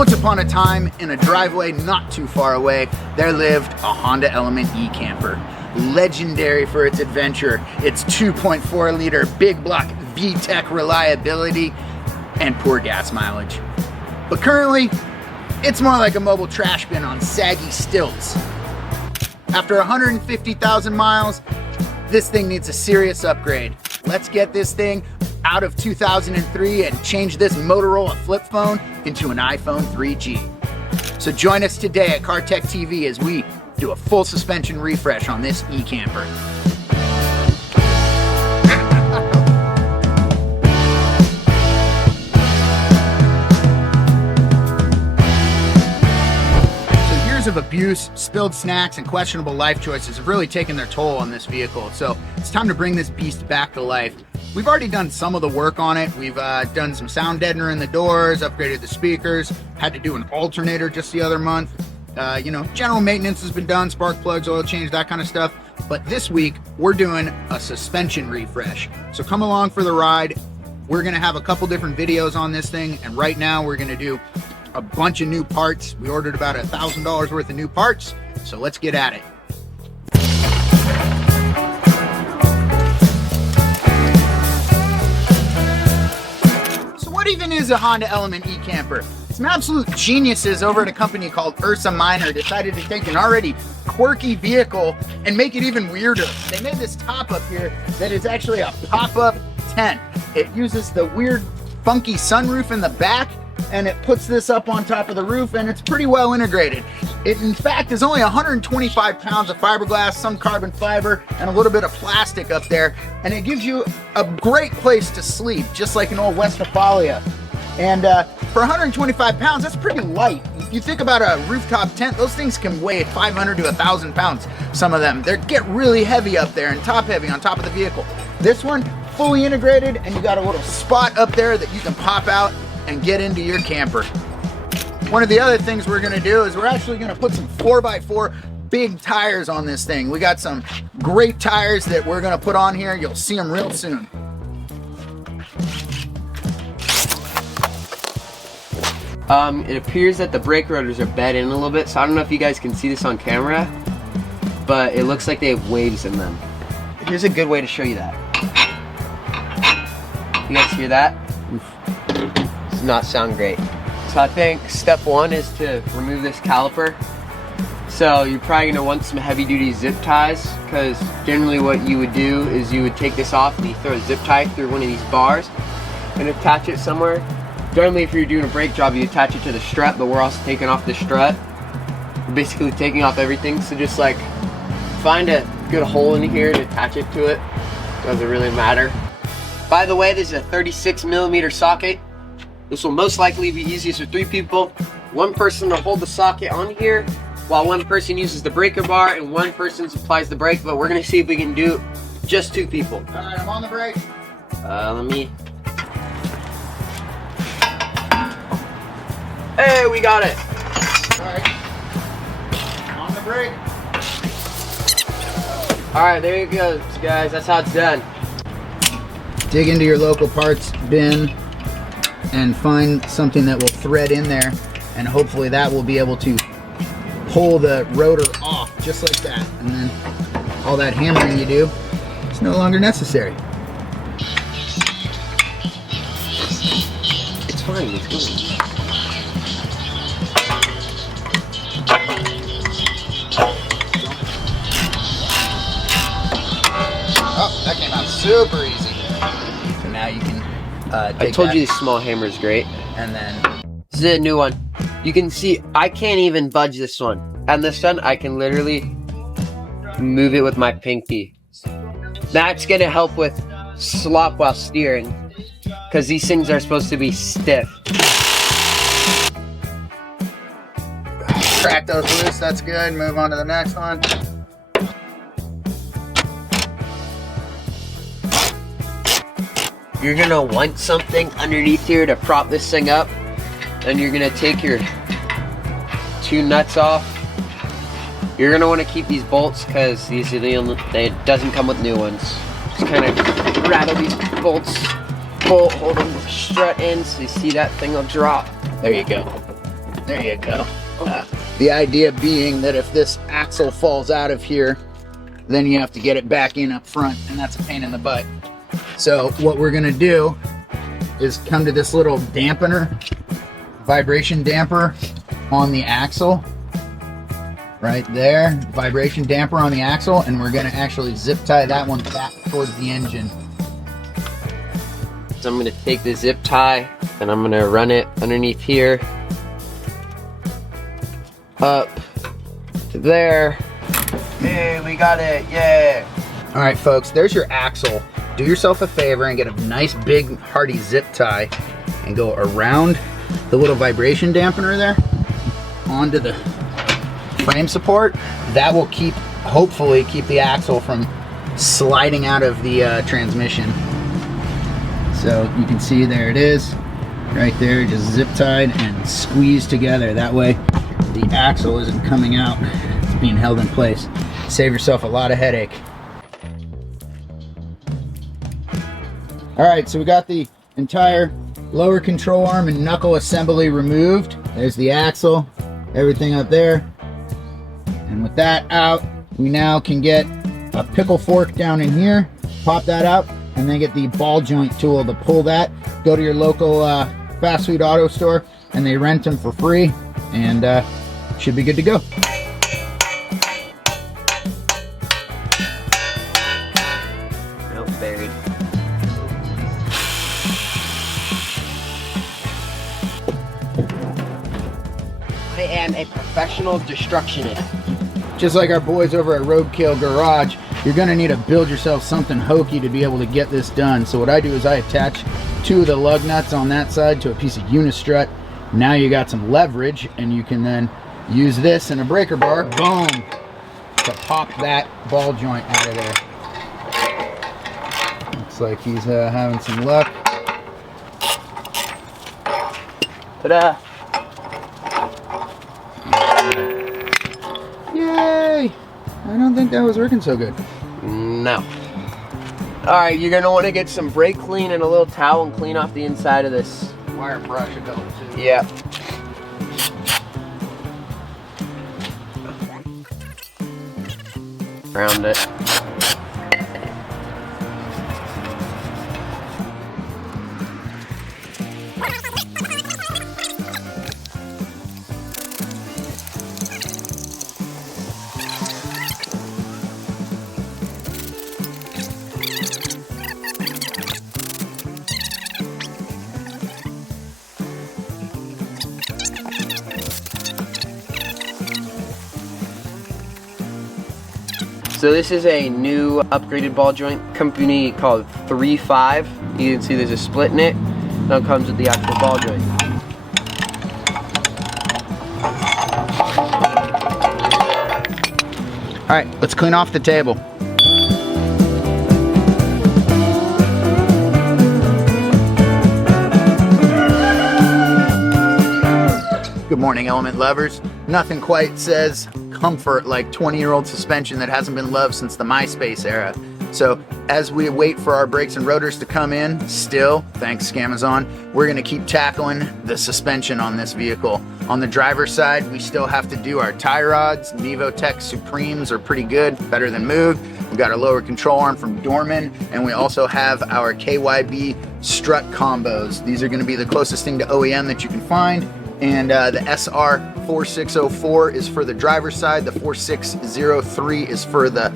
Once upon a time, in a driveway not too far away, there lived a Honda Element E camper. Legendary for its adventure, its 2.4 liter big block VTEC reliability, and poor gas mileage. But currently, it's more like a mobile trash bin on saggy stilts. After 150,000 miles, this thing needs a serious upgrade. Let's get this thing out of 2003 and change this Motorola flip phone into an iPhone 3G. So join us today at CarTech TV as we do a full suspension refresh on this e-camper. Of abuse, spilled snacks, and questionable life choices have really taken their toll on this vehicle. So it's time to bring this beast back to life. We've already done some of the work on it. We've done some sound deadener in the doors, upgraded the speakers, had to do an alternator just the other month. General maintenance has been done, spark plugs, oil change, that kind of stuff. But this week, we're doing a suspension refresh. So come along for the ride. We're gonna have a couple different videos on this thing, and right now we're gonna do a bunch of new parts. We ordered about $1,000 worth of new parts, so let's get at it. So what even is a Honda Element E camper? Some absolute geniuses over at a company called Ursa Minor decided to take an already quirky vehicle and make it even weirder. They made this top up here that is actually a pop-up tent. It uses the weird funky sunroof in the back, and it puts this up on top of the roof, and it's pretty well integrated. It in fact is only 125 pounds of fiberglass, some carbon fiber, and a little bit of plastic up there, and it gives you a great place to sleep, just like an old Westphalia. And for 125 pounds, that's pretty light. If you think about a rooftop tent, those things can weigh 500 to 1,000 pounds, some of them. They get really heavy up there and top heavy on top of the vehicle. This one, fully integrated, and you got a little spot up there that you can pop out and get into your camper. One of the other things we're gonna do is we're actually gonna put some 4x4 big tires on this thing. We got some great tires that we're gonna put on here. You'll see them real soon. It appears that the brake rotors are bent in a little bit, so I don't know if you guys can see this on camera, but it looks like they have waves in them. Here's a good way to show you that. You guys hear that? Does not sound great. So I think step one is to remove this caliper. So you're probably gonna want some heavy duty zip ties, because generally what you would do is you would take this off and you throw a zip tie through one of these bars and attach it somewhere. Generally if you're doing a brake job you attach it to the strut, but we're also taking off the strut. We're basically taking off everything, so just like find a good hole in here to attach it to it. Doesn't really matter. By the way, this is a 36mm socket. This will most likely be easiest for 3 people. One person to hold the socket on here, while one person uses the breaker bar and one person supplies the brake, but we're gonna see if we can do just 2 people. All right, I'm on the brake. Let me... Hey, we got it. All right, on the brake. All right, there you go, guys. That's how it's done. Dig into your local parts bin and find something that will thread in there, and hopefully that will be able to pull the rotor off just like that, and then all that hammering you do is no longer necessary. It's fine, it's good. Oh, that came out super easy. So now you can I told you this small hammer is great. And then this is a new one. You can see I can't even budge this one. And this one I can literally move it with my pinky. That's gonna help with slop while steering, because these things are supposed to be stiff. crack those loose, that's good. Move on to the next one. You're gonna want something underneath here to prop this thing up, and you're gonna take your 2 nuts off. You're gonna want to keep these bolts because these are it doesn't come with new ones. Just kind of rattle these bolts, hold them with strut in, so you see that thing will drop. There you go. There you go. The idea being that if this axle falls out of here, then you have to get it back in up front, and that's a pain in the butt. So what we're gonna do is come to this little dampener, vibration damper on the axle, right there, vibration damper on the axle, and we're gonna actually zip tie that one back towards the engine. So I'm gonna take the zip tie and I'm gonna run it underneath here, up to there. Hey, we got it, yeah. All right, folks, there's your axle. Do yourself a favor and get a nice big hearty zip tie and go around the little vibration dampener there onto the frame support. That will hopefully keep the axle from sliding out of the transmission. So you can see there it is, right there, just zip tied and squeezed together. That way the axle isn't coming out, it's being held in place. Save yourself a lot of headache. All right, so we got the entire lower control arm and knuckle assembly removed. There's the axle, everything up there. And with that out, we now can get a pickle fork down in here, pop that out, and then get the ball joint tool to pull that. Go to your local fast food auto store, and they rent them for free, and should be good to go. Nope, buried. I am a professional destructionist. Just like our boys over at Roadkill Garage, you're gonna need to build yourself something hokey to be able to get this done. So what I do is I attach 2 of the lug nuts on that side to a piece of unistrut. Now you got some leverage, and you can then use this and a breaker bar, boom, to pop that ball joint out of there. Looks like he's having some luck. Ta-da! Yay! I don't think that was working so good. No. Alright, you're gonna want to get some brake clean and a little towel and clean off the inside of this. Wire brush will go too. Yeah. Around it. So this is a new upgraded ball joint company called 3.5. You can see there's a split in it. Now it comes with the actual ball joint. All right, let's clean off the table. Good morning, element lovers. Nothing quite says comfort like 20-year-old suspension that hasn't been loved since the MySpace era. So as we wait for our brakes and rotors to come in, still, thanks Scamazon, we're gonna keep tackling the suspension on this vehicle. On the driver's side, we still have to do our tie rods. Nevotech Supremes are pretty good, better than moved. We've got our lower control arm from Dorman, and we also have our KYB strut combos. These are gonna be the closest thing to OEM that you can find. And the SR4604 is for the driver's side. The 4603 is for the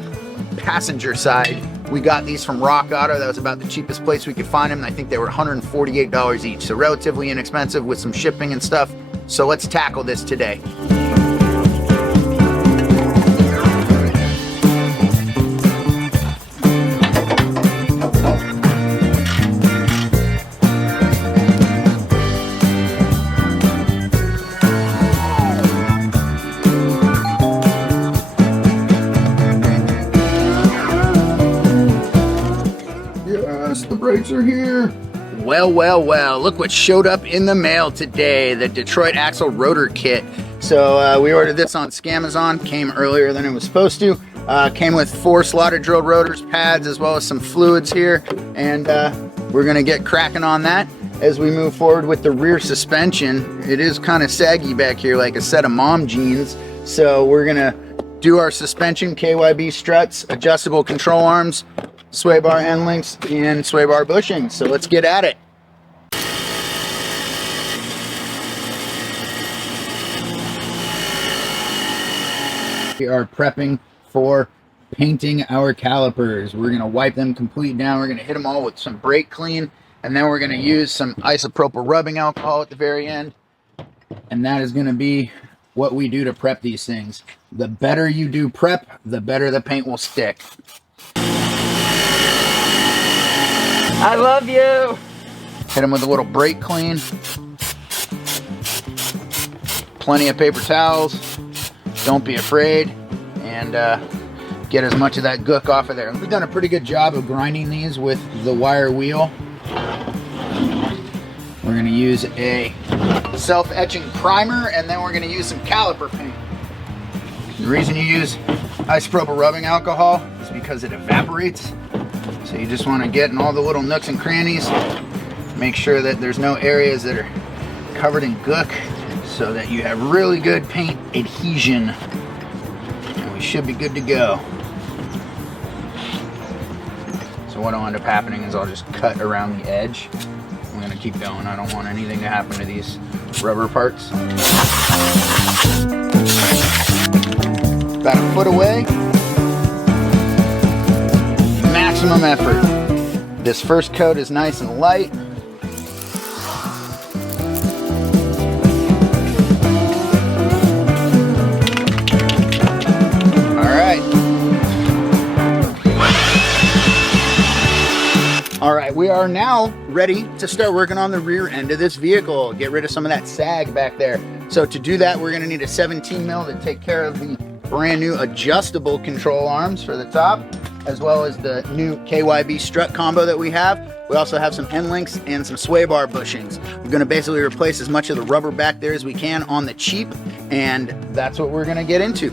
passenger side. We got these from Rock Auto. That was about the cheapest place we could find them. And I think they were $148 each. So relatively inexpensive with some shipping and stuff. So let's tackle this today. The brakes are here. Well, look what showed up in the mail today, the Detroit Axle Rotor Kit. So we ordered this on Scamazon, came earlier than it was supposed to. Came with 4 slotted drilled rotors, pads, as well as some fluids here, and we're gonna get cracking on that. as we move forward with the rear suspension. It is kind of saggy back here like a set of mom jeans. So we're gonna do our suspension, KYB struts, adjustable control arms, sway bar end links, and sway bar bushings. So let's get at it. We are prepping for painting our calipers. We're gonna wipe them complete down. We're gonna hit them all with some brake clean, and then we're gonna use some isopropyl rubbing alcohol at the very end. And that is gonna be what we do to prep these things. The better you do prep, the better the paint will stick. I love you. Hit them with a little brake clean. Plenty of paper towels. Don't be afraid, and get as much of that gook off of there. We've done a pretty good job of grinding these with the wire wheel. We're going to use a self-etching primer, and then we're going to use some caliper paint. The reason you use isopropyl rubbing alcohol is because it evaporates. So you just want to get in all the little nooks and crannies. Make sure that there's no areas that are covered in gook, so that you have really good paint adhesion, and we should be good to go. So what'll end up happening is I'll just cut around the edge. I'm gonna keep going. I don't want anything to happen to these rubber parts. About a foot away. Maximum effort. This first coat is nice and light. All right, we are now ready to start working on the rear end of this vehicle. Get rid of some of that sag back there. So to do that, we're gonna need a 17 mil to take care of the brand new adjustable control arms for the top, as well as the new KYB strut combo that we have. We also have some end links and some sway bar bushings. We're gonna basically replace as much of the rubber back there as we can on the cheap, and that's what we're gonna get into.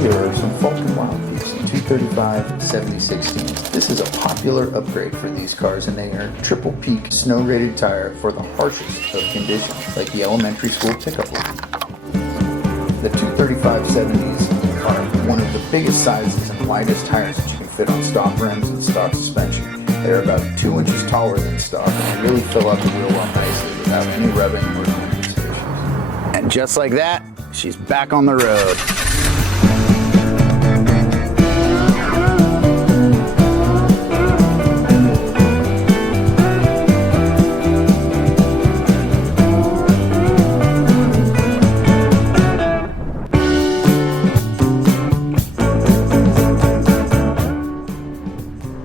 Here are some Falcon Wildviews 235/70/16. This is a popular upgrade for these cars, and they are triple peak snow rated tire for the harshest of conditions, like the elementary school pickup line. The 235/70s are one of the biggest sizes and widest tires that you can fit on stock rims and stock suspension. They're about 2 inches taller than stock, and they really fill out the wheel well nicely without any rubbing or clearance issues. And just like that, she's back on the road.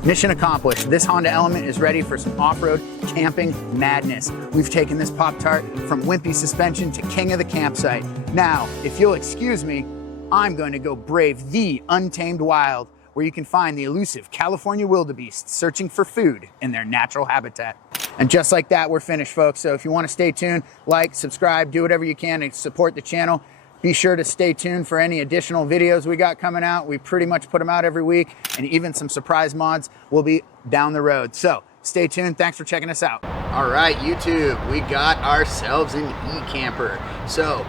Mission accomplished. This Honda Element is ready for some off-road camping madness. We've taken this Pop-Tart from wimpy suspension to king of the campsite. Now, if you'll excuse me, I'm going to go brave the untamed wild, where you can find the elusive California wildebeest searching for food in their natural habitat. And just like that, we're finished, folks. So if you want to stay tuned, like, subscribe, do whatever you can to support the channel. Be sure to stay tuned for any additional videos we got coming out. We pretty much put them out every week, and even some surprise mods will be down the road. So stay tuned. Thanks for checking us out. All right, YouTube, we got ourselves an e-camper. So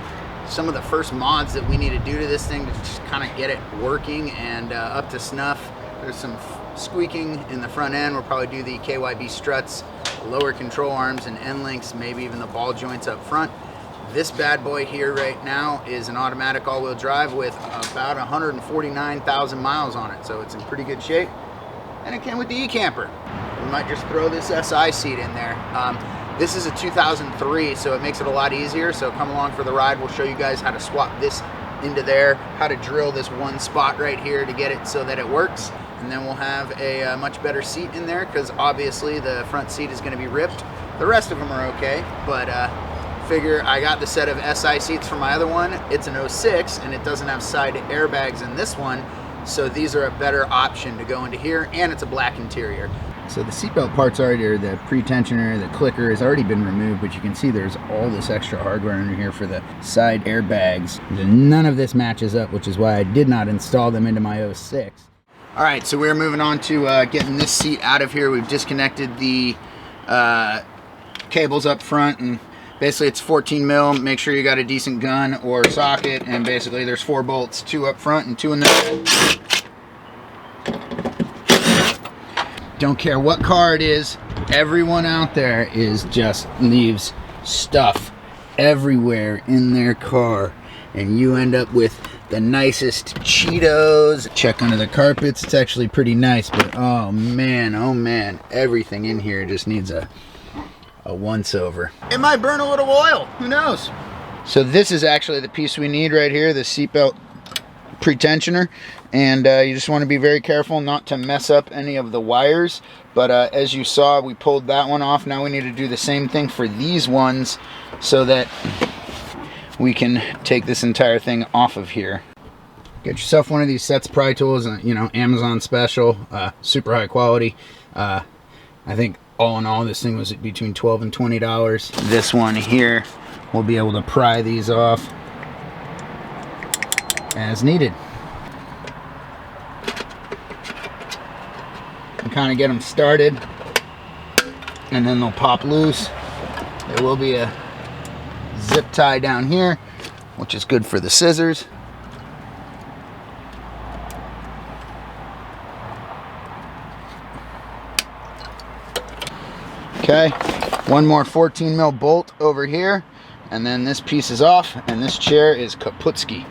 some of the first mods that we need to do to this thing to just kind of get it working and up to snuff. There's some squeaking in the front end. We'll probably do the KYB struts, lower control arms and end links, maybe even the ball joints up front. This bad boy here right now is an automatic all-wheel drive with about 149,000 miles on it, so it's in pretty good shape. And it came with the e-camper. We might just throw this SI seat in there. This is a 2003, so it makes it a lot easier. So come along for the ride. We'll show you guys how to swap this into there, how to drill this one spot right here to get it so that it works. And then we'll have a much better seat in there, because obviously the front seat is going to be ripped. The rest of them are okay, but figure I got the set of SI seats from my other one. It's an 06 and it doesn't have side airbags in this one, so these are a better option to go into here, and it's a black interior. So the seatbelt part's already, or the pre-tensioner, the clicker has already been removed, but you can see there's all this extra hardware under here for the side airbags. None of this matches up, which is why I did not install them into my 06. All right, so we're moving on to getting this seat out of here. We've disconnected the cables up front, and basically it's 14 mil. Make sure you got a decent gun or socket, and basically there's 4 bolts, 2 up front and 2 in the middle. Don't care what car it is, everyone out there just leaves stuff everywhere in their car, and you end up with the nicest Cheetos. Check under the carpets, it's actually pretty nice, but oh man, everything in here just needs a once over. It might burn a little oil, who knows? So this is actually the piece we need right here, the seatbelt pre-tensioner, and you just want to be very careful not to mess up any of the wires. But as you saw, we pulled that one off. Now we need to do the same thing for these ones so that we can take this entire thing off of here. Get yourself one of these sets pry tools, you know, Amazon special, super high quality. I think all in all this thing was between $12 and $20. This one here, we'll be able to pry these off as needed. And kind of get them started, and then they'll pop loose. There will be a zip tie down here, which is good for the scissors. Okay, one more 14 mil bolt over here, and then this piece is off, and this chair is kaputski.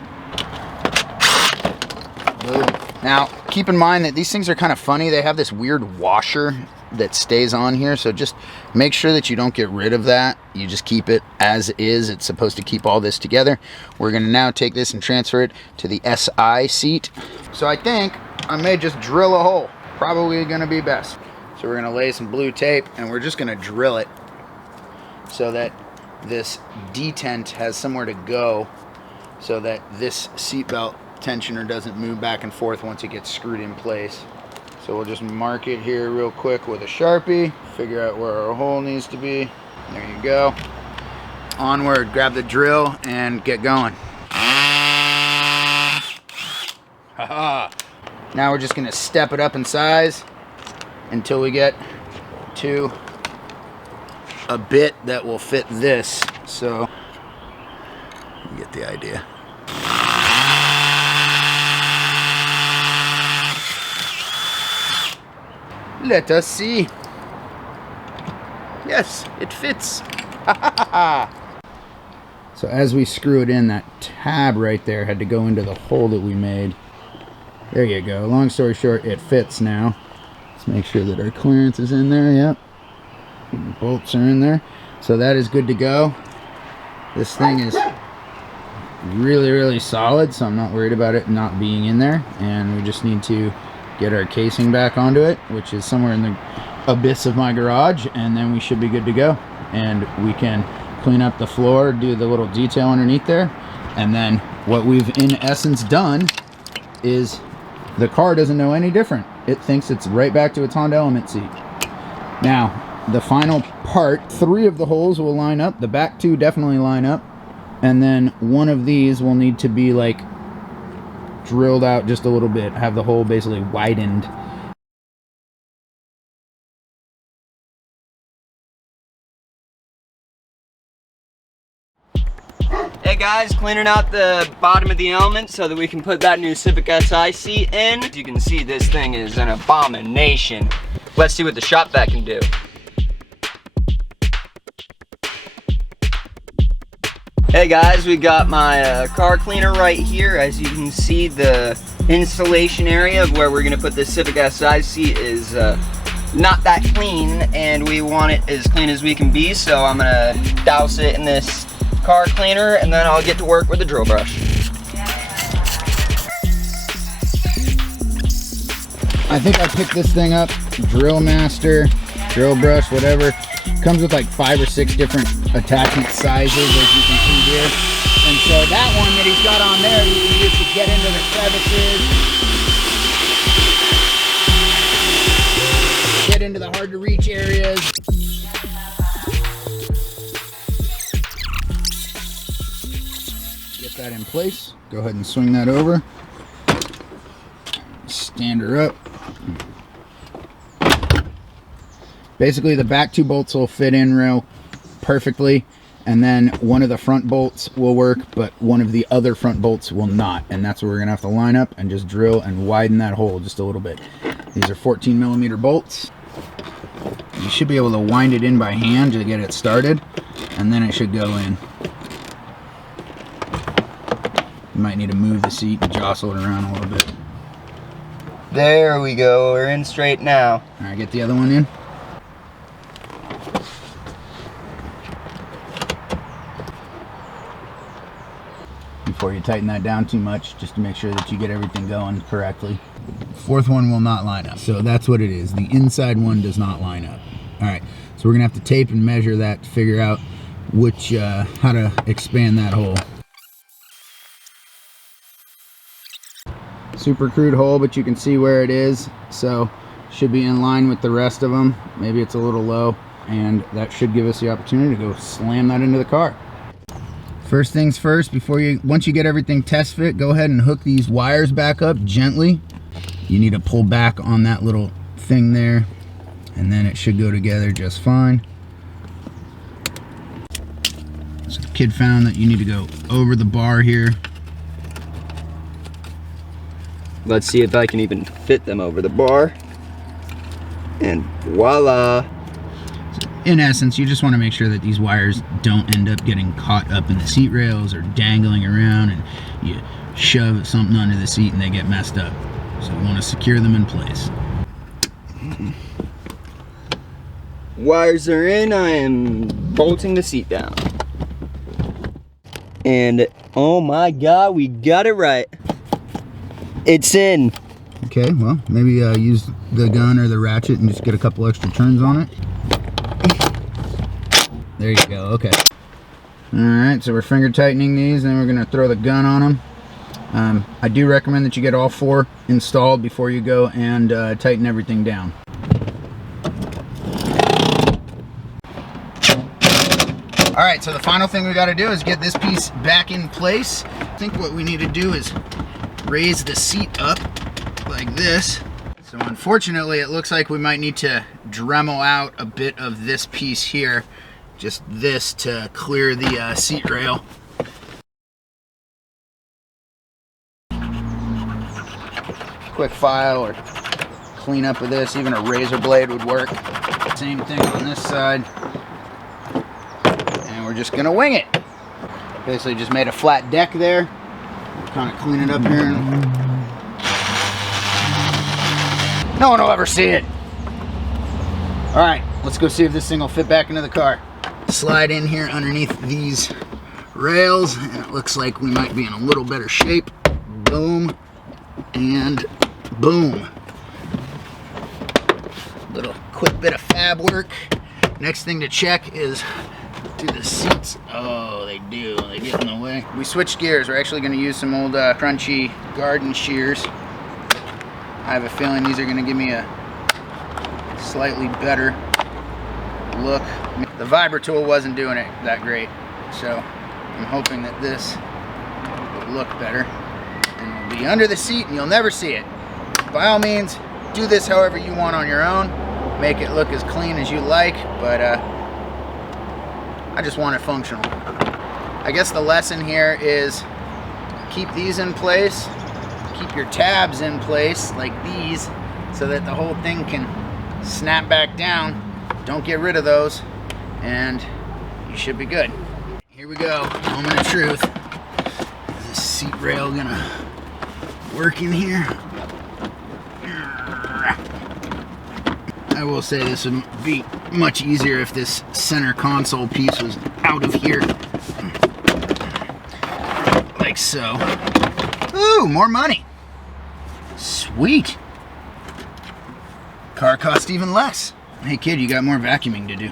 Boom. Now, keep in mind that these things are kind of funny. They have this weird washer that stays on here, so just make sure that you don't get rid of that. You just keep it as is. It's supposed to keep all this together. We're going to now take this and transfer it to the SI seat. So I think I may just drill a hole. Probably going to be best. So we're going to lay some blue tape, and we're just going to drill it so that this detent has somewhere to go, so that this seatbelt tensioner doesn't move back and forth once it gets screwed in place. So we'll just mark it here real quick with a Sharpie, figure out where our hole needs to be. There you go. Onward, grab the drill and get going. Haha. Now we're just going to step it up in size until we get to a bit that will fit this. So you get the idea. Let us see. Yes, it fits. So as we screw it in, that tab right there had to go into the hole that we made. There you go. Long story short, it fits now. Let's make sure that our clearance is in there. Yep. Bolts are in there. So that is good to go. This thing is really, really solid, so I'm not worried about it not being in there. And we just need to get our casing back onto it, which is somewhere in the abyss of my garage, and then we should be good to go. And we can clean up the floor, do the little detail underneath there, and then what we've in essence done is the car doesn't know any different. It thinks it's right back to its Honda Element seat. Now, the final part, 3 of the holes will line up. The back 2 definitely line up, and then one of these will need to be like drilled out just a little bit, have the hole basically widened. Hey guys, cleaning out the bottom of the Element so that we can put that new Civic SI seat in. As you can see, this thing is an abomination. Let's see what the shop vac can do. Hey guys, we got my car cleaner right here. As you can see, the installation area of where we're gonna put the Civic SI seat is not that clean, and we want it as clean as we can be, so I'm gonna douse it in this car cleaner, and then I'll get to work with the drill brush. I think I picked this thing up, Drill Master, drill brush, whatever. Comes with like 5 or 6 different attachment sizes, as you can see here. And so that one that he's got on there, you can use to get into the crevices, get into the hard to reach areas. Get that in place. Go ahead and swing that over. Stand her up. Basically, the back two bolts will fit in real perfectly, and then one of the front bolts will work, but one of the other front bolts will not, and that's where we're gonna have to line up and just drill and widen that hole just a little bit. These are 14mm bolts. You should be able to wind it in by hand to get it started, and then it should go in. You might need to move the seat and jostle it around a little bit. There we go, we're in straight now. All right, get the other one in. Before you tighten that down too much, just to make sure that you get everything going correctly. Fourth one will not line up, so that's what it is. The inside one does not line up. All right, so we're gonna have to tape and measure that to figure out which, how to expand that hole. Super crude hole, but you can see where it is, so should be in line with the rest of them. Maybe it's a little low, and that should give us the opportunity to go slam that into the car. First things first, once you get everything test fit, go ahead and hook these wires back up gently. You need to pull back on that little thing there, and then it should go together just fine. So the kid found that you need to go over the bar here. Let's see if I can even fit them over the bar. And voila! In essence, you just want to make sure that these wires don't end up getting caught up in the seat rails or dangling around, and you shove something under the seat and they get messed up. So you want to secure them in place. Wires are in, I am bolting the seat down. And oh my god, we got it right. It's in. Okay, well, maybe use the gun or the ratchet and just get a couple extra turns on it. There you go, okay. Alright, so we're finger tightening these, and then we're going to throw the gun on them. I do recommend that you get all four installed before you go and tighten everything down. Alright, so the final thing we got to do is get this piece back in place. I think what we need to do is raise the seat up like this. So unfortunately, it looks like we might need to Dremel out a bit of this piece here. Just this to clear the seat rail. Quick file or clean up with this, even a razor blade would work. Same thing on this side. And we're just gonna wing it. Basically just made a flat deck there. Kind of clean it up here. No one will ever see it. All right, let's go see if this thing will fit back into the car. Slide in here underneath these rails, and it looks like we might be in a little better shape. Boom, and boom. Little quick bit of fab work. Next thing to check is, do the seats. Oh, they do. They get in the way. We switched gears. We're actually going to use some old crunchy garden shears. I have a feeling these are going to give me a slightly better look. The vibra tool wasn't doing it that great, so I'm hoping that this will look better and will be under the seat and you'll never see it. By all means, do this however you want on your own. Make it look as clean as you like, but I just want it functional. I guess the lesson here is keep these in place, keep your tabs in place like these so that the whole thing can snap back down. Don't get rid of those and you should be good. Here we go, moment of truth. Is this seat rail gonna work in here? I will say this would be much easier if this center console piece was out of here. Like so. Ooh, more money. Sweet. Car cost even less. Hey kid, you got more vacuuming to do.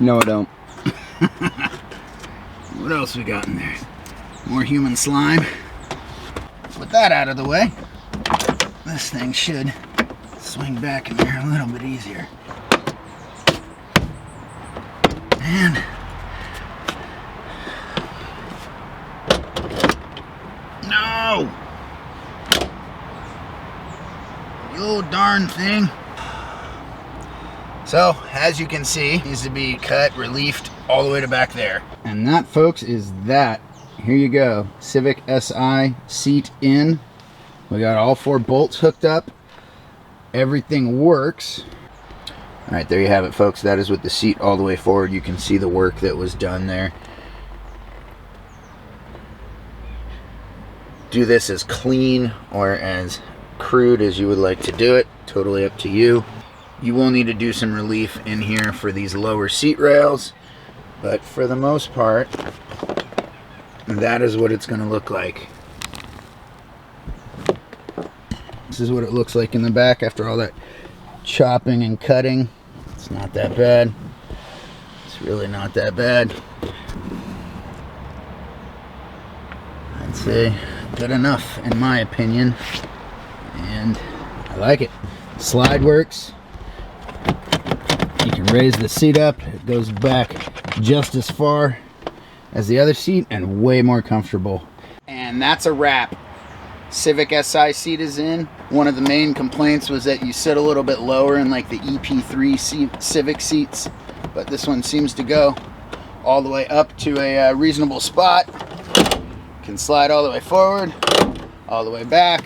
No, I don't. What else we got in there? More human slime. With that out of the way, this thing should swing back in there a little bit easier. And no! You darn thing. So, as you can see, it needs to be cut, reliefed all the way to back there. And that, folks, is that. Here you go. Civic SI seat in. We got all 4 bolts hooked up. Everything works. All right, there you have it, folks. That is with the seat all the way forward. You can see the work that was done there. Do this as clean or as crude as you would like to do it. Totally up to you. You will need to do some relief in here for these lower seat rails, but for the most part, that is what it's going to look like. This is what it looks like in the back after all that chopping and cutting. It's not that bad. It's really not that bad. I'd say good enough in my opinion, and I like it. Slide works. You can raise the seat up. It goes back just as far as the other seat and way more comfortable. And that's a wrap. Civic SI seat is in. One of the main complaints was that you sit a little bit lower in like the EP3 Civic seats, but this one seems to go all the way up to a reasonable spot. Can slide all the way forward, all the way back,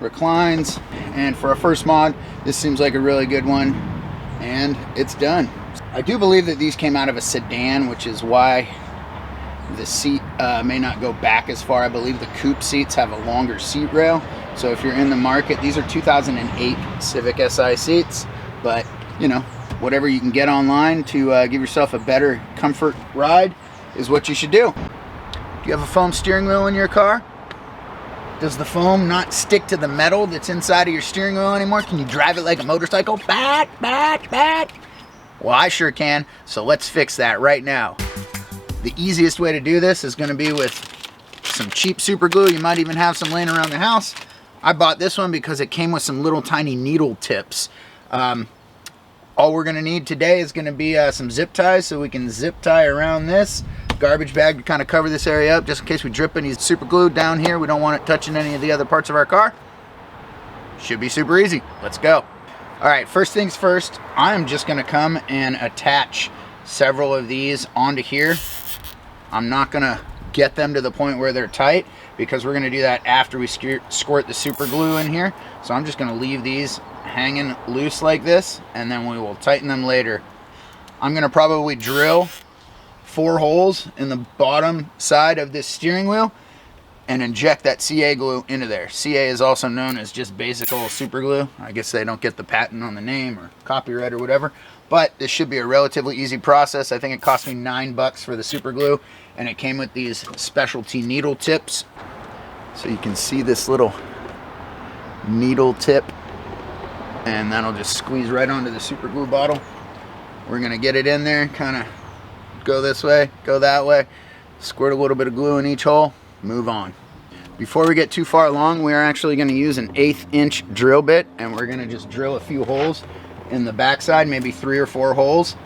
reclines, and for a first mod, this seems like a really good one, and it's done. I do believe that these came out of a sedan, which is why the seat may not go back as far. I believe the coupe seats have a longer seat rail, so if you're in the market, these are 2008 Civic SI seats, but you know, whatever you can get online to give yourself a better comfort ride is what you should do. Do you have a foam steering wheel in your car? Does the foam not stick to the metal that's inside of your steering wheel anymore? Can you drive it like a motorcycle? Back. Well, I sure can, so let's fix that right now. The easiest way to do this is going to be with some cheap super glue. You might even have some laying around the house. I bought this one because it came with some little tiny needle tips. All we're going to need today is going to be some zip ties, so we can zip tie around this garbage bag to kind of cover this area up just in case we drip any super glue down here. We don't want it touching any of the other parts of our car. Should be super easy. Let's go. All right, first things first, I'm just going to come and attach several of these onto here. I'm not going to get them to the point where they're tight because we're going to do that after we squirt the super glue in here. So I'm just going to leave these hanging loose like this, and then we will tighten them later. I'm going to probably drill 4 holes in the bottom side of this steering wheel and inject that CA glue into there. CA is also known as just basic old super glue. I guess they don't get the patent on the name or copyright or whatever, but this should be a relatively easy process. I think it cost me $9 for the super glue, and it came with these specialty needle tips. So you can see this little needle tip, and that'll just squeeze right onto the super glue bottle. We're gonna get it in there, kind of go this way, go that way, squirt a little bit of glue in each hole, move on. Before we get too far along, we are actually going to use an 1/8 inch drill bit, and we're going to just drill a few holes in the backside, maybe 3 or 4 holes,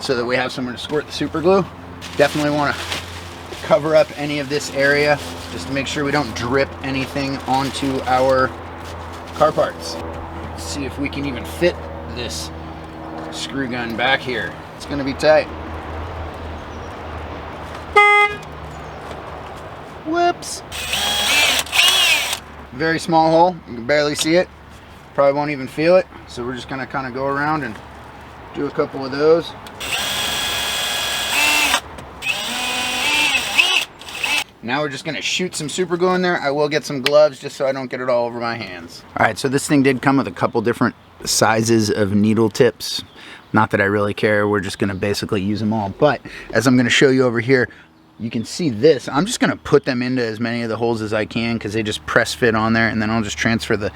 so that we have somewhere to squirt the super glue. Definitely want to cover up any of this area just to make sure we don't drip anything onto our car parts. Let's see if we can even fit this screw gun back here. It's going to be tight. Whoops. Very small hole. You can barely see it. Probably won't even feel it. So we're just going to kind of go around and do a couple of those. Now we're just going to shoot some super glue in there. I will get some gloves just so I don't get it all over my hands. All right, so this thing did come with a couple different sizes of needle tips. Not that I really care. We're just going to basically use them all. But as I'm going to show you over here, you can see this. I'm just going to put them into as many of the holes as I can because they just press fit on there, and then I'll just transfer the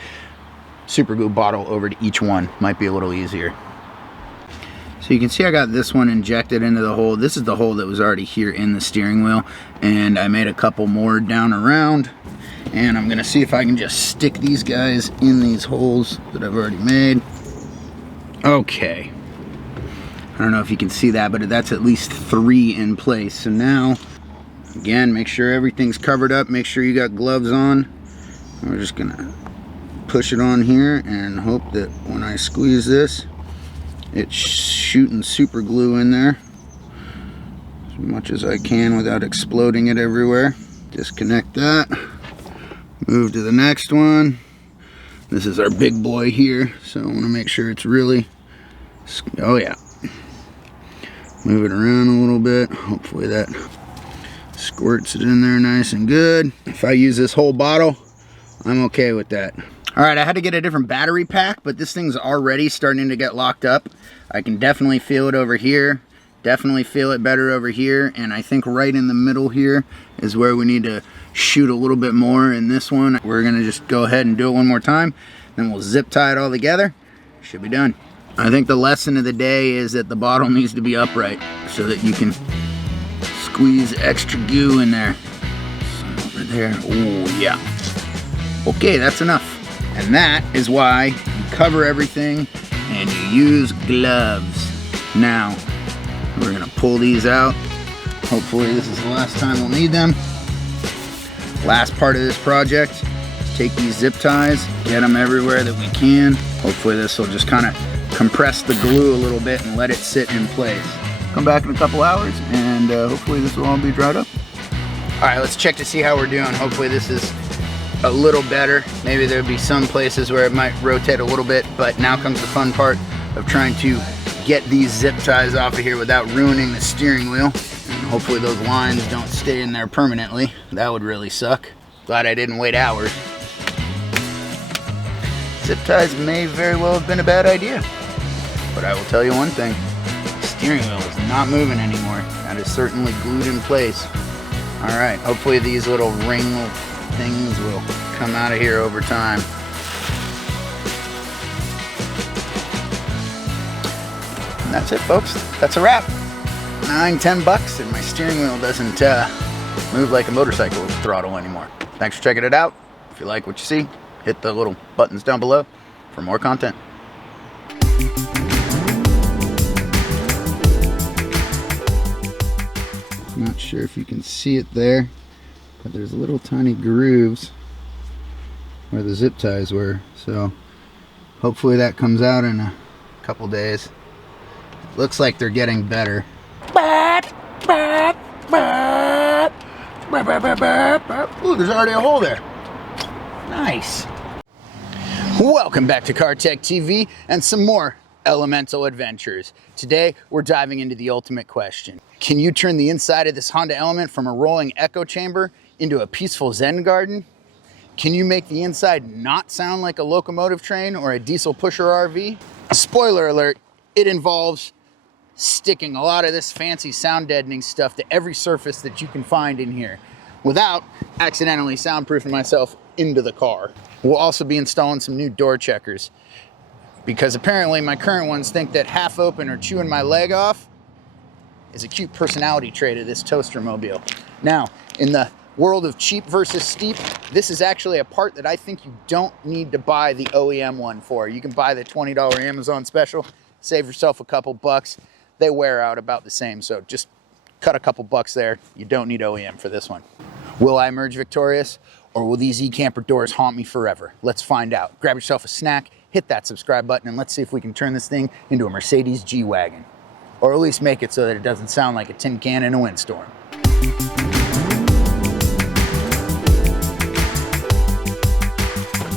super glue bottle over to each one. Might be a little easier. So you can see I got this one injected into the hole. This is the hole that was already here in the steering wheel, and I made a couple more down around, And I'm gonna see if I can just stick these guys in these holes that I've already made. Okay. I don't know if you can see that, but that's at least 3 in place. So now, again, make sure everything's covered up. Make sure you got gloves on. We're just gonna push it on here and hope that when I squeeze this, it's shooting super glue in there as much as I can without exploding it everywhere. Disconnect that. Move to the next one. This is our big boy here, so I want to make sure it's really, oh yeah. Move it around a little bit. Hopefully that squirts it in there nice and good. If I use this whole bottle, I'm okay with that. All right, I had to get a different battery pack, but this thing's already starting to get locked up. I can definitely feel it over here. Definitely feel it better over here. And I think right in the middle here is where we need to shoot a little bit more in this one. We're gonna just go ahead and do it one more time. Then we'll zip tie it all together. Should be done. I think the lesson of the day is that the bottle needs to be upright so that you can squeeze extra goo in there. So over there, oh yeah. Okay, that's enough. And that is why you cover everything and you use gloves. Now, we're gonna pull these out. Hopefully this is the last time we'll need them. Last part of this project, take these zip ties, get them everywhere that we can. Hopefully this will just kind of compress the glue a little bit and let it sit in place. Come back in a couple hours and hopefully this will all be dried up. All right, let's check to see how we're doing. Hopefully this is a little better. Maybe there'll be some places where it might rotate a little bit, but now comes the fun part of trying to get these zip ties off of here without ruining the steering wheel. And hopefully those lines don't stay in there permanently. That would really suck. Glad I didn't wait hours. Zip ties may very well have been a bad idea. But I will tell you one thing, the steering wheel is not moving anymore. That is certainly glued in place. All right, hopefully these little ring things will come out of here over time. And that's it, folks. That's a wrap. $9-10 and my steering wheel doesn't move like a motorcycle with throttle anymore. Thanks for checking it out. If you like what you see, hit the little buttons down below for more content. I'm not sure if you can see it there, but there's little tiny grooves where the zip ties were, so hopefully that comes out in a couple days. Looks like they're getting better. Ooh, there's already a hole there. Nice. Welcome back to Car Tech TV and some more elemental adventures. Today we're diving into the ultimate question. Can you turn the inside of this Honda Element from a rolling echo chamber into a peaceful Zen garden? Can you make the inside not sound like a locomotive train or a diesel pusher RV? Spoiler alert, it involves sticking a lot of this fancy sound deadening stuff to every surface that you can find in here without accidentally soundproofing myself into the car. We'll also be installing some new door checkers because apparently my current ones think that half open or chewing my leg off is a cute personality trait of this toaster mobile. Now, in the world of cheap versus steep, this is actually a part that I think you don't need to buy the OEM one for. You can buy the $20 Amazon special, save yourself a couple bucks. They wear out about the same, so just cut a couple bucks there. You don't need OEM for this one. Will I emerge victorious, or will these e-camper doors haunt me forever? Let's find out. Grab yourself a snack, hit that subscribe button, and let's see if we can turn this thing into a Mercedes G-Wagon. Or at least make it so that it doesn't sound like a tin can in a windstorm.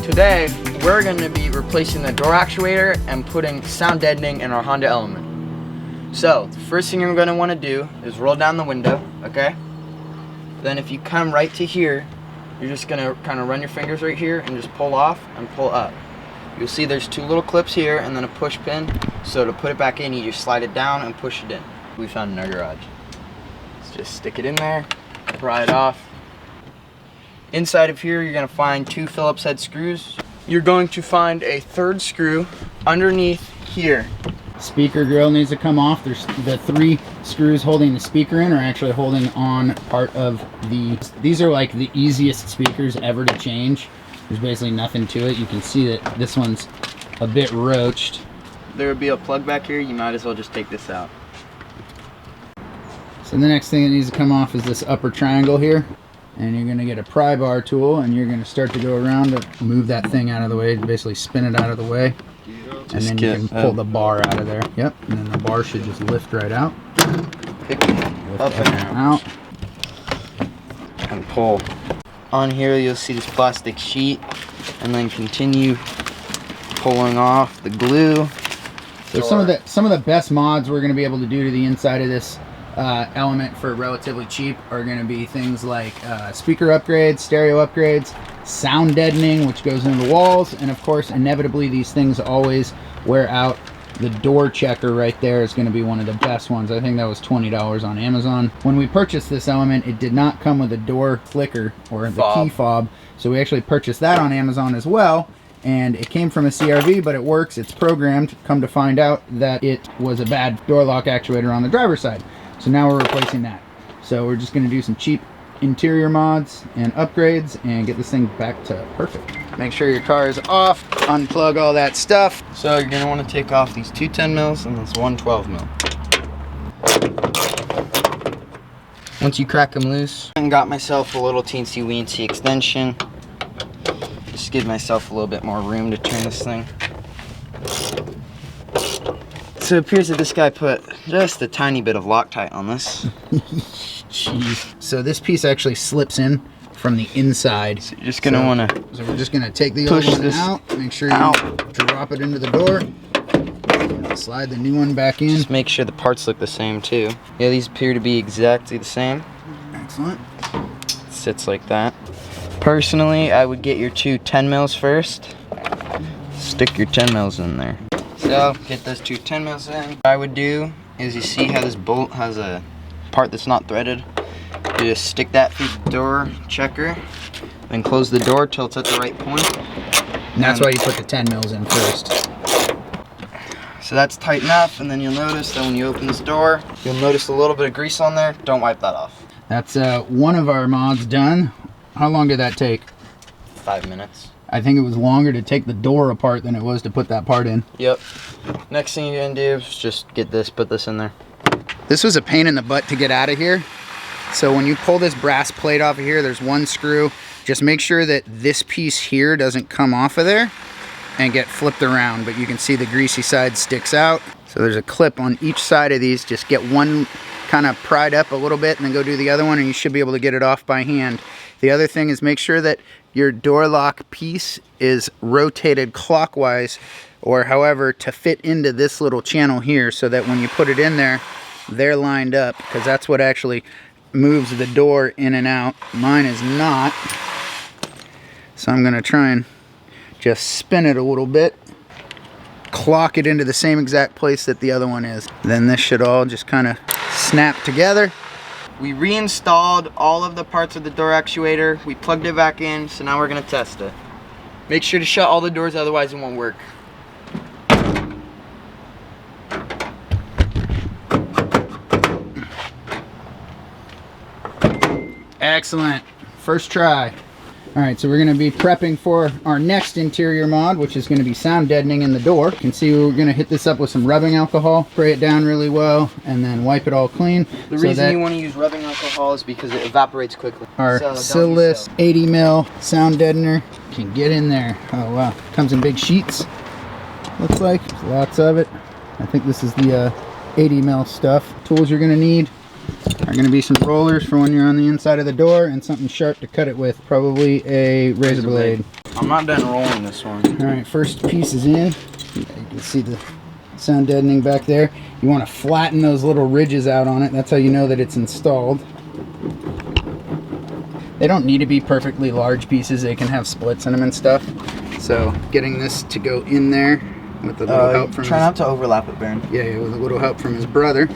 Today, we're going to be replacing the door actuator and putting sound deadening in our Honda Element. So, the first thing you're going to want to do is roll down the window, okay? Then if you come right to here, you're just going to kind of run your fingers right here and just pull off and pull up. You'll see there's two little clips here and then a push pin. So to put it back in, you just slide it down and push it in. We found in our garage. Let's just stick it in there, pry it off. Inside of here, you're going to find two Phillips head screws. You're going to find a third screw underneath here. Speaker grill needs to come off. There's the 3 screws holding the speaker in are actually holding on part of these are like the easiest speakers ever to change. There's basically nothing to it. You can see that this one's a bit roached. There would be a plug back here. You might as well just take this out. So the next thing that needs to come off is this upper triangle here. And you're gonna get a pry bar tool and you're gonna start to go around to move that thing out of the way, basically spin it out of the way. And then you can pull the bar out of there. Yep, and then the bar should just lift right out. Lift Up and out. And pull. On here you'll see this plastic sheet, and then continue pulling off the glue. So some of the best mods we're gonna be able to do to the inside of this element for relatively cheap are going to be things like speaker upgrades, stereo upgrades, sound deadening, which goes into the walls, and of course inevitably these things always wear out. The door checker right there is going to be one of the best ones. I think that was $20 on Amazon. When we purchased this element, it did not come with a door flicker or the key fob, so we actually purchased that on Amazon as well. And it came from a CRV, but it works, it's programmed. Come to find out that it was a bad door lock actuator on the driver's side. So now we're replacing that. So we're just gonna do some cheap interior mods and upgrades and get this thing back to perfect. Make sure your car is off, unplug all that stuff. So you're gonna want to take off these 2 10 mils and this 1 12 mil. Once you crack them loose, I got myself a little teensy weensy extension. Just give myself a little bit more room to turn this thing. So it appears that this guy put just a tiny bit of Loctite on this. Jeez. So this piece actually slips in from the inside. So you're just gonna want to. So we're just gonna take the old one out. Make sure you drop it into the door. Slide the new one back in. Just make sure the parts look the same too. Yeah, these appear to be exactly the same. Excellent. Sits like that. Personally, I would get your 2 10 mils first. Stick your 10 mils in there. So, get those 2 10 mils in. What I would do is, you see how this bolt has a part that's not threaded? You just stick that through the door checker, then close the door till it's at the right point. And that's why you put the 10 mils in first. So that's tight enough, and then you'll notice that when you open this door, you'll notice a little bit of grease on there. Don't wipe that off. That's one of our mods done. How long did that take? 5 minutes. I think it was longer to take the door apart than it was to put that part in. Yep. Next thing you're gonna do is just get this, put this in there. This was a pain in the butt to get out of here. So when you pull this brass plate off of here, there's one screw. Just make sure that this piece here doesn't come off of there and get flipped around, but you can see the greasy side sticks out. So there's a clip on each side of these. Just get one kind of pried up a little bit and then go do the other one and you should be able to get it off by hand. The other thing is make sure that your door lock piece is rotated clockwise or however to fit into this little channel here so that when you put it in there, they're lined up, because that's what actually moves the door in and out. Mine is not. So I'm gonna try and just spin it a little bit, clock it into the same exact place that the other one is. Then this should all just kind of snap together. We reinstalled all of the parts of the door actuator. We plugged it back in, so now we're gonna test it. Make sure to shut all the doors, otherwise it won't work. Excellent. First try. Alright, so we're going to be prepping for our next interior mod, which is going to be sound deadening in the door. You can see we're going to hit this up with some rubbing alcohol, spray it down really well, and then wipe it all clean. The reason you want to use rubbing alcohol is because it evaporates quickly. Our Silis 80 mil sound deadener can get in there. Oh wow, comes in big sheets. Looks like lots of it. I think this is the 80 mil stuff. Tools you're going to need are going to be some rollers for when you're on the inside of the door and something sharp to cut it with, probably a razor blade. I'm not done rolling this one. Alright, first piece is in. You can see the sound deadening back there. You want to flatten those little ridges out on it. That's how you know that it's installed. They don't need to be perfectly large pieces. They can have splits in them and stuff. So getting this to go in there with a little help from try not to overlap it, Baron. Yeah, with a little help from his brother.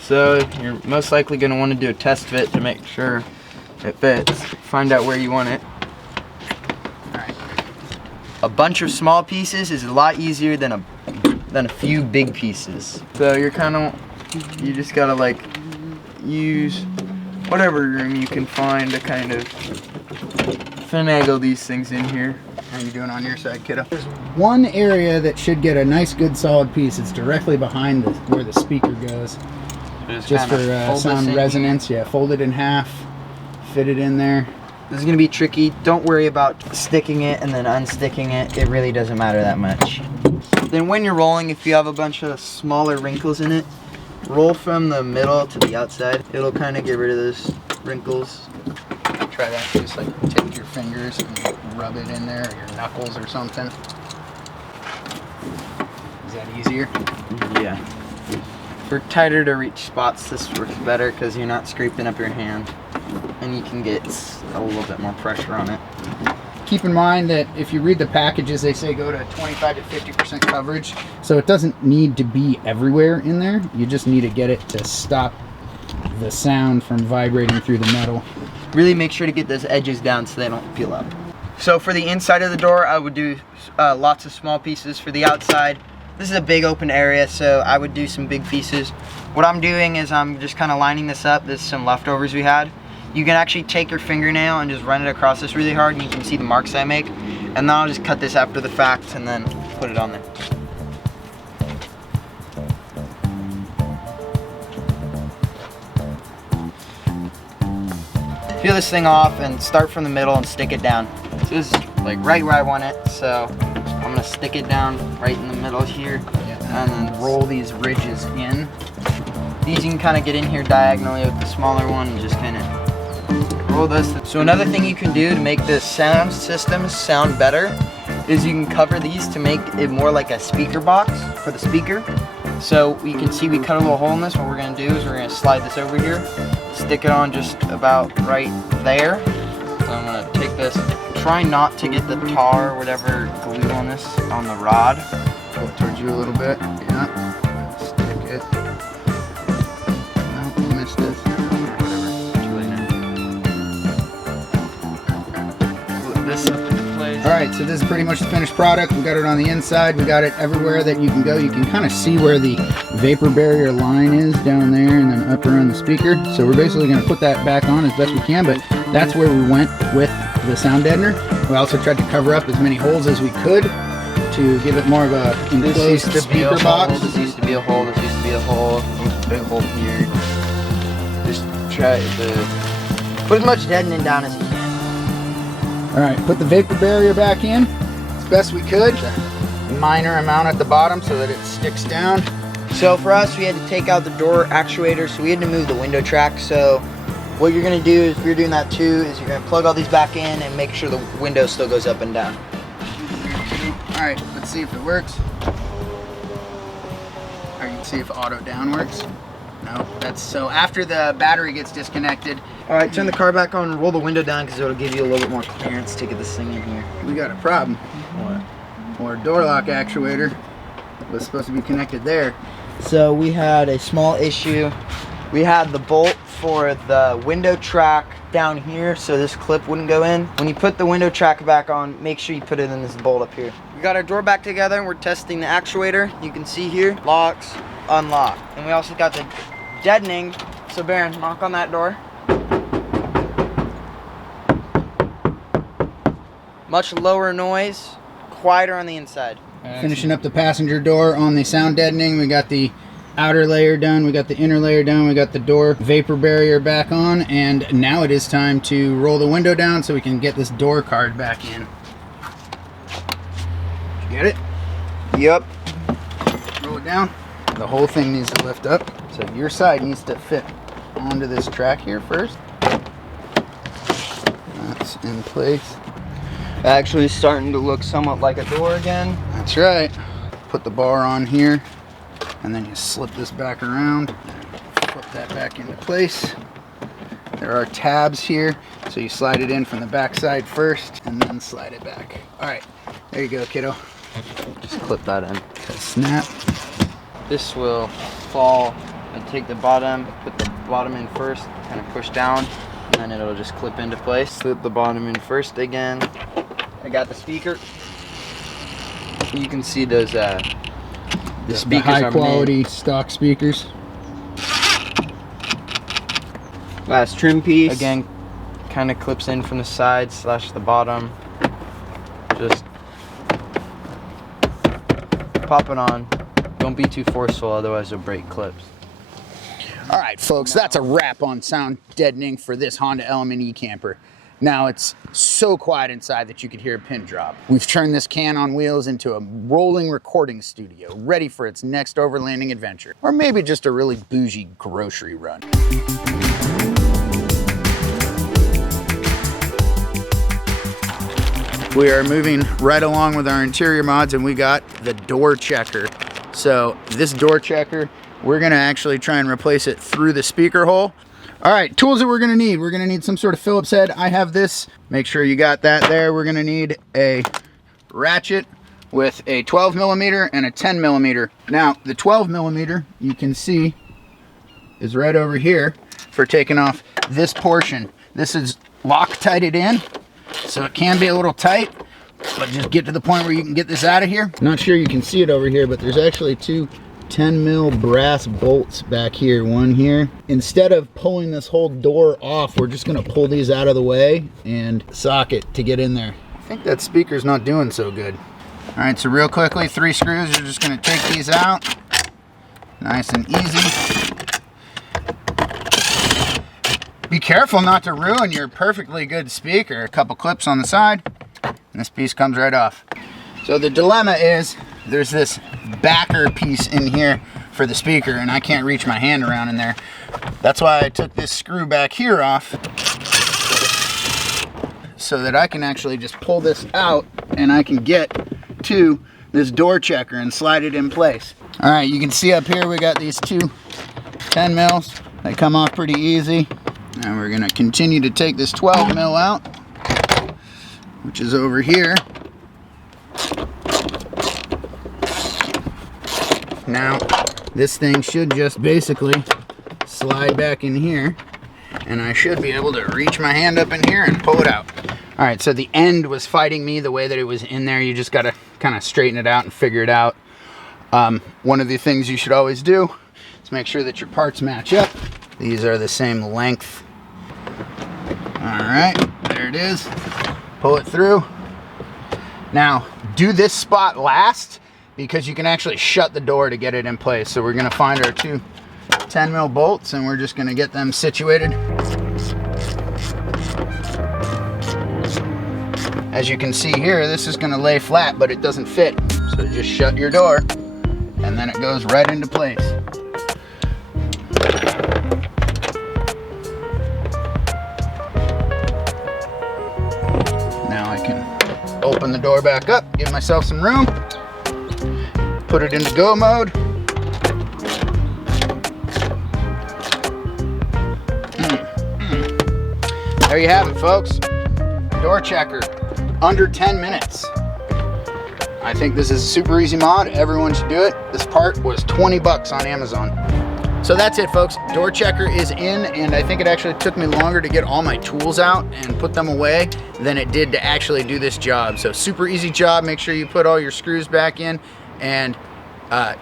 So you're most likely going to want to do a test fit to make sure it fits. Find out where you want it. Alright. A bunch of small pieces is a lot easier than a then a few big pieces. So you just gotta like use whatever room you can find to kind of finagle these things in here. How you doing on your side, kiddo? There's one area that should get a nice, good, solid piece. It's directly behind where the speaker goes. Just for sound resonance. Yeah, fold it in half, fit it in there. This is gonna be tricky. Don't worry about sticking it and then unsticking it. It really doesn't matter that much. Then when you're rolling, if you have a bunch of smaller wrinkles in it, roll from the middle to the outside. It'll kind of get rid of those wrinkles. Try that. Just like take your fingers and rub it in there, or your knuckles or something. Is that easier? Yeah. For tighter to reach spots, this works better because you're not scraping up your hand and you can get a little bit more pressure on it. Keep in mind that if you read the packages, they say go to 25 to 50% coverage. So it doesn't need to be everywhere in there. You just need to get it to stop the sound from vibrating through the metal. Really make sure to get those edges down so they don't peel up. So for the inside of the door, I would do lots of small pieces. For the outside, this is a big open area, so I would do some big pieces. What I'm doing is I'm just kind of lining this up. This is some leftovers we had. You can actually take your fingernail and just run it across this really hard, and you can see the marks I make. And then I'll just cut this after the fact and then put it on there. Peel this thing off and start from the middle and stick it down. So this is like right where I want it, so I'm gonna stick it down right in the middle here, and then Roll these ridges in. these you can kind of get in here diagonally with the smaller one and just kind of roll this. So another thing you can do to make the sound system sound better is you can cover these to make it more like a speaker box for the speaker. So you can see we cut a little hole in this. What we're gonna do is we're gonna slide this over here, stick it on just about right there. So I'm gonna take this, try not to get the tar or whatever glue on this on the rod. Pull it towards you a little bit. Yeah. Stick it. No, missed it. Whatever. Too late now. Flip this up into place. Alright, so this is pretty much the finished product. We got it on the inside. We got it everywhere that you can go. You can kind of see where the vapor barrier line is down there and then up around the speaker. So we're basically going to put that back on as best we can, but that's where we went with the sound deadener. We also tried to cover up as many holes as we could to give it more of a enclosed speaker box. This used to be a hole. This used to be a hole. Big hole here. Just try to put as much deadening down as you can. Alright, put the vapor barrier back in as best we could. A minor amount at the bottom so that it sticks down. So for us, we had to take out the door actuator, so we had to move the window track. So what you're gonna do, if you're doing that too, is you're gonna plug all these back in and make sure the window still goes up and down. Alright, let's see if it works. Or you can see if auto down works. No, that's so after the battery gets disconnected. Alright, turn the car back on and roll the window down because it'll give you a little bit more clearance to get this thing in here. We got a problem. What? Our door lock actuator was supposed to be connected there. So we had a small issue. We had the bolt for the window track down here so this clip wouldn't go in. When you put the window track back on, make sure you put it in this bolt up here. We got our door back together and we're testing the actuator. You can see here, locks, unlock. And we also got the deadening. So Baron, knock on that door. Much lower noise, quieter on the inside. Finishing up the passenger door on the sound deadening. We got the outer layer done, we got the inner layer done, we got the door vapor barrier back on, and now it is time to roll the window down so we can get this door card back in. Did you get it? Yep. Roll it down. The whole thing needs to lift up, so your side needs to fit onto this track here first. That's in place. Actually starting to look somewhat like a door again. That's right. Put the bar on here, and then you slip this back around, flip that back into place. There are tabs here, so you slide it in from the back side first, and then slide it back. All right, there you go, kiddo. Just clip that in. Snap. This will fall and take the bottom, put the bottom in first, kind of push down, and then it'll just clip into place. Slip the bottom in first again. I got the speaker. You can see those the speakers high are quality stock speakers. Last trim piece. Again, kind of clips in from the side / the bottom. Just pop it on. Don't be too forceful, otherwise you'll break clips. All right, folks, that's a wrap on sound deadening for this Honda Element E camper. Now it's so quiet inside that you could hear a pin drop. We've turned this can on wheels into a rolling recording studio, ready for its next overlanding adventure, or maybe just a really bougie grocery run. We are moving right along with our interior mods, and we got the door checker. So this door checker, we're gonna actually try and replace it through the speaker hole. All right, tools that we're gonna need. We're gonna need some sort of Phillips head. I have this. Make sure you got that there. We're gonna need a ratchet with a 12 millimeter and a 10 millimeter. Now, the 12 millimeter, you can see, is right over here for taking off this portion. This is Loctited in, so it can be a little tight, but just get to the point where you can get this out of here. Not sure you can see it over here, but there's actually two 10 mil brass bolts back here, one here. Instead of pulling this whole door off, we're just gonna pull these out of the way and socket to get in there. I think that speaker's not doing so good. All right, so real quickly, 3 screws, you're just gonna take these out. Nice and easy. Be careful not to ruin your perfectly good speaker. A couple clips on the side, and this piece comes right off. So the dilemma is, there's this backer piece in here for the speaker, and I can't reach my hand around in there. That's why I took this screw back here off, so that I can actually just pull this out and I can get to this door checker and slide it in place. All right, you can see up here we got these two 10 mils. They come off pretty easy. And we're gonna continue to take this 12 mil out, which is over here. Now, this thing should just basically slide back in here, and I should be able to reach my hand up in here and pull it out. All right, so the end was fighting me the way that it was in there. You just gotta kind of straighten it out and figure it out. One of the things you should always do is make sure that your parts match up. These are the same length. All right, there it is. Pull it through. Now, do this spot last, because you can actually shut the door to get it in place. So we're gonna find our two 10 mil bolts, and we're just gonna get them situated. As you can see here, this is gonna lay flat, but it doesn't fit. So just shut your door, and then it goes right into place. Now I can open the door back up, give myself some room. Put it into go mode. There you have it, folks. Door checker, under 10 minutes. I think this is a super easy mod. Everyone should do it. This part was 20 bucks on Amazon. So that's it, folks. Door checker is in, and I think it actually took me longer to get all my tools out and put them away than it did to actually do this job. So super easy job. Make sure you put all your screws back in, and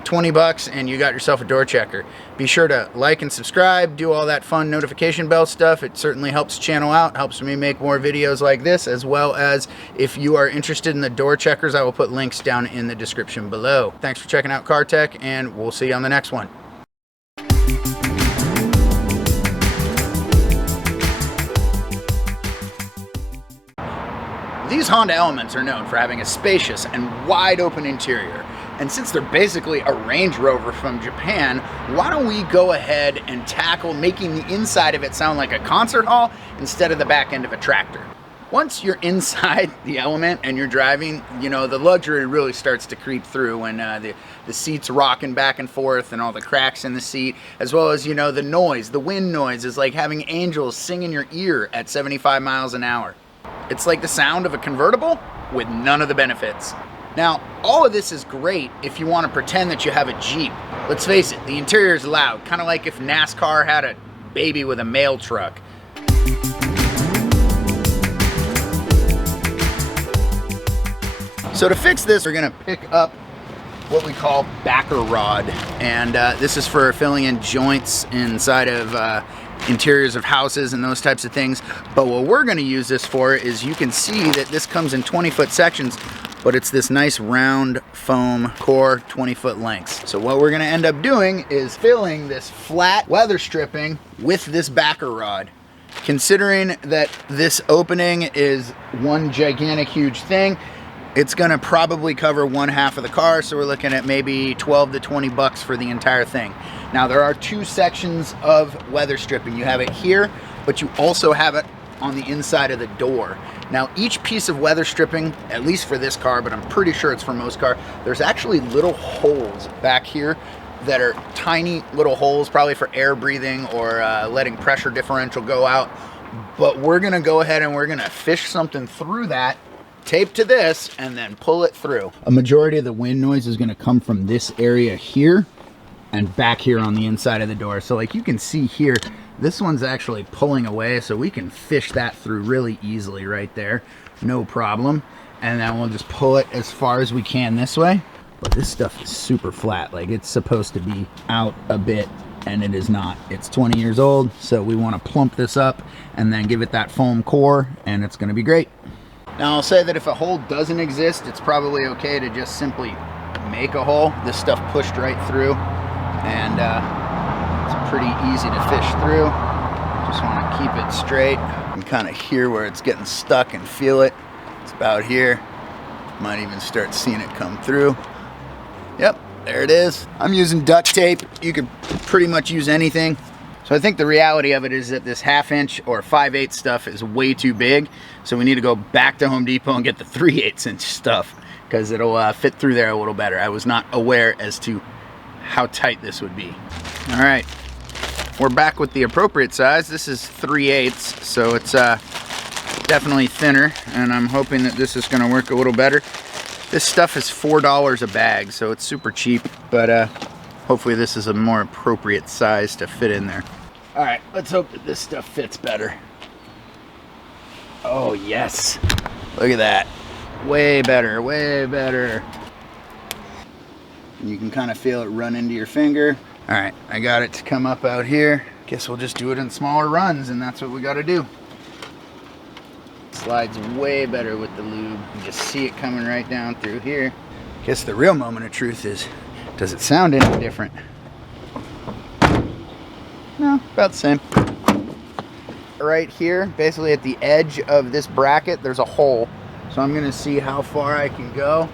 20 bucks and you got yourself a door checker. Be sure to like and subscribe, do all that fun notification bell stuff. It certainly helps the channel out, helps me make more videos like this, as well as if you are interested in the door checkers, I will put links down in the description below. Thanks for checking out Car Tech, and we'll see you on the next one. These Honda Elements are known for having a spacious and wide open interior. And since they're basically a Range Rover from Japan, why don't we go ahead and tackle making the inside of it sound like a concert hall instead of the back end of a tractor. Once you're inside the Element and you're driving, you know, the luxury really starts to creep through when the seat's rocking back and forth and all the cracks in the seat, as well as, you know, the noise, the wind noise is like having angels sing in your ear at 75 miles an hour. It's like the sound of a convertible with none of the benefits. Now, all of this is great if you want to pretend that you have a Jeep. Let's face it, the interior is loud, kind of like if NASCAR had a baby with a mail truck. So to fix this, we're going to pick up what we call backer rod, and this is for filling in joints inside of interiors of houses and those types of things. But what we're going to use this for is, you can see that this comes in 20-foot sections, but it's this nice round foam core, 20-foot lengths. So what we're going to end up doing is filling this flat weather stripping with this backer rod. Considering that this opening is one gigantic huge thing, it's gonna probably cover one half of the car, so we're looking at maybe 12 to 20 bucks for the entire thing. Now there are two sections of weather stripping. You have it here, but you also have it on the inside of the door. Now each piece of weather stripping, at least for this car, but I'm pretty sure it's for most cars, there's actually little holes back here that are tiny little holes, probably for air breathing or letting pressure differential go out. But we're gonna go ahead and we're gonna fish something through that, tape to this, and then pull it through. A majority of the wind noise is gonna come from this area here and back here on the inside of the door. So like you can see here, this one's actually pulling away, so we can fish that through really easily right there, no problem. And then we'll just pull it as far as we can this way. But this stuff is super flat. Like, it's supposed to be out a bit, and it is not. It's 20 years old, so we want to plump this up and then give it that foam core, and it's going to be great. Now I'll say that if a hole doesn't exist, it's probably okay to just simply make a hole. This stuff pushed right through, and it's pretty easy to fish through. Just want to keep it straight. You can kind of hear where it's getting stuck and feel it. It's about here. Might even start seeing it come through. Yep, there it is. I'm using duct tape. You could pretty much use anything. So I think the reality of it is that this 1/2 inch or 5/8 stuff is way too big. So we need to go back to Home Depot and get the 3/8 inch stuff, because it'll fit through there a little better. I was not aware as to how tight this would be. All right, we're back with the appropriate size. This is 3/8, so it's definitely thinner, and I'm hoping that this is gonna work a little better. This stuff is $4 a bag, so it's super cheap, but hopefully this is a more appropriate size to fit in there. All right, let's hope that this stuff fits better. Oh yes, look at that. Way better, way better. You can kind of feel it run into your finger. All right, I got it to come up out here. Guess we'll just do it in smaller runs, and that's what we gotta do. Slides way better with the lube. You just see it coming right down through here. Guess the real moment of truth is, does it sound any different? No, about the same. Right here, basically at the edge of this bracket, there's a hole. So I'm gonna see how far I can go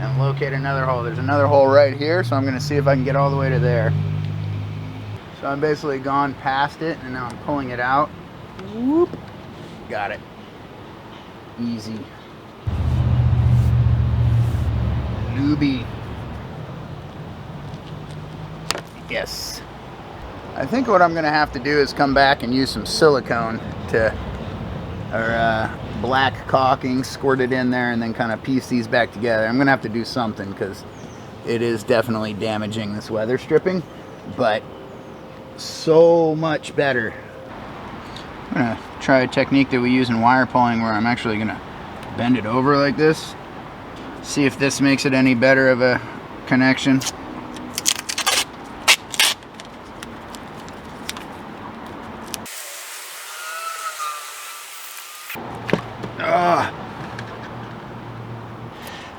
and locate another hole. There's another hole right here, so I'm gonna see if I can get all the way to there. So I'm basically gone past it, and now I'm pulling it out. Whoop. Got it. Easy. Lubey. Yes. I think what I'm gonna have to do is come back and use some silicone to, or black caulking, squirt it in there, and then kind of piece these back together. I'm gonna have to do something, because it is definitely damaging this weather stripping, but so much better. I'm gonna try a technique that we use in wire pulling, where I'm actually gonna bend it over like this. See if this makes it any better of a connection.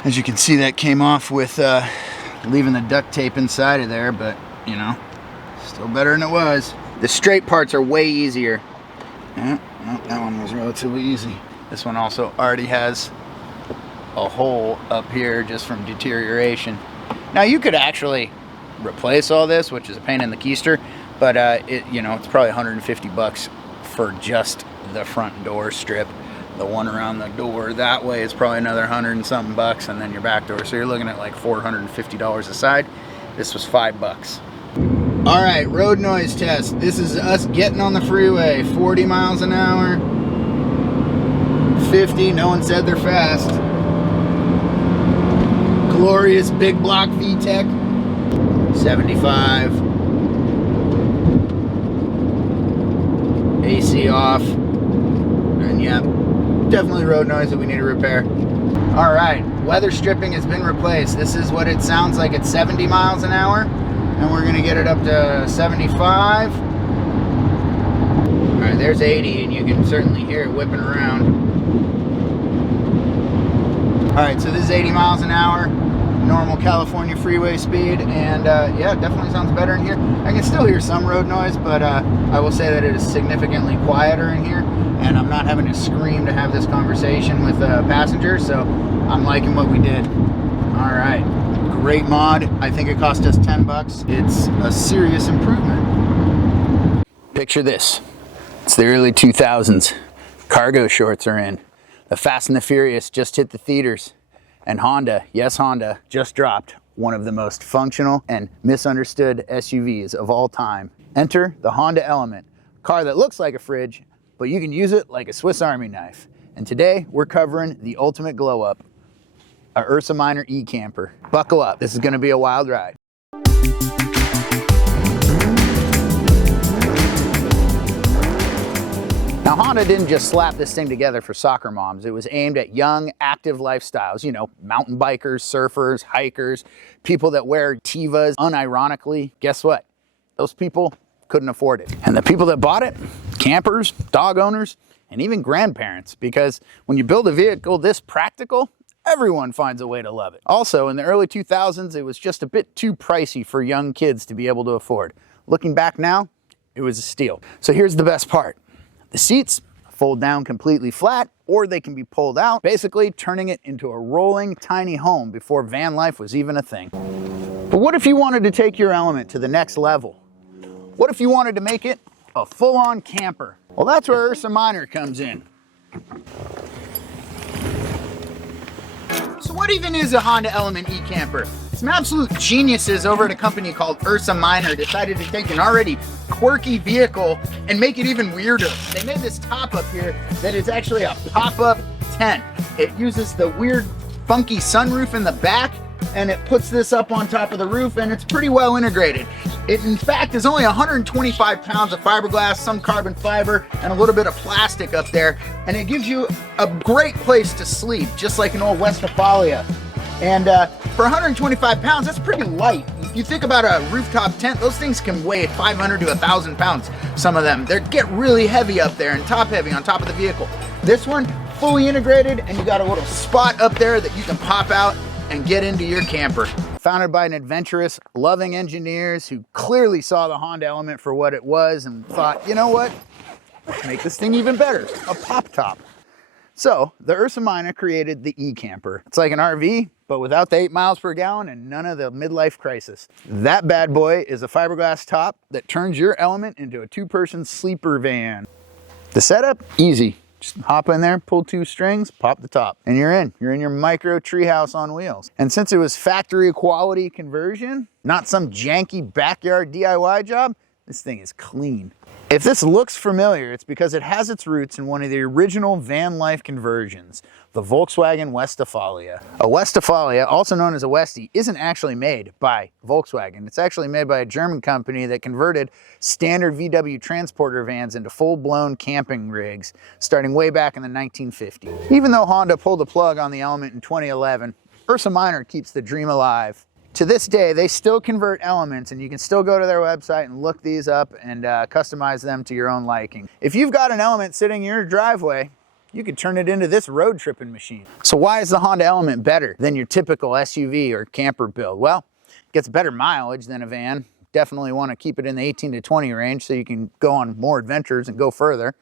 As you can see, that came off with leaving the duct tape inside of there, but you know, still better than it was. The straight parts are way easier. Yeah, well, that one was relatively easy. This one also already has a hole up here just from deterioration. Now you could actually replace all this, which is a pain in the keister, but you know, it's probably 150 bucks for just the front door strip. The one around the door that way is probably another 100 and something bucks, and then your back door. So you're looking at like $450 a side. This was $5. All right, road noise test. This is us getting on the freeway. 40 miles an hour. 50, no one said they're fast. Glorious big block VTEC. 75. AC off. And yep. Definitely road noise that we need to repair. All right, weather stripping has been replaced. This is what it sounds like at 70 miles an hour, and we're gonna get it up to 75. All right, there's 80, and you can certainly hear it whipping around. All right, so this is 80 miles an hour, normal California freeway speed, and yeah, it definitely sounds better in here. I can still hear some road noise, but I will say that it is significantly quieter in here, and I'm not having to scream to have this conversation with passengers, so I'm liking what we did. All right, great mod. I think it cost us 10 bucks. It's a serious improvement. Picture this. It's the early 2000s. Cargo shorts are in. The Fast and the Furious just hit the theaters. And Honda, yes Honda, just dropped one of the most functional and misunderstood SUVs of all time. Enter the Honda Element, a car that looks like a fridge, but you can use it like a Swiss Army knife. And today we're covering the ultimate glow up, a Ursa Minor E camper. Buckle up, this is gonna be a wild ride. Now, Honda didn't just slap this thing together for soccer moms. It was aimed at young, active lifestyles. You know, mountain bikers, surfers, hikers, people that wear Tevas. Unironically, guess what? Those people couldn't afford it. And the people that bought it, campers, dog owners, and even grandparents. Because when you build a vehicle this practical, everyone finds a way to love it. Also, in the early 2000s, it was just a bit too pricey for young kids to be able to afford. Looking back now, it was a steal. So here's the best part. The seats fold down completely flat, or they can be pulled out, basically turning it into a rolling tiny home before van life was even a thing. But what if you wanted to take your Element to the next level? What if you wanted to make it a full-on camper? Well, that's where Ursa Minor comes in. So what even is a Honda Element E camper? Some absolute geniuses over at a company called Ursa Minor decided to take an already quirky vehicle and make it even weirder. They made this top up here that is actually a pop-up tent. It uses the weird funky sunroof in the back, and it puts this up on top of the roof, and it's pretty well integrated. It in fact is only 125 pounds of fiberglass, some carbon fiber, and a little bit of plastic up there, and it gives you a great place to sleep, just like an old Westphalia. And for 125 pounds, that's pretty light. If you think about a rooftop tent, those things can weigh 500 to 1,000 pounds, some of them. They get really heavy up there and top heavy on top of the vehicle. This one, fully integrated, and you got a little spot up there that you can pop out and get into your camper. Founded by an adventurous, loving engineers who clearly saw the Honda Element for what it was and thought, you know what, let's make this thing even better, a pop top. So the Ursa Minor created the E-Camper. It's like an RV, but without the 8 miles per gallon and none of the midlife crisis. That bad boy is a fiberglass top that turns your Element into a 2-person sleeper van. The setup, easy. Just hop in there, pull 2 strings, pop the top, and you're in. You're in your micro treehouse on wheels. And since it was factory quality conversion, not some janky backyard DIY job, this thing is clean. If this looks familiar, it's because it has its roots in one of the original van life conversions, the Volkswagen Westphalia. A Westphalia, also known as a Westie, isn't actually made by Volkswagen. It's actually made by a German company that converted standard VW transporter vans into full-blown camping rigs, starting way back in the 1950s. Even though Honda pulled the plug on the Element in 2011, Ursa Minor keeps the dream alive. To this day, they still convert Elements, and you can still go to their website and look these up and customize them to your own liking. If you've got an Element sitting in your driveway, you could turn it into this road tripping machine. So why is the Honda Element better than your typical SUV or camper build? Well, it gets better mileage than a van. Definitely want to keep it in the 18 to 20 range so you can go on more adventures and go further.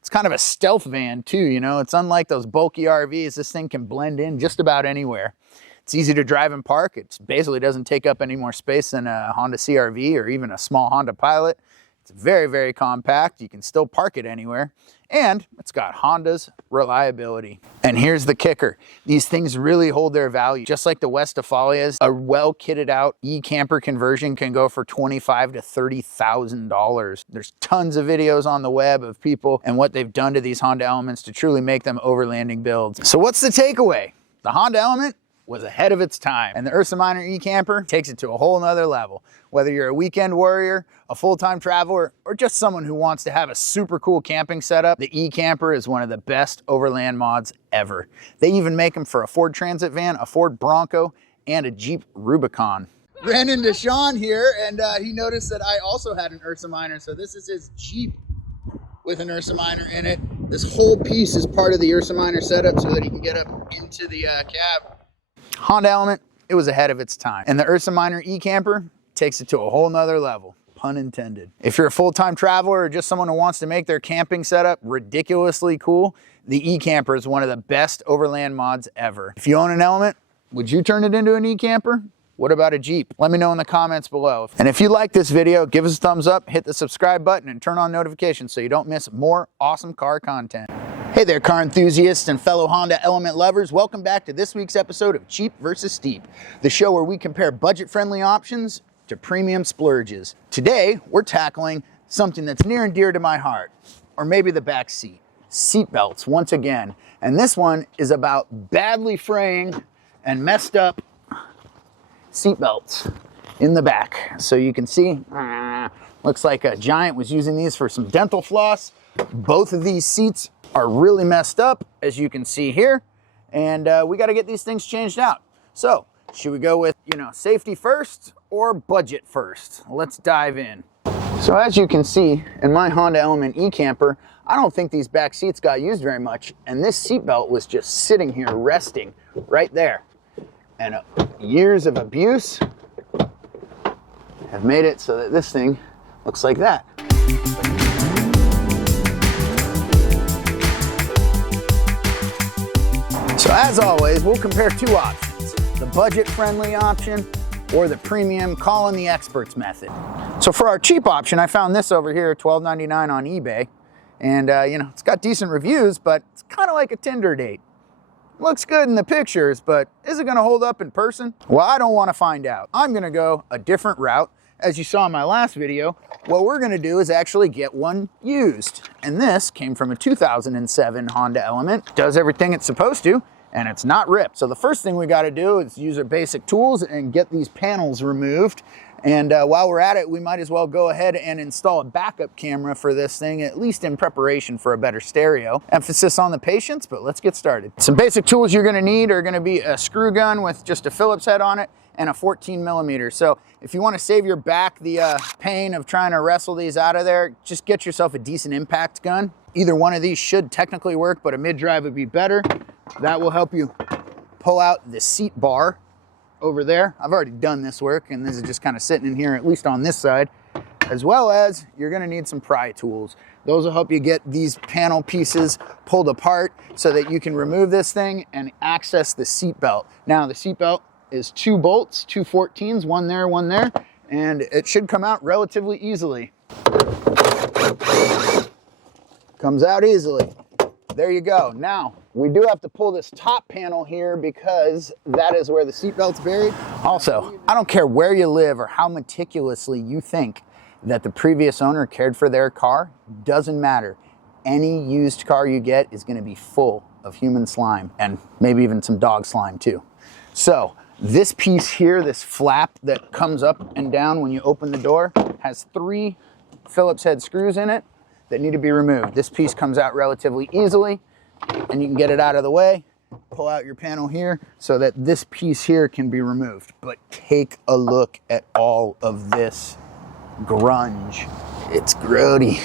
It's kind of a stealth van too, you know. It's unlike those bulky RVs. This thing can blend in just about anywhere. It's easy to drive and park. It basically doesn't take up any more space than a Honda CR-V or even a small Honda Pilot. It's very, very compact. You can still park it anywhere. And it's got Honda's reliability. And here's the kicker. These things really hold their value. Just like the Westphalias, a well-kitted out e-camper conversion can go for $25,000 to $30,000. There's tons of videos on the web of people and what they've done to these Honda Elements to truly make them overlanding builds. So what's the takeaway? The Honda Element was ahead of its time, and the Ursa Minor E camper takes it to a whole nother level. Whether you're a weekend warrior, a full-time traveler, or just someone who wants to have a super cool camping setup, the E camper is one of the best overland mods ever. They even make them for a Ford Transit van, a Ford Bronco, and a Jeep Rubicon. Ran into Sean here, and he noticed that I also had an Ursa Minor, so this is his Jeep with an Ursa Minor in it. This whole piece is part of the Ursa Minor setup so that he can get up into the cab. Honda Element, it was ahead of its time. And the Ursa Minor E camper takes it to a whole nother level, pun intended. If you're a full-time traveler or just someone who wants to make their camping setup ridiculously cool, the E camper is one of the best overland mods ever. If you own an Element, would you turn it into an E camper? What about a Jeep? Let me know in the comments below. And if you like this video, give us a thumbs up, hit the subscribe button, and turn on notifications so you don't miss more awesome car content. Hey there, car enthusiasts and fellow Honda Element lovers. Welcome back to this week's episode of Cheap versus Steep, the show where we compare budget-friendly options to premium splurges. Today, we're tackling something that's near and dear to my heart, or maybe the back seat. Seat belts, once again. And this one is about badly fraying and messed up seat belts in the back. So you can see, looks like a giant was using these for some dental floss. Both of these seats are really messed up, as you can see here, and we got to get these things changed out. So should we go with, safety first or budget first? Let's dive in. So as you can see in my Honda Element E camper, I don't think these back seats got used very much, and this seat belt was just sitting here resting right there. And years of abuse have made it so that this thing looks like that. So as always, we'll compare two options, the budget-friendly option or the premium call in the experts method. So for our cheap option, I found this over here, $12.99 on eBay. And it's got decent reviews, but it's kind of like a Tinder date. Looks good in the pictures, but is it gonna hold up in person? Well, I don't wanna find out. I'm gonna go a different route. As you saw in my last video, what we're gonna do is actually get one used. And this came from a 2007 Honda Element. Does everything it's supposed to, and it's not ripped. So the first thing we gotta do is use our basic tools and get these panels removed. And while we're at it, we might as well go ahead and install a backup camera for this thing, at least in preparation for a better stereo. Emphasis on the patience, but let's get started. Some basic tools you're gonna need are gonna be a screw gun with just a Phillips head on it and a 14 millimeter. So if you wanna save your back the pain of trying to wrestle these out of there, just get yourself a decent impact gun. Either one of these should technically work, but a mid-drive would be better. That will help you pull out the seat bar over there. I've already done this work, and this is just kind of sitting in here, at least on this side, as well as you're gonna need some pry tools. Those will help you get these panel pieces pulled apart so that you can remove this thing and access the seat belt. Now, the seat belt is 2 bolts, 2 14s, one there, and it should come out relatively easily. Comes out easily. There you go. Now, we do have to pull this top panel here because that is where the seatbelt's buried. Also, I don't care where you live or how meticulously you think that the previous owner cared for their car, doesn't matter. Any used car you get is gonna be full of human slime and maybe even some dog slime too. So this piece here, this flap that comes up and down when you open the door, has 3 Phillips head screws in it that need to be removed. This piece comes out relatively easily, and you can get it out of the way, pull out your panel here so that this piece here can be removed. But take a look at all of this grunge. It's grody.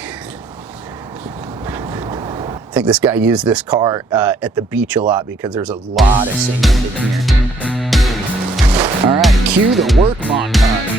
I think this guy used this car at the beach a lot because there's a lot of singing in here. All right, cue the work montage.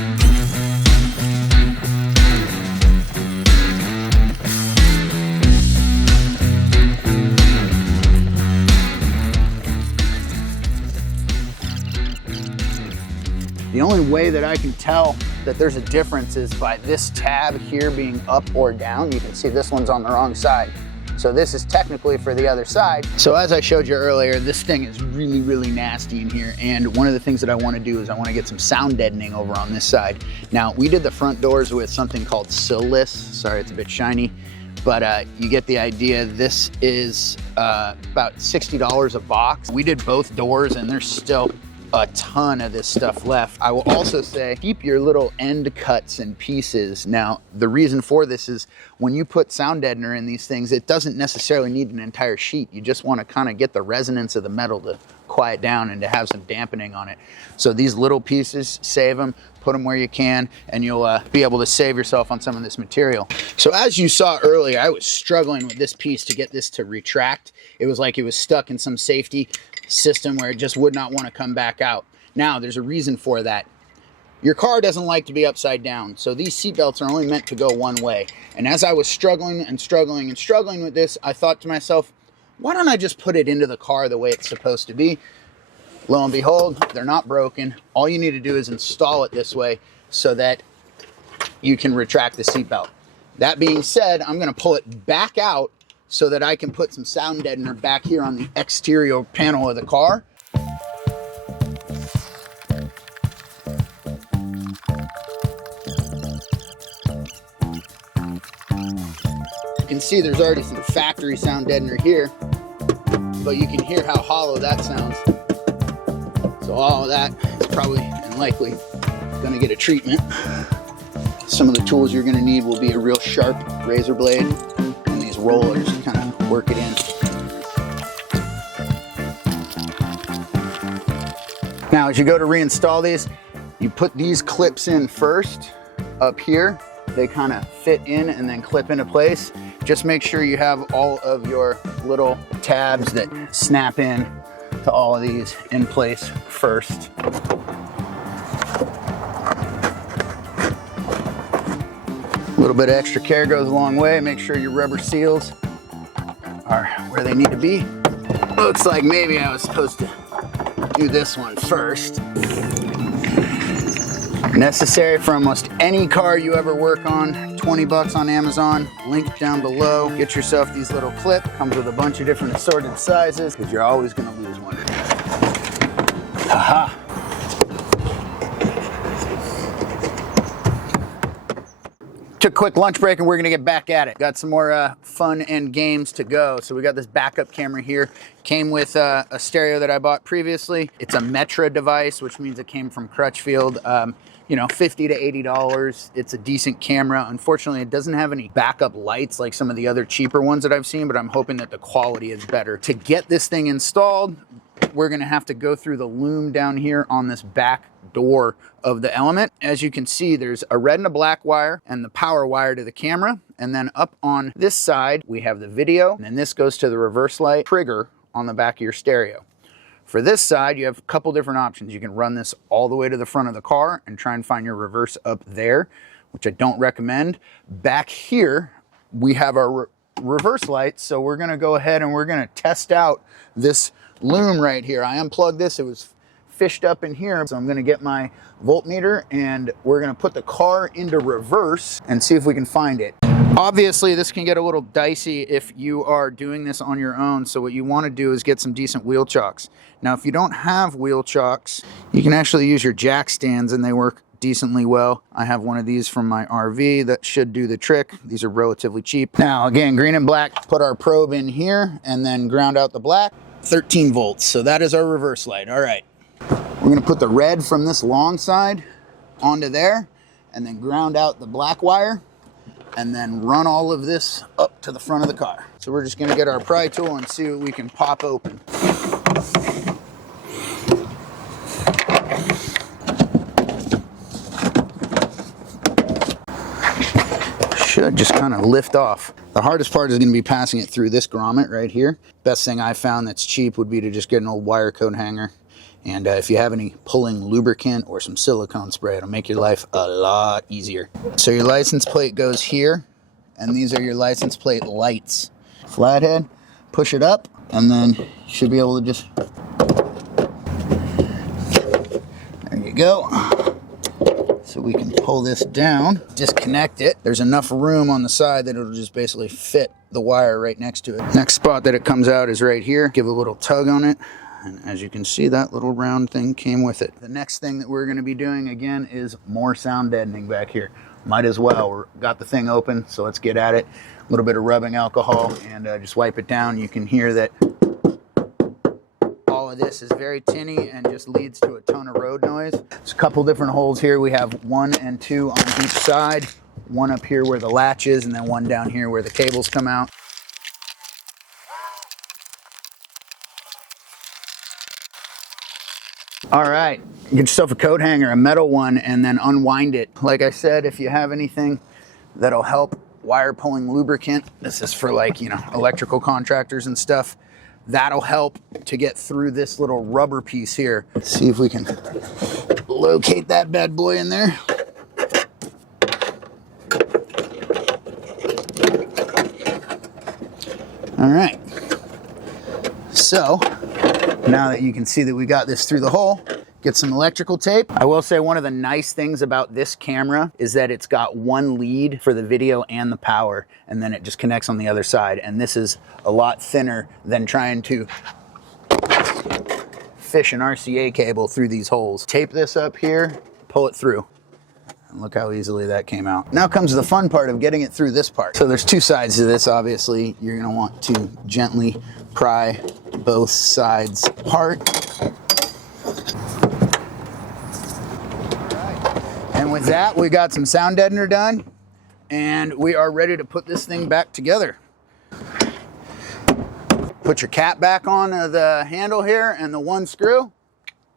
The only way that I can tell that there's a difference is by this tab here being up or down. You can see this one's on the wrong side. So this is technically for the other side. So as I showed you earlier, this thing is really, really nasty in here. And one of the things that I want to do is I want to get some sound deadening over on this side. Now, we did the front doors with something called sill-less. Sorry, it's a bit shiny, but you get the idea. This is about $60 a box. We did both doors and they're still a ton of this stuff left. I will also say, keep your little end cuts and pieces. Now, the reason for this is when you put sound deadener in these things, it doesn't necessarily need an entire sheet. You just want to kind of get the resonance of the metal to quiet down and to have some dampening on it. So these little pieces, save them, put them where you can, and you'll be able to save yourself on some of this material. So as you saw earlier, I was struggling with this piece to get this to retract. It was like it was stuck in some safety system where it just would not want to come back out. Now, there's a reason for that. Your car doesn't like to be upside down, so these seat belts are only meant to go one way. And as I was struggling and struggling and struggling with this, I thought to myself, why don't I just put it into the car the way it's supposed to be? Lo and behold, they're not broken. All you need to do is install it this way so that you can retract the seatbelt. That being said, I'm going to pull it back out so that I can put some sound deadener back here on the exterior panel of the car. You can see there's already some factory sound deadener here, but you can hear how hollow that sounds. So all of that is probably and likely going to get a treatment. Some of the tools you're going to need will be a real sharp razor blade and these rollers to kind of work it in. Now, as you go to reinstall these, you put these clips in first up here. They kind of fit in and then clip into place. Just make sure you have all of your little tabs that snap in to all of these in place first. A little bit of extra care goes a long way. Make sure your rubber seals are where they need to be. Looks like maybe I was supposed to do this one first. Necessary for almost any car you ever work on. 20 bucks on Amazon, link down below. Get yourself these little clips. Comes with a bunch of different assorted sizes because you're always gonna lose one. Haha. Took a quick lunch break and we're gonna get back at it. Got some more fun and games to go. So we got this backup camera here. Came with a stereo that I bought previously. It's a Metra device, which means it came from Crutchfield. You know, $50 to $80. It's a decent camera. Unfortunately, it doesn't have any backup lights like some of the other cheaper ones that I've seen, but I'm hoping that the quality is better. To get this thing installed, we're gonna have to go through the loom down here on this back door of the Element. As you can see, there's a red and a black wire and the power wire to the camera. And then up on this side, we have the video, and then this goes to the reverse light trigger on the back of your stereo. For this side, you have a couple different options. You can run this all the way to the front of the car and try and find your reverse up there, which I don't recommend. Back here, we have our reverse lights. So we're gonna go ahead and we're gonna test out this loom right here. I unplugged this, it was fished up in here. So I'm gonna get my voltmeter and we're gonna put the car into reverse and see if we can find it. Obviously, this can get a little dicey if you are doing this on your own. So what you want to do is get some decent wheel chocks. Now, if you don't have wheel chocks, you can actually use your jack stands and they work decently well. I have one of these from my RV that should do the trick. These are relatively cheap. Now, again, green and black, put our probe in here and then ground out the black. 13 volts. So that is our reverse light. All right. We're going to put the red from this long side onto there and then ground out the black wire, and then run all of this up to the front of the car. So we're just gonna get our pry tool and see what we can pop open. Should just kind of lift off. The hardest part is gonna be passing it through this grommet right here. Best thing I found that's cheap would be to just get an old wire coat hanger. And if you have any pulling lubricant or some silicone spray, it'll make your life a lot easier. So your license plate goes here, and these are your license plate lights. Flathead, push it up, and then you should be able to just, there you go. So we can pull this down, disconnect it. There's enough room on the side that it'll just basically fit the wire right next to it. Next spot that it comes out is right here. Give a little tug on it. And as you can see, that little round thing came with it. The next thing that we're gonna be doing again is more sound deadening back here. Might as well, we've got the thing open, so let's get at it. A little bit of rubbing alcohol and just wipe it down. You can hear that all all of this is very tinny and just leads to a ton of road noise. There's a couple different holes here. We have 1 and 2 on each side, one up here where the latch is, and then one down here where the cables come out. All right, get yourself a coat hanger, a metal one, and then unwind it. Like I said, if you have anything that'll help wire pulling lubricant, this is for like, you know, electrical contractors and stuff, that'll help to get through this little rubber piece here. Let's see if we can locate that bad boy in there. All right, so now that you can see that we got this through the hole, get some electrical tape. I will say one of the nice things about this camera is that it's got one lead for the video and the power, and then it just connects on the other side. And this is a lot thinner than trying to fish an RCA cable through these holes. Tape this up here, pull it through. And look how easily that came out. Now comes the fun part of getting it through this part. So there's two sides to this, obviously. You're gonna want to gently pry both sides apart. And with that, we got some sound deadener done, and we are ready to put this thing back together. Put your cap back on the handle here and the one screw,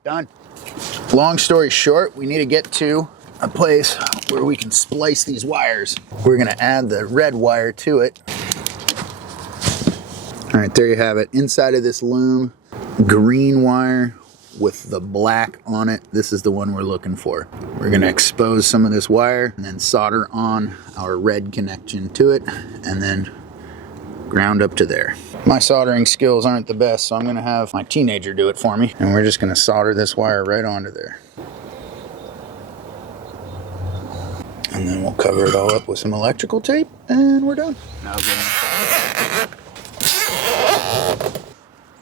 done. Long story short, we need to get to a place where we can splice these wires. We're gonna add the red wire to it. All right, there you have it. Inside of this loom, green wire with the black on it. This is the one we're looking for. We're gonna expose some of this wire and then solder on our red connection to it and then ground up to there. My soldering skills aren't the best, so I'm gonna have my teenager do it for me. And we're just gonna solder this wire right onto there. And then we'll cover it all up with some electrical tape and we're done.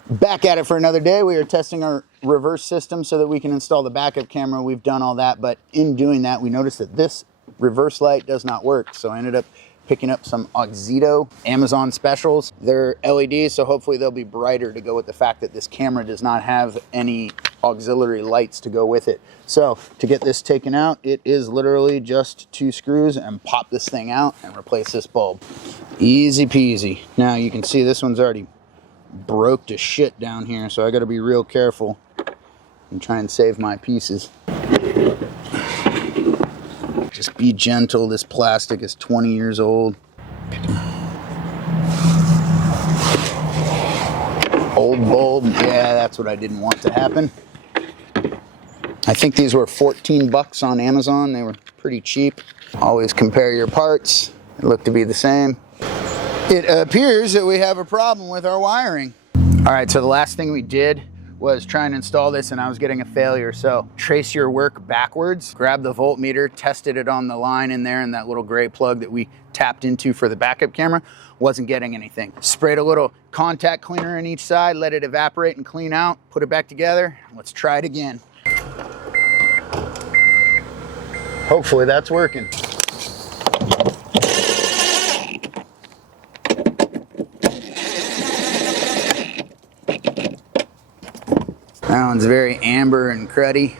Back at it for another day. We are testing our reverse system so that we can install the backup camera. We've done all that, but in doing that, we noticed that this reverse light does not work. So I ended up picking up some Auxito Amazon specials. They're LEDs, so hopefully they'll be brighter to go with the fact that this camera does not have any auxiliary lights to go with it. So to get this taken out, it is literally just 2 screws and pop this thing out and replace this bulb. Easy peasy. Now you can see this one's already broke to shit down here, so I got to be real careful and try and save my pieces. Just be gentle. This plastic is 20 years old. Old bulb. Yeah, that's what I didn't want to happen. I think these were 14 bucks on Amazon. They were pretty cheap. Always compare your parts. They look to be the same. It appears that we have a problem with our wiring. All right, so the last thing we did was try and install this and I was getting a failure. So trace your work backwards, grab the voltmeter, tested it on the line in there and that little gray plug that we tapped into for the backup camera, wasn't getting anything. Sprayed a little contact cleaner in each side, let it evaporate and clean out, put it back together. Let's try it again. Hopefully that's working. That one's very amber and cruddy.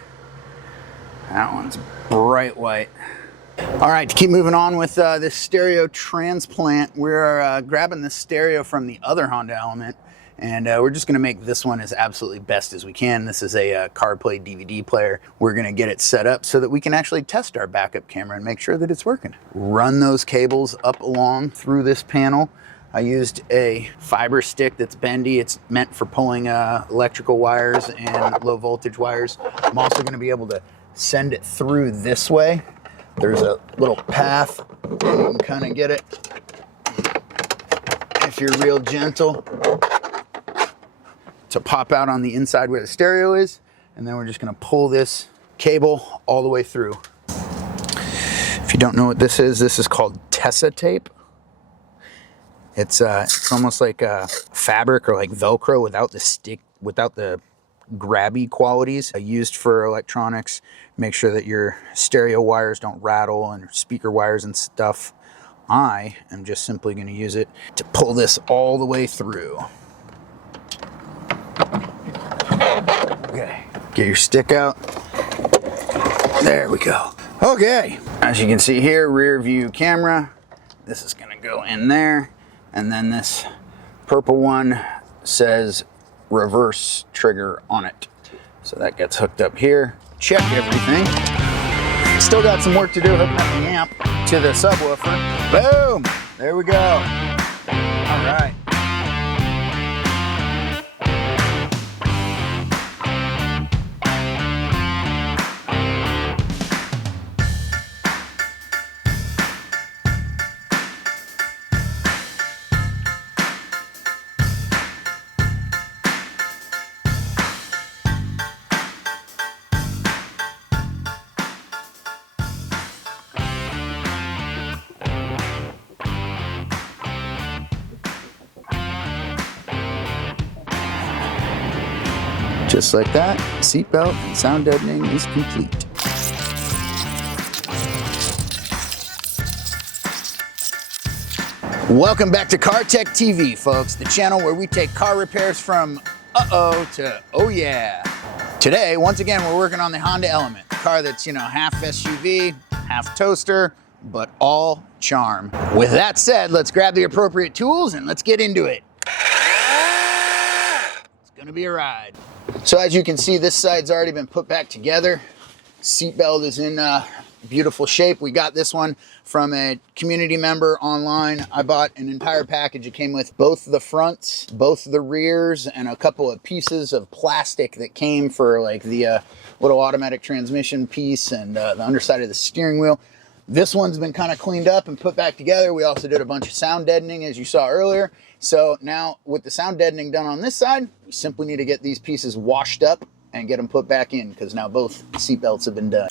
That one's bright white. All right, to keep moving on with this stereo transplant, we're grabbing the stereo from the other Honda Element, and we're just gonna make this one as absolutely best as we can. This is a CarPlay DVD player. We're gonna get it set up so that we can actually test our backup camera and make sure that it's working. Run those cables up along through this panel. I used a fiber stick that's bendy. It's meant for pulling electrical wires and low voltage wires. I'm also gonna be able to send it through this way. There's a little path, you can kind of get it if you're real gentle to pop out on the inside where the stereo is. And then we're just gonna pull this cable all the way through. If you don't know what this is called Tessa tape. It's almost like a fabric or like Velcro without the stick, without the grabby qualities, used for electronics. Make sure that your stereo wires don't rattle and speaker wires and stuff. I am just simply going to use it to pull this all the way through. Okay, get your stick out. There we go. Okay, as you can see here, rear view camera. This is gonna go in there. And then this purple one says reverse trigger on it. So that gets hooked up here. Check everything. Still got some work to do hooking up the amp to the subwoofer. Boom! There we go. All right. Just like that, seatbelt and sound deadening is complete. Welcome back to Car Tech TV, folks, the channel where we take car repairs from uh-oh to oh yeah. Today, once again, we're working on the Honda Element, a car that's, you know, half SUV, half toaster, but all charm. With that said, let's grab the appropriate tools and let's get into it. It's gonna be a ride. So as you can see, this side's already been put back together. Seatbelt is in beautiful shape. We got this one from a community member online. I bought an entire package. It came with both the fronts, both the rears, and a couple of pieces of plastic that came for like the little automatic transmission piece and the underside of the steering wheel. This one's been kind of cleaned up and put back together. We also did a bunch of sound deadening, as you saw earlier. So now with the sound deadening done on this side, we simply need to get these pieces washed up and get them put back in, because now both seatbelts have been done.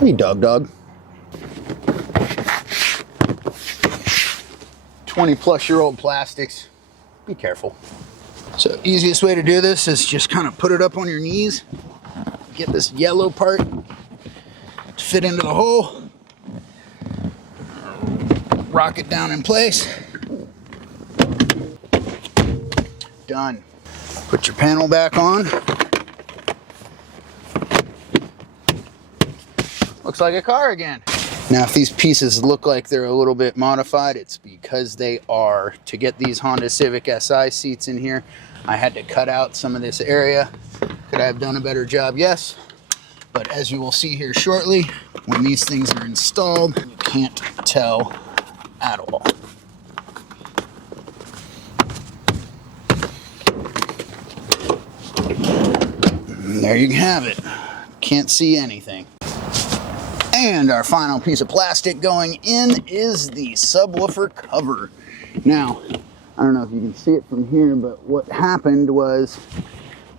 Hey, dog. 20-plus-year-old plastics. Be careful. So easiest way to do this is just kind of put it up on your knees. Get this yellow part to fit into the hole. Rock it down in place. Done. Put your panel back on. Looks like a car again. Now, if these pieces look like they're a little bit modified, it's because they are. To get these Honda Civic SI seats in here, I had to cut out some of this area. Could I have done a better job? Yes. But as you will see here shortly, when these things are installed, you can't tell at all. And there you have it. Can't see anything. And our final piece of plastic going in is the subwoofer cover. Now, I don't know if you can see it from here, but what happened was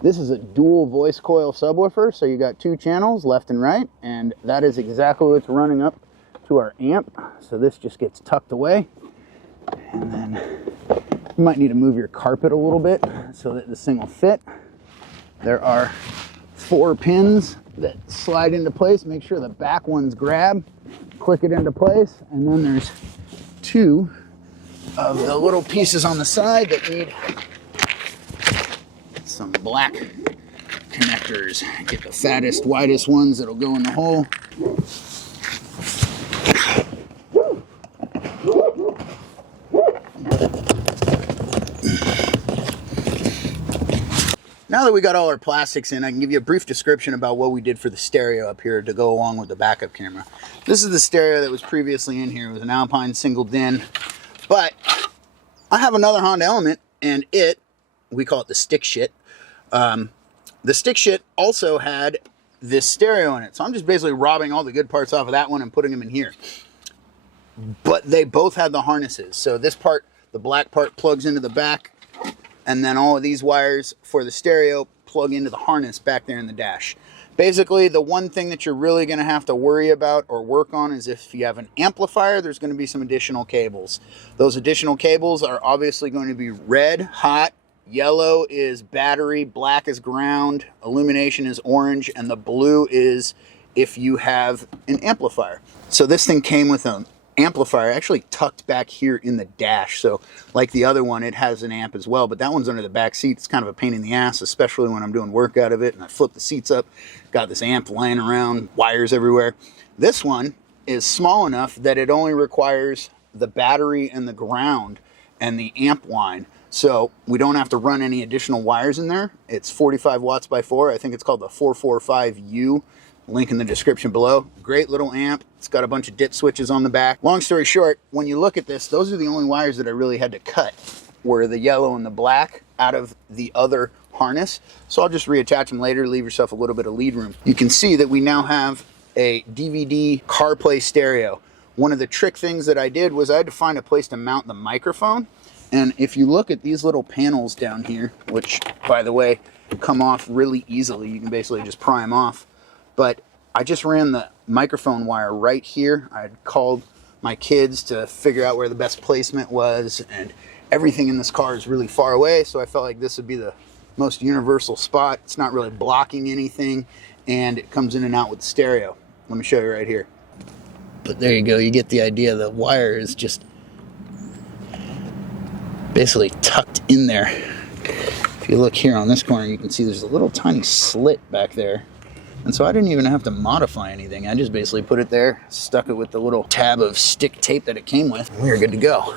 this is a dual voice coil subwoofer, so you got two channels, left and right, and that is exactly what's running up to our amp. So this just gets tucked away, and then you might need to move your carpet a little bit so that this thing will fit. There are 4 pins that slide into place. Make sure the back ones grab, click it into place, and then there's 2 of the little pieces on the side that need some black connectors. Get the fattest, widest ones that'll go in the hole. Now that we got all our plastics in, I can give you a brief description about what we did for the stereo up here to go along with the backup camera. This is the stereo that was previously in here. It was an Alpine single DIN, but I have another Honda Element, and we call it the stick shit. The stick shit also had this stereo in it, so I'm just basically robbing all the good parts off of that one and putting them in here. But they both had the harnesses, so this part, the black part, plugs into the back, and then all of these wires for the stereo plug into the harness back there in the dash. Basically, the one thing that you're really going to have to worry about or work on is if you have an amplifier, there's going to be some additional cables. Those additional cables are obviously going to be red, hot, yellow is battery, black is ground, illumination is orange, and the blue is if you have an amplifier. So this thing came with an amplifier actually tucked back here in the dash. So like the other one, it has an amp as well, but that one's under the back seat. It's kind of a pain in the ass, especially when I'm doing work out of it and I flip the seats up, got this amp lying around, wires everywhere. This one is small enough that it only requires the battery and the ground and the amp line. So we don't have to run any additional wires in there. It's 45 watts by 4. I think it's called the 445U. Link in the description below. Great little amp. It's got a bunch of dip switches on the back. Long story short, when you look at this, those are the only wires that I really had to cut, were the yellow and the black out of the other harness. So I'll just reattach them later, leave yourself a little bit of lead room. You can see that we now have a DVD CarPlay stereo. One of the trick things that I did was I had to find a place to mount the microphone. And if you look at these little panels down here, which, by the way, come off really easily, you can basically just pry them off. But I just ran the microphone wire right here. I had called my kids to figure out where the best placement was, and everything in this car is really far away, so I felt like this would be the most universal spot. It's not really blocking anything, and it comes in and out with the stereo. Let me show you right here. But there you go, you get the idea. The wire is just basically tucked in there. If you look here on this corner, you can see there's a little tiny slit back there. And so I didn't even have to modify anything. I just basically put it there, stuck it with the little tab of stick tape that it came with, and we were good to go.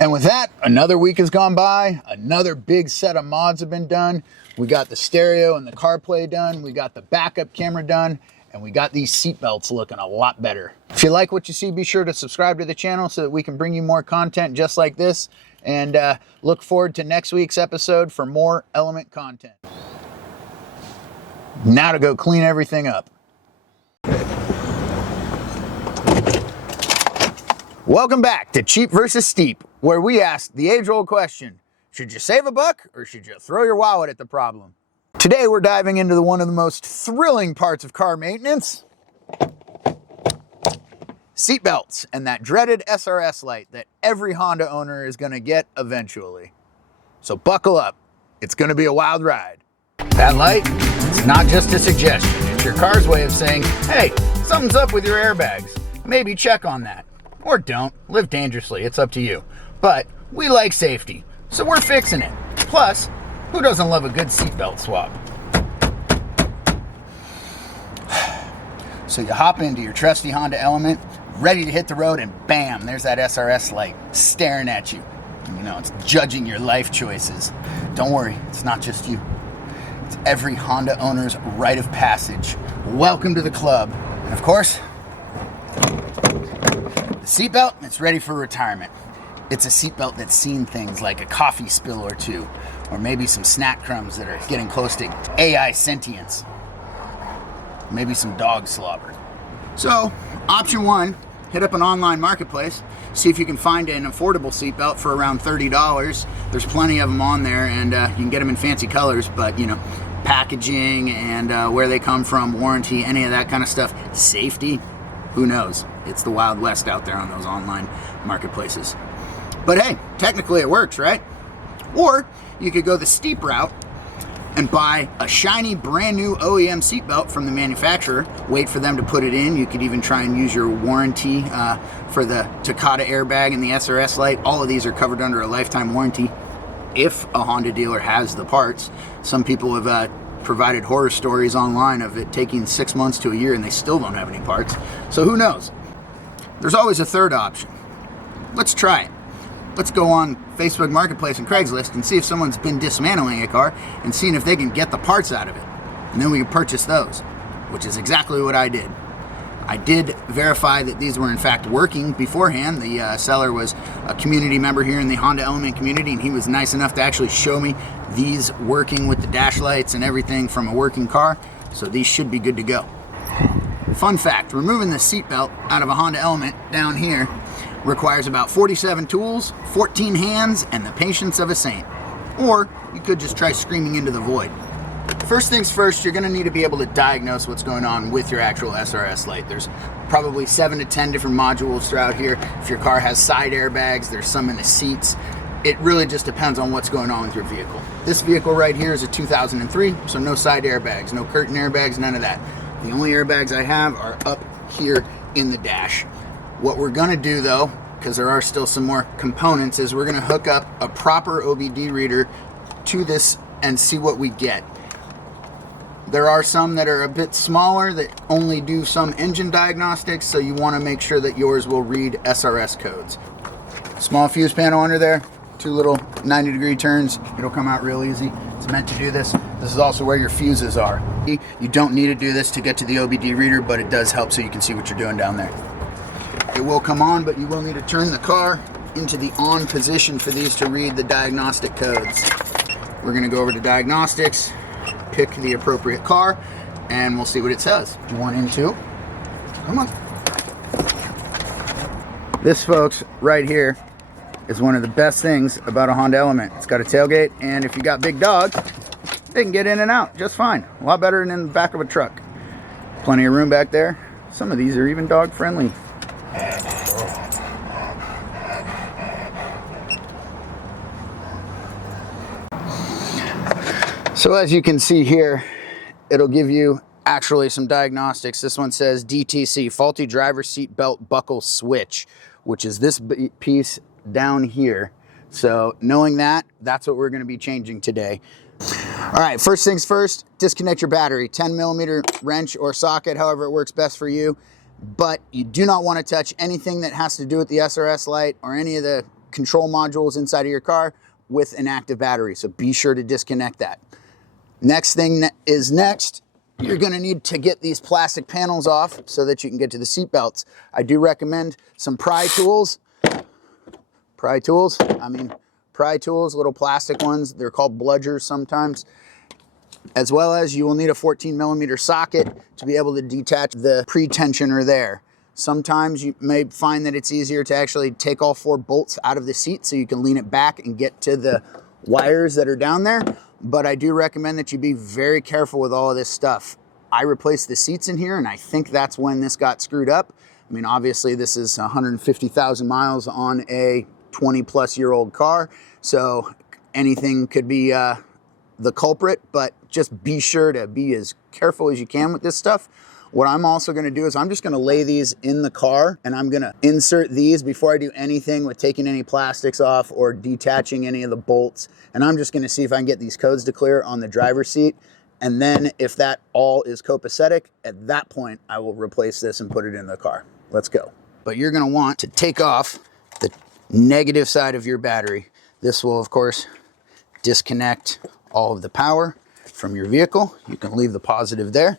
And with that, another week has gone by. Another big set of mods have been done. We got the stereo and the CarPlay done. We got the backup camera done. And we got these seat belts looking a lot better. If you like what you see, be sure to subscribe to the channel so that we can bring you more content just like this. And look forward to next week's episode for more Element content. Now to go clean everything up. Welcome back to Cheap versus Steep, where we ask the age-old question, should you save a buck or should you throw your wallet at the problem? Today we're diving into one of the most thrilling parts of car maintenance, seat belts and that dreaded SRS light that every Honda owner is going to get eventually. So buckle up, it's going to be a wild ride. That light, it's not just a suggestion, it's your car's way of saying, hey, something's up with your airbags, maybe check on that. Or don't. Live dangerously. It's up to you. But we like safety, so we're fixing it. Plus, who doesn't love a good seatbelt swap? So you hop into your trusty Honda Element, ready to hit the road, and bam, there's that SRS light staring at you. And you know, it's judging your life choices. Don't worry, it's not just you. It's every Honda owner's rite of passage. Welcome to the club. And of course, the seatbelt, it's ready for retirement. It's a seatbelt that's seen things like a coffee spill or two, or maybe some snack crumbs that are getting close to AI sentience. Maybe some dog slobber. So, option one, hit up an online marketplace, see if you can find an affordable seatbelt for around $30. There's plenty of them on there, and you can get them in fancy colors, but you know, packaging and where they come from, warranty, any of that kind of stuff, safety, who knows? It's the Wild West out there on those online marketplaces. But hey, technically it works, right? Or you could go the steep route and buy a shiny brand new OEM seatbelt from the manufacturer, wait for them to put it in. You could even try and use your warranty for the Takata airbag and the SRS light. All of these are covered under a lifetime warranty if a Honda dealer has the parts. Some people have provided horror stories online of it taking 6 months to a year and they still don't have any parts. So who knows? There's always a third option. Let's try it. Let's go on Facebook Marketplace and Craigslist and see if someone's been dismantling a car and seeing if they can get the parts out of it. And then we can purchase those, which is exactly what I did. I did verify that these were in fact working beforehand. The seller was a community member here in the Honda Element community, and he was nice enough to actually show me these working with the dash lights and everything from a working car. So these should be good to go. Fun fact, removing the seatbelt out of a Honda Element down here requires about 47 tools, 14 hands, and the patience of a saint. Or you could just try screaming into the void. First things first, you're going to need to be able to diagnose what's going on with your actual SRS light. There's probably 7 to 10 different modules throughout here. If your car has side airbags, there's some in the seats. It really just depends on what's going on with your vehicle. This vehicle right here is a 2003, so no side airbags, no curtain airbags, none of that. The only airbags I have are up here in the dash. What we're going to do though, because there are still some more components, is we're going to hook up a proper OBD reader to this and see what we get. There are some that are a bit smaller that only do some engine diagnostics, so you want to make sure that yours will read SRS codes. Small fuse panel under there, 2 little 90-degree turns. It'll come out real easy. It's meant to do this. This is also where your fuses are. You don't need to do this to get to the OBD reader, but it does help so you can see what you're doing down there. It will come on, but you will need to turn the car into the on position for these to read the diagnostic codes. We're going to go over to diagnostics, pick the appropriate car, and we'll see what it says. 1 and 2. Come on. This, folks, right here is one of the best things about a Honda Element. It's got a tailgate, and if you got big dogs, they can get in and out just fine. A lot better than in the back of a truck. Plenty of room back there. Some of these are even dog friendly. So as you can see here, it'll give you actually some diagnostics. This one says DTC, faulty driver seat belt buckle switch, which is this piece down here. So knowing that, that's what we're going to be changing today. All right, first things first, disconnect your battery. 10mm wrench or socket, however it works best for you. But you do not want to touch anything that has to do with the SRS light or any of the control modules inside of your car with an active battery. So be sure to disconnect that. Next thing is next, you're going to need to get these plastic panels off so that you can get to the seat belts. I do recommend some pry tools. Pry tools, little plastic ones. They're called bludgers sometimes. As well as you will need a 14mm socket to be able to detach the pre-tensioner there. Sometimes you may find that it's easier to actually take all 4 bolts out of the seat so you can lean it back and get to the wires that are down there. But I do recommend that you be very careful with all of this stuff. I replaced the seats in here, and I think that's when this got screwed up. I mean, obviously this is 150,000 miles on a 20-plus-year-old car, so anything could be the culprit, but just be sure to be as careful as you can with this stuff. What I'm also going to do is I'm just going to lay these in the car, and I'm going to insert these before I do anything with taking any plastics off or detaching any of the bolts. And I'm just going to see if I can get these codes to clear on the driver's seat. And then if that all is copacetic, at that point, I will replace this and put it in the car. Let's go. But you're going to want to take off the negative side of your battery. This will, of course, disconnect all of the power from your vehicle. You can leave the positive there.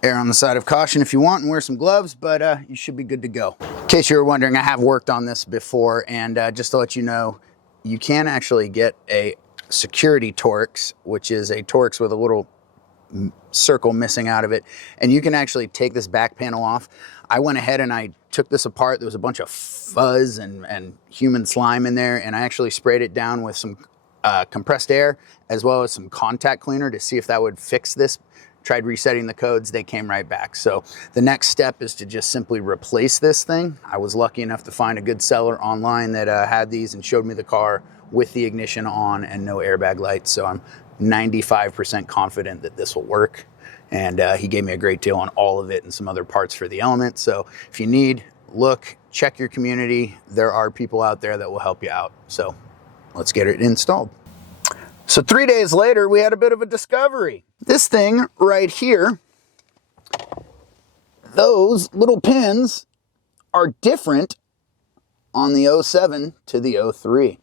Err on the side of caution if you want and wear some gloves, but you should be good to go. In case you were wondering, I have worked on this before, and just to let you know, you can actually get a security Torx, which is a Torx with a little circle missing out of it, and you can actually take this back panel off. I went ahead and I took this apart. There was a bunch of fuzz and human slime in there, and I actually sprayed it down with some compressed air as well as some contact cleaner to see if that would fix this. Tried resetting the codes, they came right back. So the next step is to just simply replace this thing. I was lucky enough to find a good seller online that had these and showed me the car with the ignition on and no airbag lights. So I'm 95% confident that this will work. And he gave me a great deal on all of it and some other parts for the Element. So if you need, look, check your community. There are people out there that will help you out. So let's get it installed. So 3 days later, we had a bit of a discovery. This thing right here, those little pins are different on the 07 to the 03.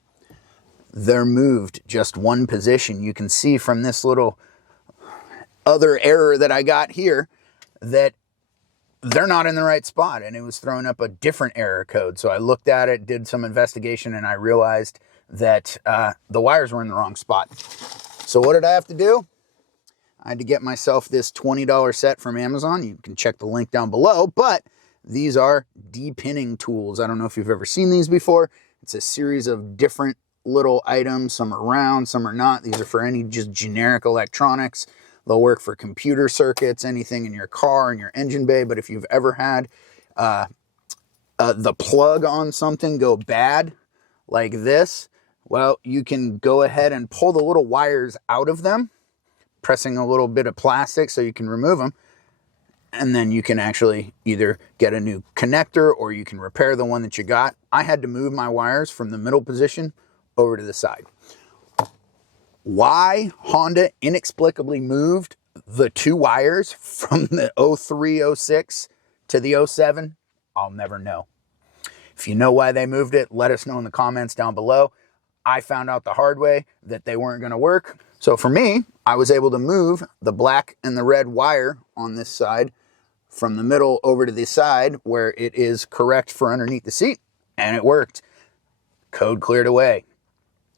They're moved just one position. You can see from this little other error that I got here that they're not in the right spot, and it was throwing up a different error code. So I looked at it, did some investigation, and I realized that the wires were in the wrong spot. So what did I have to do? I had to get myself this $20 set from Amazon. You can check the link down below, but these are depinning tools. I don't know if you've ever seen these before. It's a series of different little items. Some are round, some are not. These are for any just generic electronics. They'll work for computer circuits, anything in your car, in your engine bay. But if you've ever had the plug on something go bad like this, well, you can go ahead and pull the little wires out of them, pressing a little bit of plastic so you can remove them. And then you can actually either get a new connector or you can repair the one that you got. I had to move my wires from the middle position over to the side. Why Honda inexplicably moved the two wires from the 03, 06 to the 07, I'll never know. If you know why they moved it, let us know in the comments down below. I found out the hard way that they weren't going to work. So for me, I was able to move the black and the red wire on this side from the middle over to the side where it is correct for underneath the seat, and it worked. Code cleared away.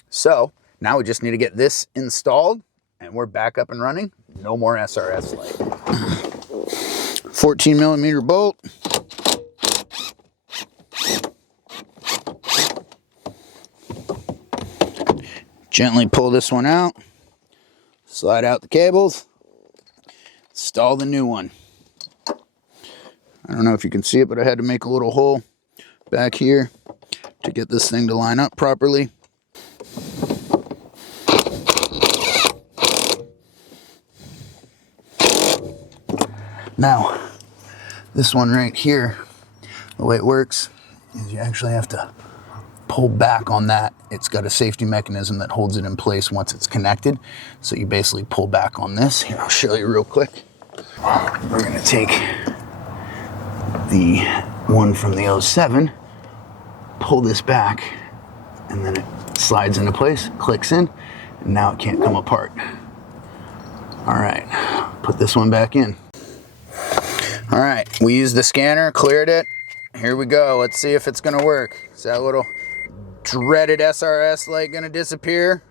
So now we just need to get this installed and we're back up and running. No more SRS light. 14 millimeter bolt. Gently pull this one out, slide out the cables, install the new one. I don't know if you can see it, but I had to make a little hole back here to get this thing to line up properly. Now, this one right here, the way it works is you actually have to pull back on that. It's got a safety mechanism that holds it in place once it's connected. So you basically pull back on this. Here, I'll show you real quick. We're gonna take the one from the 07, pull this back, and then it slides into place, clicks in, and now it can't come apart. All right, put this one back in. All right, we used the scanner, cleared it. Here we go, let's see if it's gonna work. Is that little dreaded SRS light gonna disappear?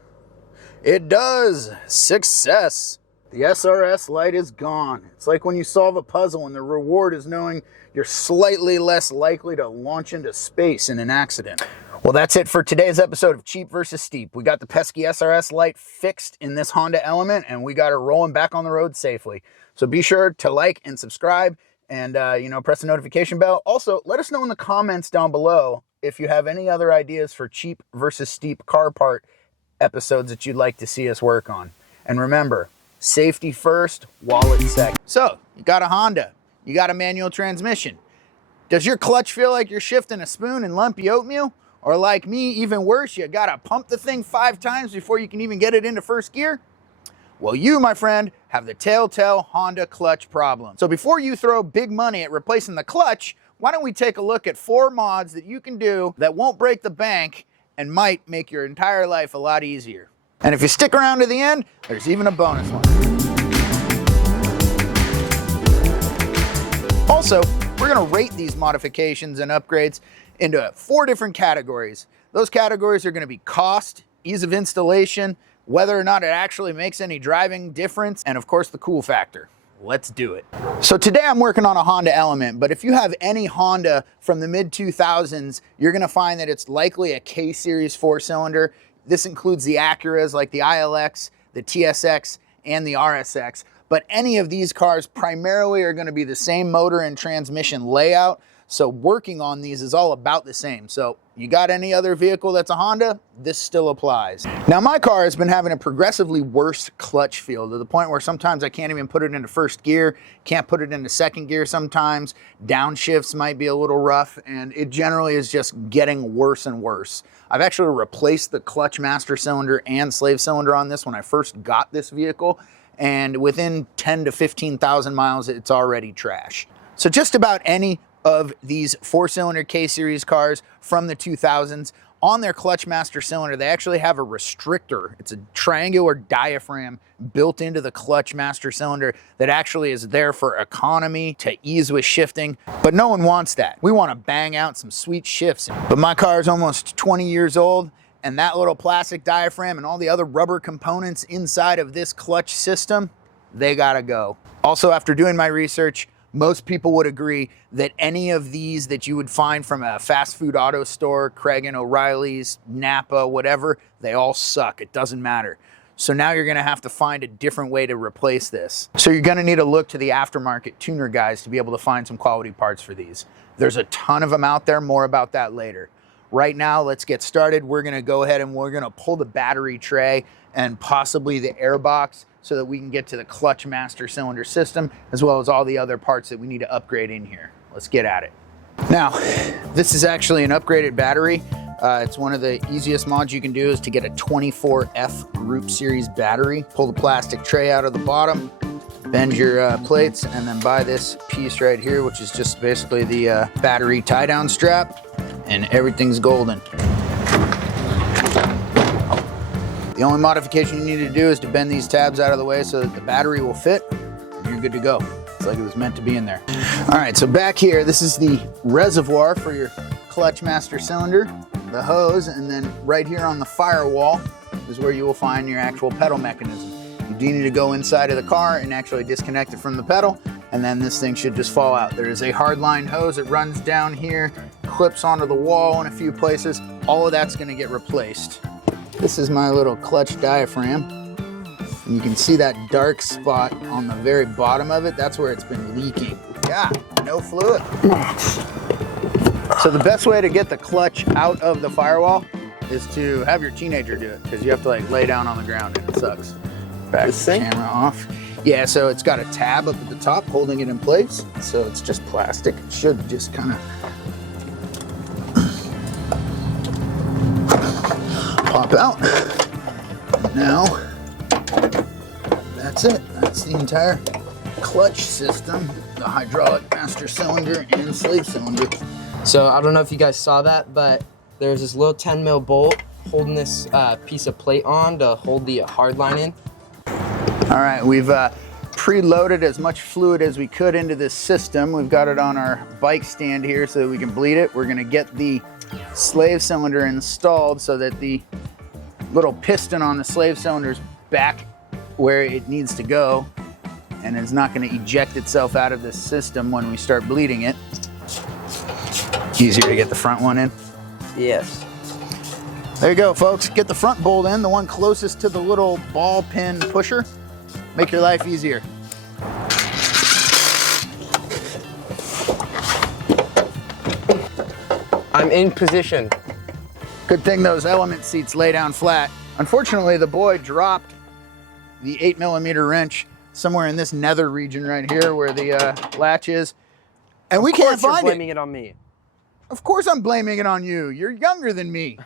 It does. Success. The SRS light is gone. It's like when you solve a puzzle and the reward is knowing you're slightly less likely to launch into space in an accident. Well, that's it for today's episode of Cheap versus Steep. We got the pesky SRS light fixed in this Honda Element and we got it rolling back on the road safely. So be sure to like and subscribe and press the notification bell. Also, let us know in the comments down below if you have any other ideas for cheap versus steep car part episodes that you'd like to see us work on. And remember, safety first, wallet second. So, you got a Honda, you got a manual transmission. Does your clutch feel like you're shifting a spoon in lumpy oatmeal? Or like me, even worse, you gotta pump the thing 5 times before you can even get it into first gear? Well, you, my friend, have the telltale Honda clutch problem. So before you throw big money at replacing the clutch, why don't we take a look at 4 mods that you can do that won't break the bank and might make your entire life a lot easier. And if you stick around to the end, there's even a bonus one. Also, we're gonna rate these modifications and upgrades into 4 different categories. Those categories are gonna be cost, ease of installation, whether or not it actually makes any driving difference, and of course the cool factor. Let's do it. So today I'm working on a Honda Element, but if you have any Honda from the mid-2000s, you're gonna find that it's likely a K-Series 4-cylinder. This includes the Acuras like the ILX, the TSX, and the RSX. But any of these cars primarily are gonna be the same motor and transmission layout, so working on these is all about the same. So you got any other vehicle that's a Honda, this still applies. Now my car has been having a progressively worse clutch feel to the point where sometimes I can't even put it into first gear, can't put it into second gear sometimes, downshifts might be a little rough, and it generally is just getting worse and worse. I've actually replaced the clutch master cylinder and slave cylinder on this when I first got this vehicle, and within 10 to 15,000 miles, it's already trash. So just about any of these 4-cylinder K-Series cars from the 2000s, on their clutch master cylinder, they actually have a restrictor. It's a triangular diaphragm built into the clutch master cylinder that actually is there for economy, to ease with shifting, but no one wants that. We want to bang out some sweet shifts. But my car is almost 20 years old, and that little plastic diaphragm and all the other rubber components inside of this clutch system, they gotta go. Also, after doing my research, most people would agree that any of these that you would find from a fast food auto store, Craig and O'Reilly's, Napa, whatever, they all suck. It doesn't matter. So now you're gonna have to find a different way to replace this. So you're gonna need to look to the aftermarket tuner guys to be able to find some quality parts for these. There's a ton of them out there, more about that later. Right now, let's get started. We're gonna go ahead and we're gonna pull the battery tray and possibly the air box so that we can get to the clutch master cylinder system, as well as all the other parts that we need to upgrade in here. Let's get at it. Now, this is actually an upgraded battery. It's one of the easiest mods you can do is to get a 24F group series battery. Pull the plastic tray out of the bottom, bend your plates, and then buy this piece right here, which is just basically the battery tie down strap, and everything's golden. The only modification you need to do is to bend these tabs out of the way so that the battery will fit, and you're good to go. It's like it was meant to be in there. All right, so back here, this is the reservoir for your clutch master cylinder, the hose, and then right here on the firewall is where you will find your actual pedal mechanism. You do need to go inside of the car and actually disconnect it from the pedal, and then this thing should just fall out. There is a hardline hose that runs down here, clips onto the wall in a few places. All of that's gonna get replaced. This is my little clutch diaphragm. And you can see that dark spot on the very bottom of it. That's where it's been leaking. Yeah, no fluid. So the best way to get the clutch out of the firewall is to have your teenager do it, because you have to like lay down on the ground and it sucks. Back the camera off. Yeah, so it's got a tab up at the top holding it in place. So it's just plastic. It should just kind of pop out. Now, that's it. That's the entire clutch system, the hydraulic master cylinder and slave cylinder. So I don't know if you guys saw that, but there's this little 10 mil bolt holding this piece of plate on to hold the hard line in. All right, we've preloaded as much fluid as we could into this system. We've got it on our bike stand here so that we can bleed it. We're gonna get the slave cylinder installed so that the little piston on the slave cylinder is back where it needs to go and it's not gonna eject itself out of this system when we start bleeding it. Easier to get the front one in. Yes. There you go, folks. Get the front bolt in, the one closest to the little ball pin pusher. Make your life easier. I'm in position. Good thing those element seats lay down flat. Unfortunately, the boy dropped the 8mm wrench somewhere in this nether region right here where the latch is. And we can't find it. You're blaming it on me. Of course I'm blaming it on you. You're younger than me.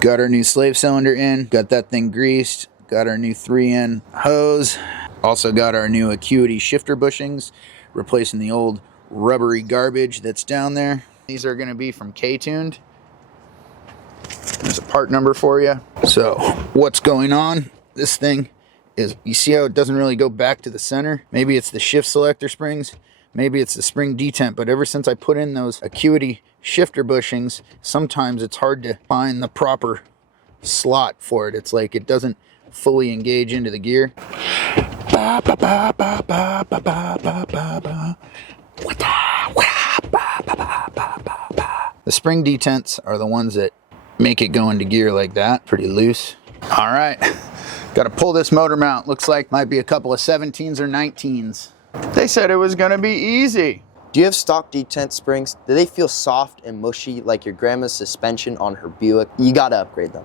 Got our new slave cylinder in. Got that thing greased. Got our new 3N hose. Also got our new Acuity shifter bushings, replacing the old rubbery garbage that's down there. These are gonna be from K-Tuned. There's a part number for you. So what's going on? This thing is, you see how it doesn't really go back to the center? Maybe it's the shift selector springs. Maybe it's the spring detent, but ever since I put in those Acuity shifter bushings, sometimes it's hard to find the proper slot for it. It's like it doesn't fully engage into the gear. The spring detents are the ones that make it go into gear like that, pretty loose. All right, got to pull this motor mount. Looks like might be a couple of 17s or 19s. They said it was gonna be easy. Do you have stock detent springs? Do they feel soft and mushy like your grandma's suspension on her Buick? You gotta upgrade them.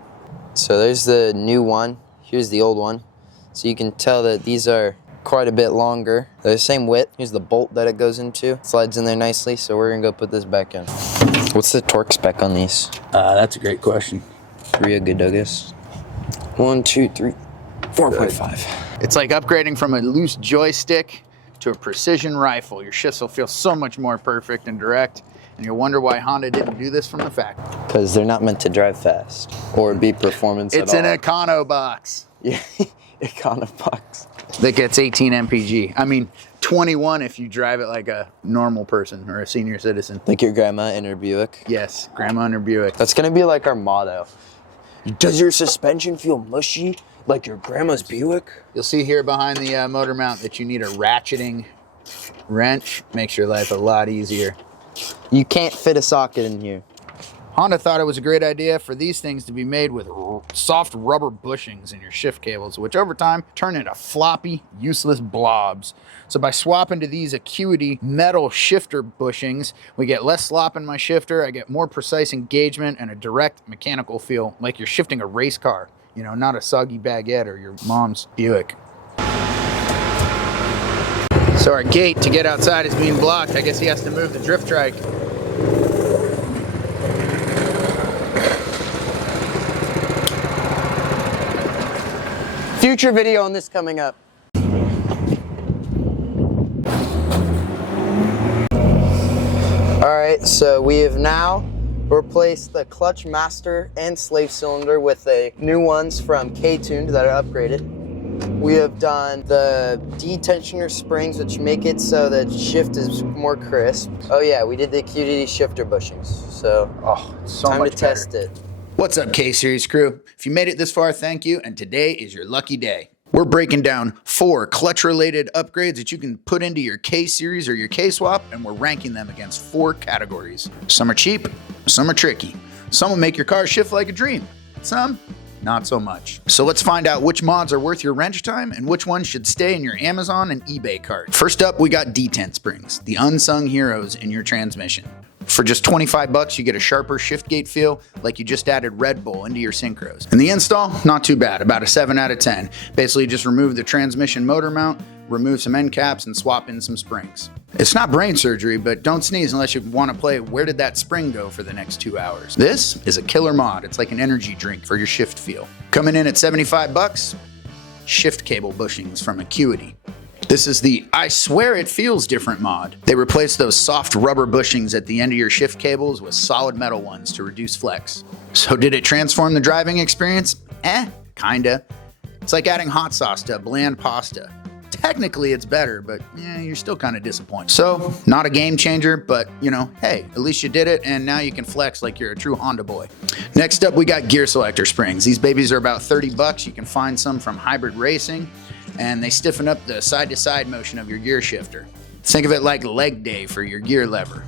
So there's the new one. Here's the old one. So you can tell that these are quite a bit longer. They're the same width. Here's the bolt that it goes into. It slides in there nicely, so we're gonna go put this back in. What's the torque spec on these? That's a great question. 3 a good Douglas. 1, 2, 3, 4.5. It's like upgrading from a loose joystick to a precision rifle. Your shifts will feel so much more perfect and direct, and you'll wonder why Honda didn't do this from the factory. Because they're not meant to drive fast or be performance It's at all. an Econo box. Yeah, Econo box. That gets 18 mpg. I mean, 21 if you drive it like a normal person or a senior citizen. Like your grandma in her Buick. Yes, grandma in her Buick. That's gonna be like our motto. Does your suspension feel mushy like your grandma's Buick? You'll see here behind the motor mount that you need a ratcheting wrench makes your life a lot easier. You can't fit a socket in here. Honda thought it was a great idea for these things to be made with soft rubber bushings in your shift cables, which over time turn into floppy, useless blobs. So by swapping to these Acuity metal shifter bushings, we get less slop in my shifter, I get more precise engagement and a direct mechanical feel, like you're shifting a race car, you know, not a soggy baguette or your mom's Buick. So our gate to get outside is being blocked. I guess he has to move the drift trike. Future video on this coming up. Alright, so we have now replaced the clutch master and slave cylinder with the new ones from K-Tuned that are upgraded. We have done the detensioner springs, which make it so that shift is more crisp. Oh yeah, we did the Acuity shifter bushings, so so time much to test it. What's up, K-Series crew? If you made it this far, thank you, and today is your lucky day. We're breaking down 4 clutch-related upgrades that you can put into your K-Series or your K-Swap, and we're ranking them against 4 categories. Some are cheap, some are tricky. Some will make your car shift like a dream. Some, not so much. So let's find out which mods are worth your wrench time and which ones should stay in your Amazon and eBay cart. First up, we got detent springs, the unsung heroes in your transmission. For just 25 bucks, you get a sharper shift gate feel, like you just added Red Bull into your synchros. And the install, not too bad, about a 7 out of 10. Basically, just remove the transmission motor mount, remove some end caps, and swap in some springs. It's not brain surgery, but don't sneeze unless you want to play Where Did That Spring Go for the next 2 hours. This is a killer mod. It's like an energy drink for your shift feel. Coming in at 75 bucks, shift cable bushings from Acuity. This is the I Swear It Feels Different mod. They replaced those soft rubber bushings at the end of your shift cables with solid metal ones to reduce flex. So did it transform the driving experience? Kinda. It's like adding hot sauce to a bland pasta. Technically it's better, but you're still kind of disappointed. So, not a game changer, but you know, hey, at least you did it and now you can flex like you're a true Honda boy. Next up, we got gear selector springs. These babies are about 30 bucks. You can find some from Hybrid Racing, and they stiffen up the side-to-side motion of your gear shifter. Think of it like leg day for your gear lever.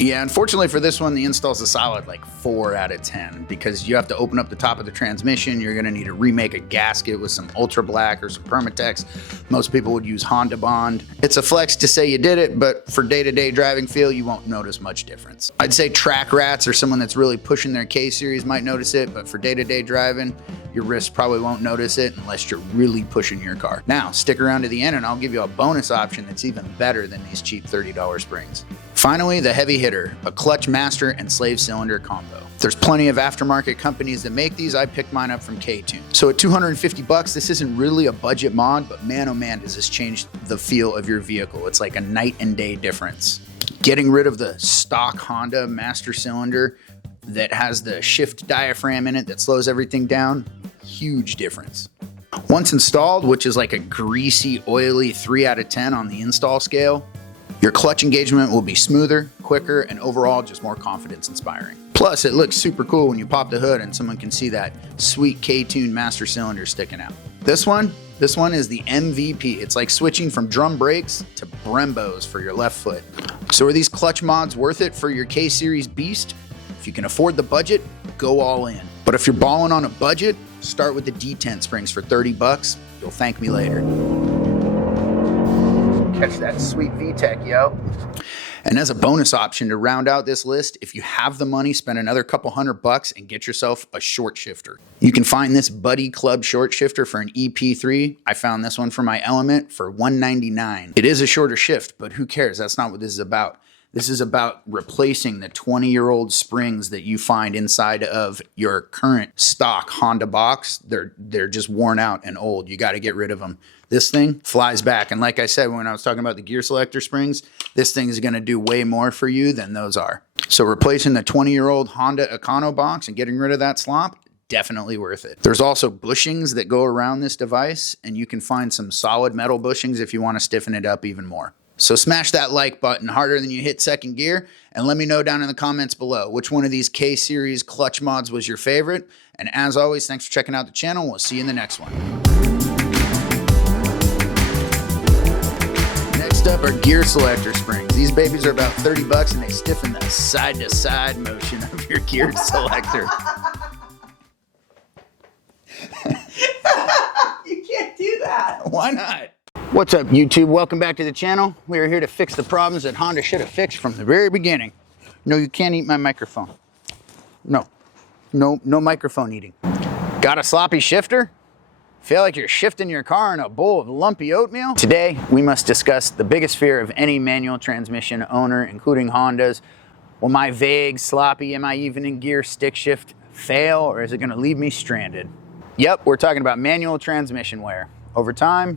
Yeah, unfortunately for this one, the install's a solid like 4 out of 10 because you have to open up the top of the transmission. You're gonna need to remake a gasket with some Ultra Black or some Permatex. Most people would use Honda Bond. It's a flex to say you did it, but for day-to-day driving feel, you won't notice much difference. I'd say track rats or someone that's really pushing their K-Series might notice it, but for day-to-day driving, your wrist probably won't notice it unless you're really pushing your car. Now, stick around to the end and I'll give you a bonus option that's even better than these cheap $30 springs. Finally, the heavy hitter, a clutch master and slave cylinder combo. There's plenty of aftermarket companies that make these. I picked mine up from K-Tune. So at 250 bucks, this isn't really a budget mod, but man, oh man, does this change the feel of your vehicle. It's like a night and day difference. Getting rid of the stock Honda master cylinder that has the shift diaphragm in it that slows everything down, huge difference. Once installed, which is like a greasy, oily 3 out of 10 on the install scale, your clutch engagement will be smoother, quicker, and overall just more confidence inspiring. Plus, it looks super cool when you pop the hood and someone can see that sweet K-Tune master cylinder sticking out. This one is the MVP. It's like switching from drum brakes to Brembos for your left foot. So are these clutch mods worth it for your K-Series beast? If you can afford the budget, go all in. But if you're balling on a budget, start with the detent springs for 30 bucks. You'll thank me later. Catch that sweet VTEC, yo. And as a bonus option to round out this list, if you have the money, spend another couple $100 and get yourself a short shifter. You can find this Buddy Club short shifter for an EP3. I found this one for my Element for $199. It is a shorter shift, but who cares? That's not what this is about. This is about replacing the 20-year-old springs that you find inside of your current stock Honda box. They're just worn out and old. You got to get rid of them. This thing flies back. And like I said, when I was talking about the gear selector springs, this thing is going to do way more for you than those are. So replacing the 20-year-old Honda Econo box and getting rid of that slop, definitely worth it. There's also bushings that go around this device, and you can find some solid metal bushings if you want to stiffen it up even more. So smash that like button harder than you hit second gear, and let me know down in the comments below which one of these K-Series clutch mods was your favorite. And as always, thanks for checking out the channel. We'll see you in the next one. Next up are gear selector springs. These babies are about 30 bucks and they stiffen the side to side motion of your gear selector. You can't do that. Why not? What's up, YouTube? Welcome back to the channel. We are here to fix the problems that Honda should have fixed from the very beginning. No, you can't eat my microphone. No microphone eating. Got a sloppy shifter? Feel like you're shifting your car in a bowl of lumpy oatmeal? Today, we must discuss the biggest fear of any manual transmission owner, including Honda's. Will my vague, sloppy, am I even in gear stick shift fail, or is it gonna leave me stranded? Yep, we're talking about manual transmission wear. Over time,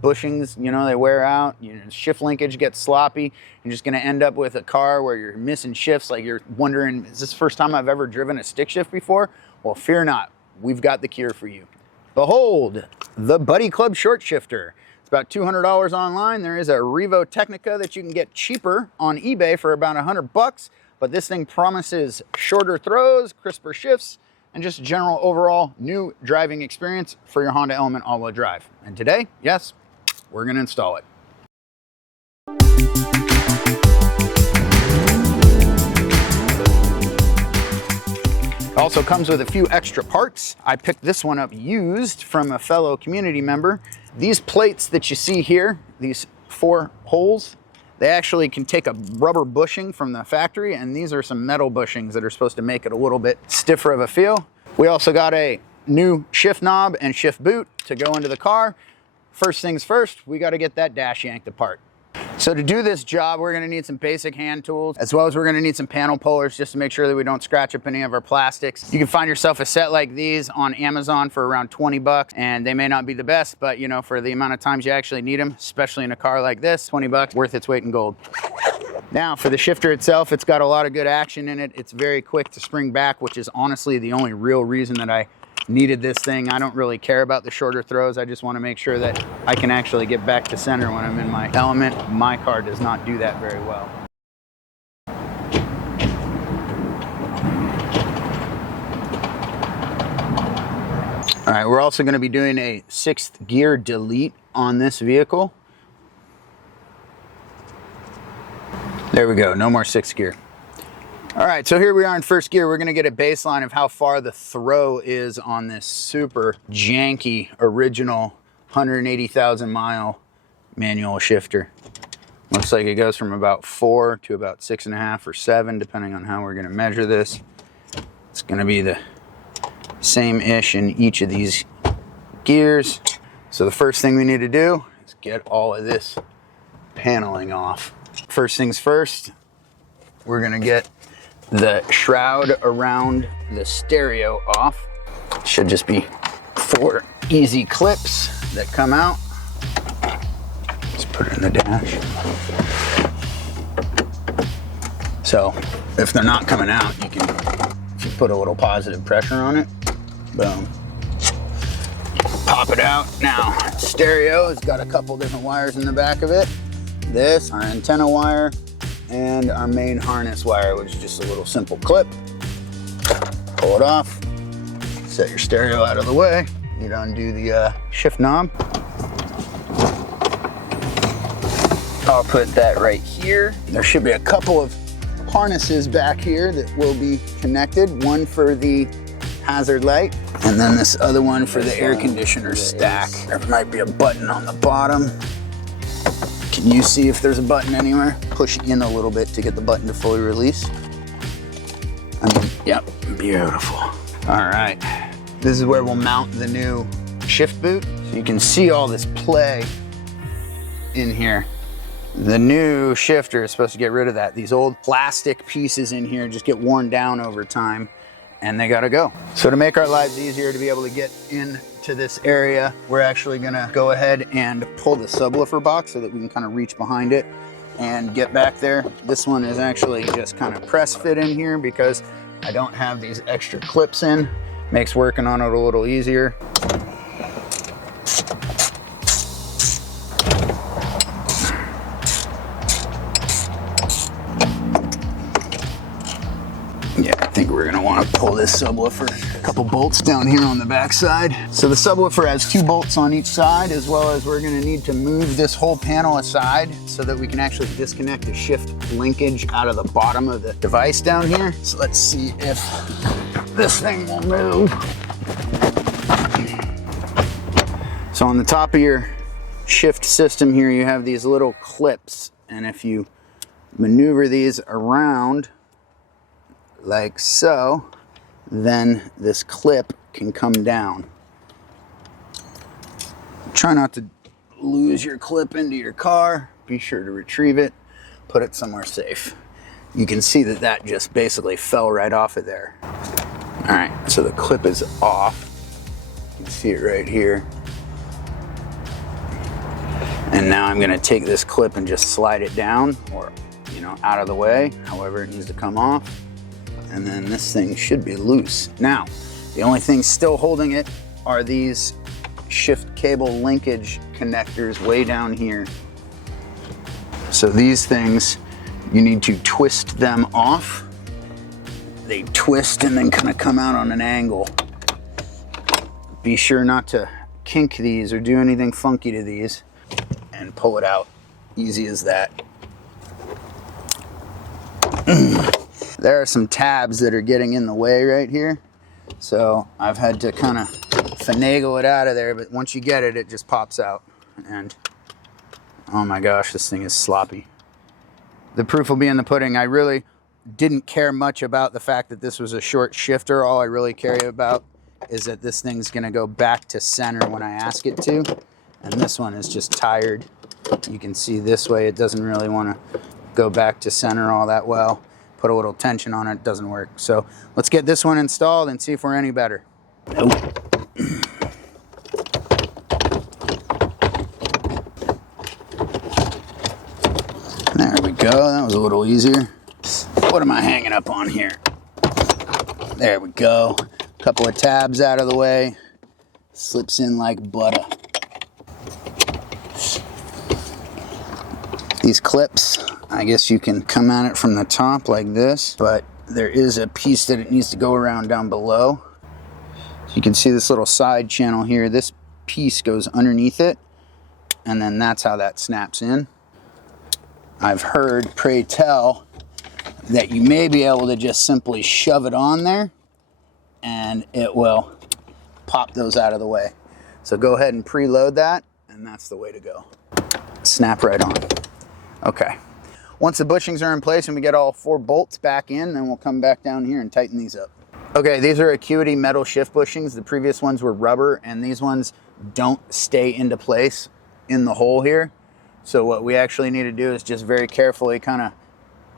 bushings, they wear out, shift linkage gets sloppy. You're just gonna end up with a car where you're missing shifts, like you're wondering, is this the first time I've ever driven a stick shift before? Well, fear not, we've got the cure for you. Behold, the Buddy Club short shifter. It's about $200 online. There is a Revo Technica that you can get cheaper on eBay for about 100 bucks, but this thing promises shorter throws, crisper shifts, and just a general overall new driving experience for your Honda Element all-wheel drive. And today, yes, we're gonna install it. Also comes with a few extra parts. I picked this one up used from a fellow community member. These plates that you see here, these 4 holes, they actually can take a rubber bushing from the factory, and these are some metal bushings that are supposed to make it a little bit stiffer of a feel. We also got a new shift knob and shift boot to go into the car. First things first, we got to get that dash yanked apart. So to do this job, we're gonna need some basic hand tools, as well as we're gonna need some panel pullers just to make sure that we don't scratch up any of our plastics. You can find yourself a set like these on Amazon for around 20 bucks, and they may not be the best, but for the amount of times you actually need them, especially in a car like this, 20 bucks, worth its weight in gold. Now for the shifter itself, it's got a lot of good action in it. It's very quick to spring back, which is honestly the only real reason that I needed this thing. I don't really care about the shorter throws. I just want to make sure that I can actually get back to center when I'm in my element. My car does not do that very well. All right, we're also going to be doing a 6th gear delete on this vehicle. There we go, no more 6th gear. All right, so here we are in 1st gear. We're gonna get a baseline of how far the throw is on this super janky, original 180,000 mile manual shifter. Looks like it goes from about 4 to about 6.5 or 7, depending on how we're gonna measure this. It's gonna be the same-ish in each of these gears. So the first thing we need to do is get all of this paneling off. First things first, we're gonna get the shroud around the stereo off. Should just be 4 easy clips that come out. Let's put it in the dash. So if they're not coming out, you can just put a little positive pressure on it. Boom. Pop it out. Now, stereo has got a couple different wires in the back of it. This, our antenna wire, and our main harness wire, which is just a little simple clip. Pull it off, set your stereo out of the way. You'd undo the shift knob. I'll put that right here. There should be a couple of harnesses back here that will be connected. One for the hazard light, and then this other one for the air conditioner stack. There might be a button on the bottom. Can you see if there's a button anywhere? Push in a little bit to get the button to fully release. Yep, beautiful. All right, this is where we'll mount the new shift boot. So you can see all this play in here. The new shifter is supposed to get rid of that. These old plastic pieces in here just get worn down over time, and they gotta go. So to make our lives easier to be able to get into this area, we're actually gonna go ahead and pull the subwoofer box so that we can kind of reach behind it and get back there. This one is actually just kind of press fit in here because I don't have these extra clips in. Makes working on it a little easier. Yeah, I think we're gonna want to pull this subwoofer. A couple bolts down here on the back side. So the subwoofer has 2 bolts on each side, as well as we're gonna need to move this whole panel aside so that we can actually disconnect the shift linkage out of the bottom of the device down here. So let's see if this thing will move. So on the top of your shift system here, you have these little clips, and if you maneuver these around like so, then this clip can come down. Try not to lose your clip into your car. Be sure to retrieve it, put it somewhere safe. You can see that that just basically fell right off of there. All right, so the clip is off. You can see it right here. And now I'm gonna take this clip and just slide it down, or out of the way, however it needs to come off. And then this thing should be loose. Now, the only thing still holding it are these shift cable linkage connectors way down here. So these things, you need to twist them off. They twist and then kind of come out on an angle. Be sure not to kink these or do anything funky to these, and pull it out. Easy as that. There are some tabs that are getting in the way right here. So I've had to kind of finagle it out of there, but once you get it, it just pops out. And oh my gosh, this thing is sloppy. The proof will be in the pudding. I really didn't care much about the fact that this was a short shifter. All I really care about is that this thing's gonna go back to center when I ask it to. And this one is just tired. You can see this way, it doesn't really wanna go back to center all that well. Put a little tension on it, doesn't work. So let's get this one installed and see if we're any better. Nope. There we go, that was a little easier. What am I hanging up on here? There we go. Couple of tabs out of the way. Slips in like butter. These clips, I guess you can come at it from the top like this, but there is a piece that it needs to go around down below. You can see this little side channel here. This piece goes underneath it, and then that's how that snaps in. I've heard, pray tell, that you may be able to just simply shove it on there and it will pop those out of the way. So go ahead and preload that, and that's the way to go. Snap right on. Okay. Once the bushings are in place and we get all 4 bolts back in, then we'll come back down here and tighten these up. Okay, these are Acuity metal shift bushings. The previous ones were rubber, and these ones don't stay into place in the hole here. So what we actually need to do is just very carefully kind of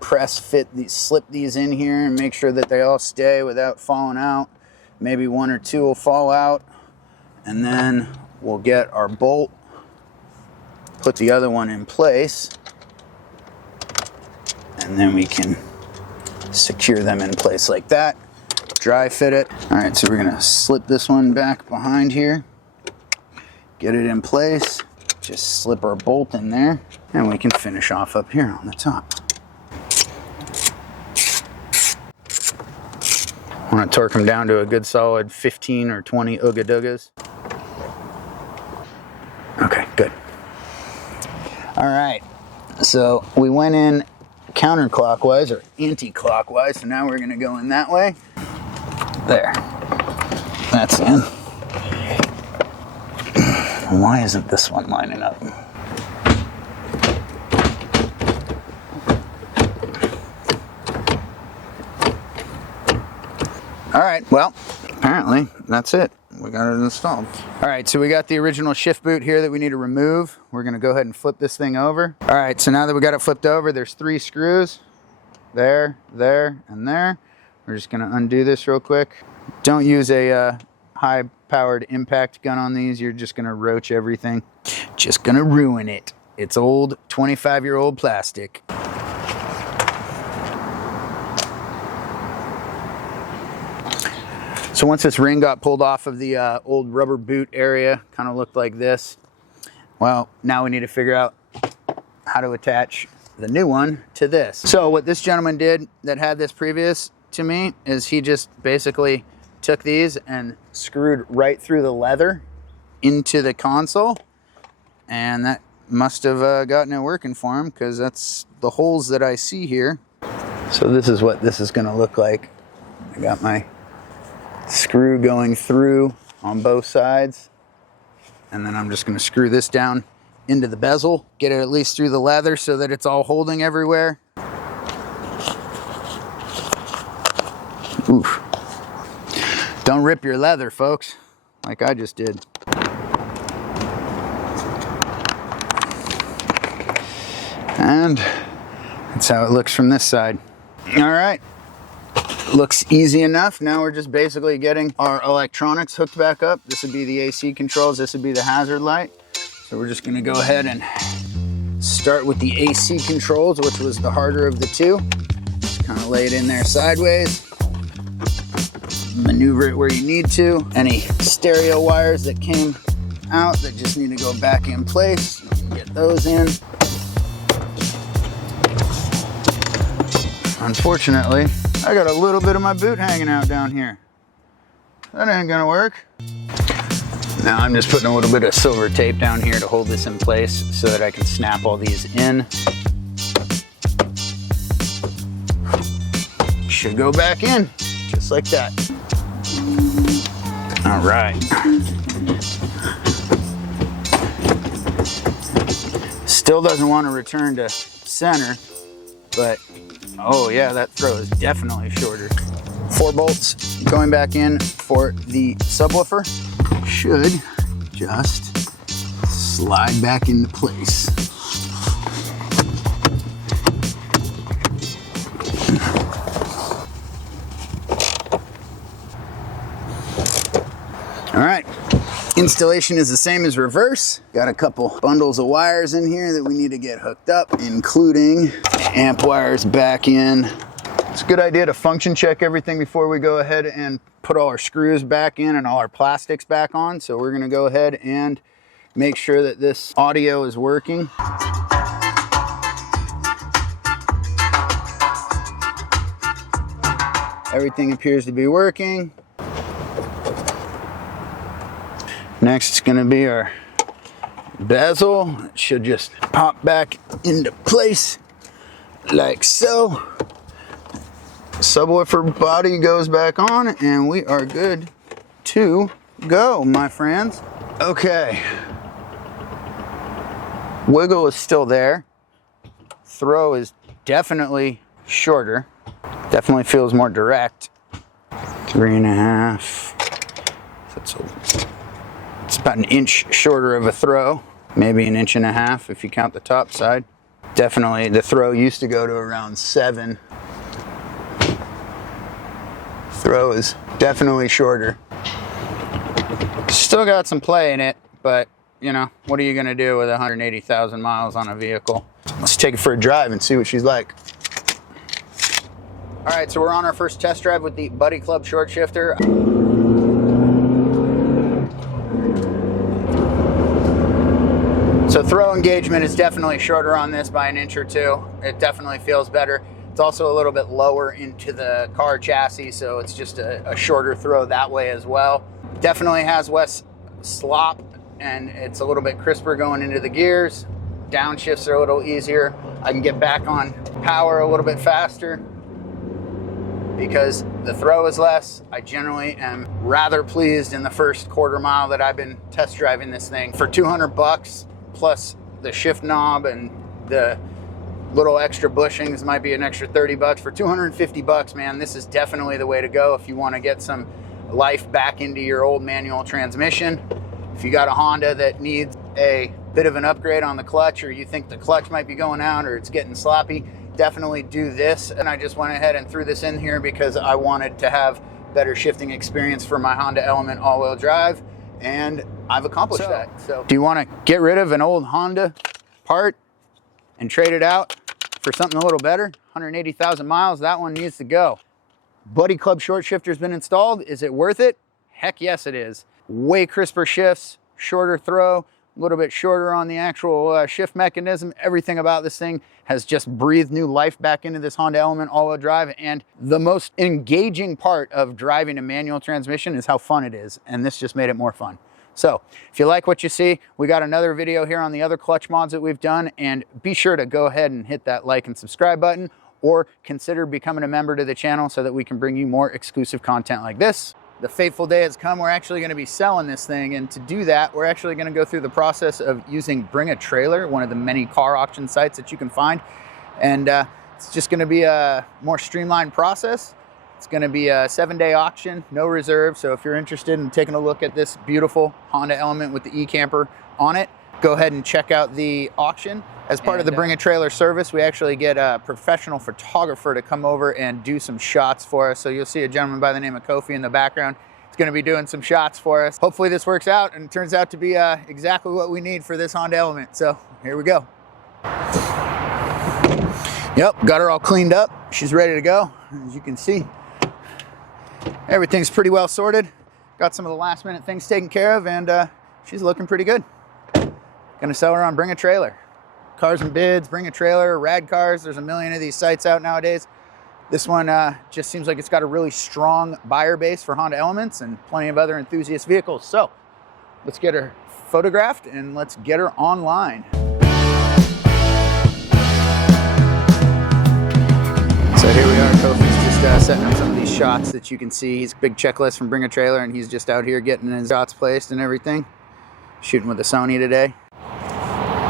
press fit these, slip these in here and make sure that they all stay without falling out. Maybe 1 or 2 will fall out, and then we'll get our bolt, put the other one in place, and then we can secure them in place like that. Dry fit it. All right, so we're gonna slip this one back behind here, get it in place, just slip our bolt in there, and we can finish off up here on the top. I want to torque them down to a good solid 15 or 20 ooga doogas. Okay, good. All right, so we went in counterclockwise or anti-clockwise, so now we're gonna go in that way. There, that's in. Why isn't this one lining up? All right, well, apparently that's it. We got it installed. All right, so we got the original shift boot here that we need to remove. We're gonna go ahead and flip this thing over. All right, so now that we got it flipped over, there's 3 screws. There, there, and there. We're just gonna undo this real quick. Don't use a high-powered impact gun on these. You're just gonna roach everything. Just gonna ruin it. It's old, 25-year-old plastic. So once this ring got pulled off of the old rubber boot area, kind of looked like this. Well, now we need to figure out how to attach the new one to this. So what this gentleman did that had this previous to me is he just basically took these and screwed right through the leather into the console, and that must have gotten it working for him, because that's the holes that I see here. So this is what this is going to look like. I got my screw going through on both sides, and then I'm just going to screw this down into the bezel, get it at least through the leather so that it's all holding everywhere. Oof. Don't rip your leather, folks, like I just did. And that's how it looks from this side. All right, looks easy enough. Now we're just basically getting our electronics hooked back up. This would be the AC controls, this would be the hazard light. So we're just gonna go ahead and start with the AC controls, which was the harder of the two. Just kind of lay it in there sideways. Maneuver it where you need to. Any stereo wires that came out that just need to go back in place, you can get those in. Unfortunately, I got a little bit of my boot hanging out down here. That ain't gonna work. Now I'm just putting a little bit of silver tape down here to hold this in place so that I can snap all these in. Should go back in, just like that. All right. Still doesn't want to return to center, but oh yeah, that throw is definitely shorter. 4 bolts going back in for the subwoofer. Should just slide back into place. All right, installation is the same as reverse. Got a couple bundles of wires in here that we need to get hooked up, including amp wires back in. It's a good idea to function check everything before we go ahead and put all our screws back in and all our plastics back on. So we're gonna go ahead and make sure that this audio is working. Everything appears to be working. Next is gonna be our bezel. It should just pop back into place like so. Subwoofer body goes back on and we are good to go, my friends. Okay. Wiggle is still there. Throw is definitely shorter. Definitely feels more direct. 3.5. It's about an inch shorter of a throw. Maybe an inch and a half if you count the top side. Definitely the throw used to go to around 7. Throw is definitely shorter. Still got some play in it, but you know, what are you gonna do with 180,000 miles on a vehicle? Let's take it for a drive and see what she's like. All right, so we're on our first test drive with the Buddy Club short shifter. So throw engagement is definitely shorter on this by an inch or two. It definitely feels better. It's also a little bit lower into the car chassis, so it's just a shorter throw that way as well. Definitely has less slop, and it's a little bit crisper going into the gears. Downshifts are a little easier. I can get back on power a little bit faster because the throw is less. I generally am rather pleased in the first quarter mile that I've been test driving this thing. For 200 bucks plus the shift knob and the little extra bushings, might be an extra 30 bucks. For 250 bucks, man, this is definitely the way to go if you want to get some life back into your old manual transmission. If you got a Honda that needs a bit of an upgrade on the clutch, or you think the clutch might be going out or it's getting sloppy, definitely do this. And I just went ahead and threw this in here because I wanted to have better shifting experience for my Honda Element all-wheel drive, and I've accomplished that. So do you want to get rid of an old Honda part and trade it out for something a little better? 180,000 miles, that one needs to go. Buddy Club short shifter's been installed. Is it worth it? Heck yes it is. Way crisper shifts, shorter throw, a little bit shorter on the actual shift mechanism. Everything about this thing has just breathed new life back into this Honda Element all-wheel drive. And the most engaging part of driving a manual transmission is how fun it is. And this just made it more fun. So if you like what you see, we got another video here on the other clutch mods that we've done, and be sure to go ahead and hit that like and subscribe button, or consider becoming a member to the channel so that we can bring you more exclusive content like this. The fateful day has come. We're actually going to be selling this thing, and to do that, we're actually going to go through the process of using Bring a Trailer, one of the many car auction sites that you can find, and it's just going to be a more streamlined process. It's going to be a 7-day auction, no reserve. So if you're interested in taking a look at this beautiful Honda Element with the e-camper on it, go ahead and check out the auction. As part of the Bring a Trailer service, we actually get a professional photographer to come over and do some shots for us. So you'll see a gentleman by the name of Kofi in the background. He's going to be doing some shots for us. Hopefully this works out and turns out to be exactly what we need for this Honda Element. So here we go. Yep, got her all cleaned up. She's ready to go. As you can see, everything's pretty well sorted. Got some of the last minute things taken care of, and she's looking pretty good. Gonna sell her on Bring a Trailer. Cars and Bids, Bring a Trailer, Rad Cars. There's a million of these sites out nowadays. This one just seems like it's got a really strong buyer base for Honda Elements and plenty of other enthusiast vehicles. So let's get her photographed and let's get her online. So here we are. Kofi's just setting up some of these shots that you can see. He's a big checklist from Bring a Trailer, and he's just out here getting his shots placed and everything. Shooting with a Sony today.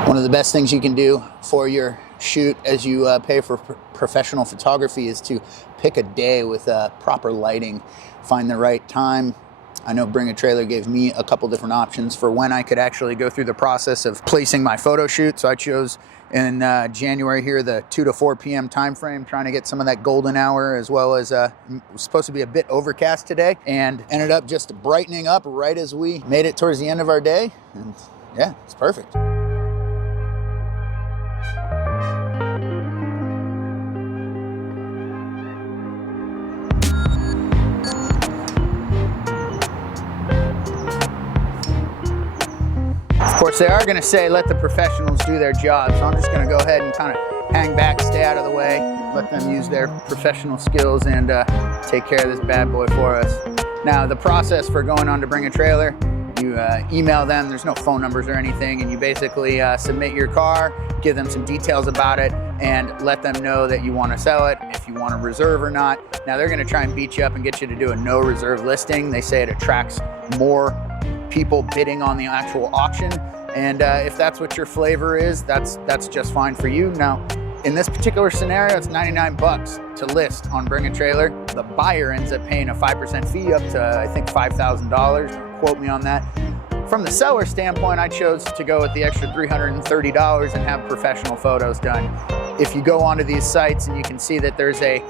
One of the best things you can do for your shoot as you pay for professional photography is to pick a day with proper lighting. Find the right time. I know Bring a Trailer gave me a couple different options for when I could actually go through the process of placing my photo shoot. So I chose in January here, the 2 to 4 p.m. time frame, trying to get some of that golden hour, as well as it was supposed to be a bit overcast today, and ended up just brightening up right as we made it towards the end of our day. And yeah, it's perfect. Of course, they are going to say let the professionals do their job, so I'm just going to go ahead and kind of hang back, stay out of the way, let them use their professional skills and take care of this bad boy for us. Now, the process for going on to Bring a Trailer, you email them. There's no phone numbers or anything, and you basically submit your car, give them some details about it, and let them know that you want to sell it, if you want to reserve or not. Now, they're going to try and beat you up and get you to do a no reserve listing. They say it attracts more people bidding on the actual auction, and if that's what your flavor is, that's just fine for you. Now, in this particular scenario, it's 99 bucks to list on Bring a Trailer. The buyer ends up paying a 5% fee up to, I think, $5,000. Quote me on that. From the seller standpoint, I chose to go with the extra $330 and have professional photos done. If you go onto these sites, and you can see that there's a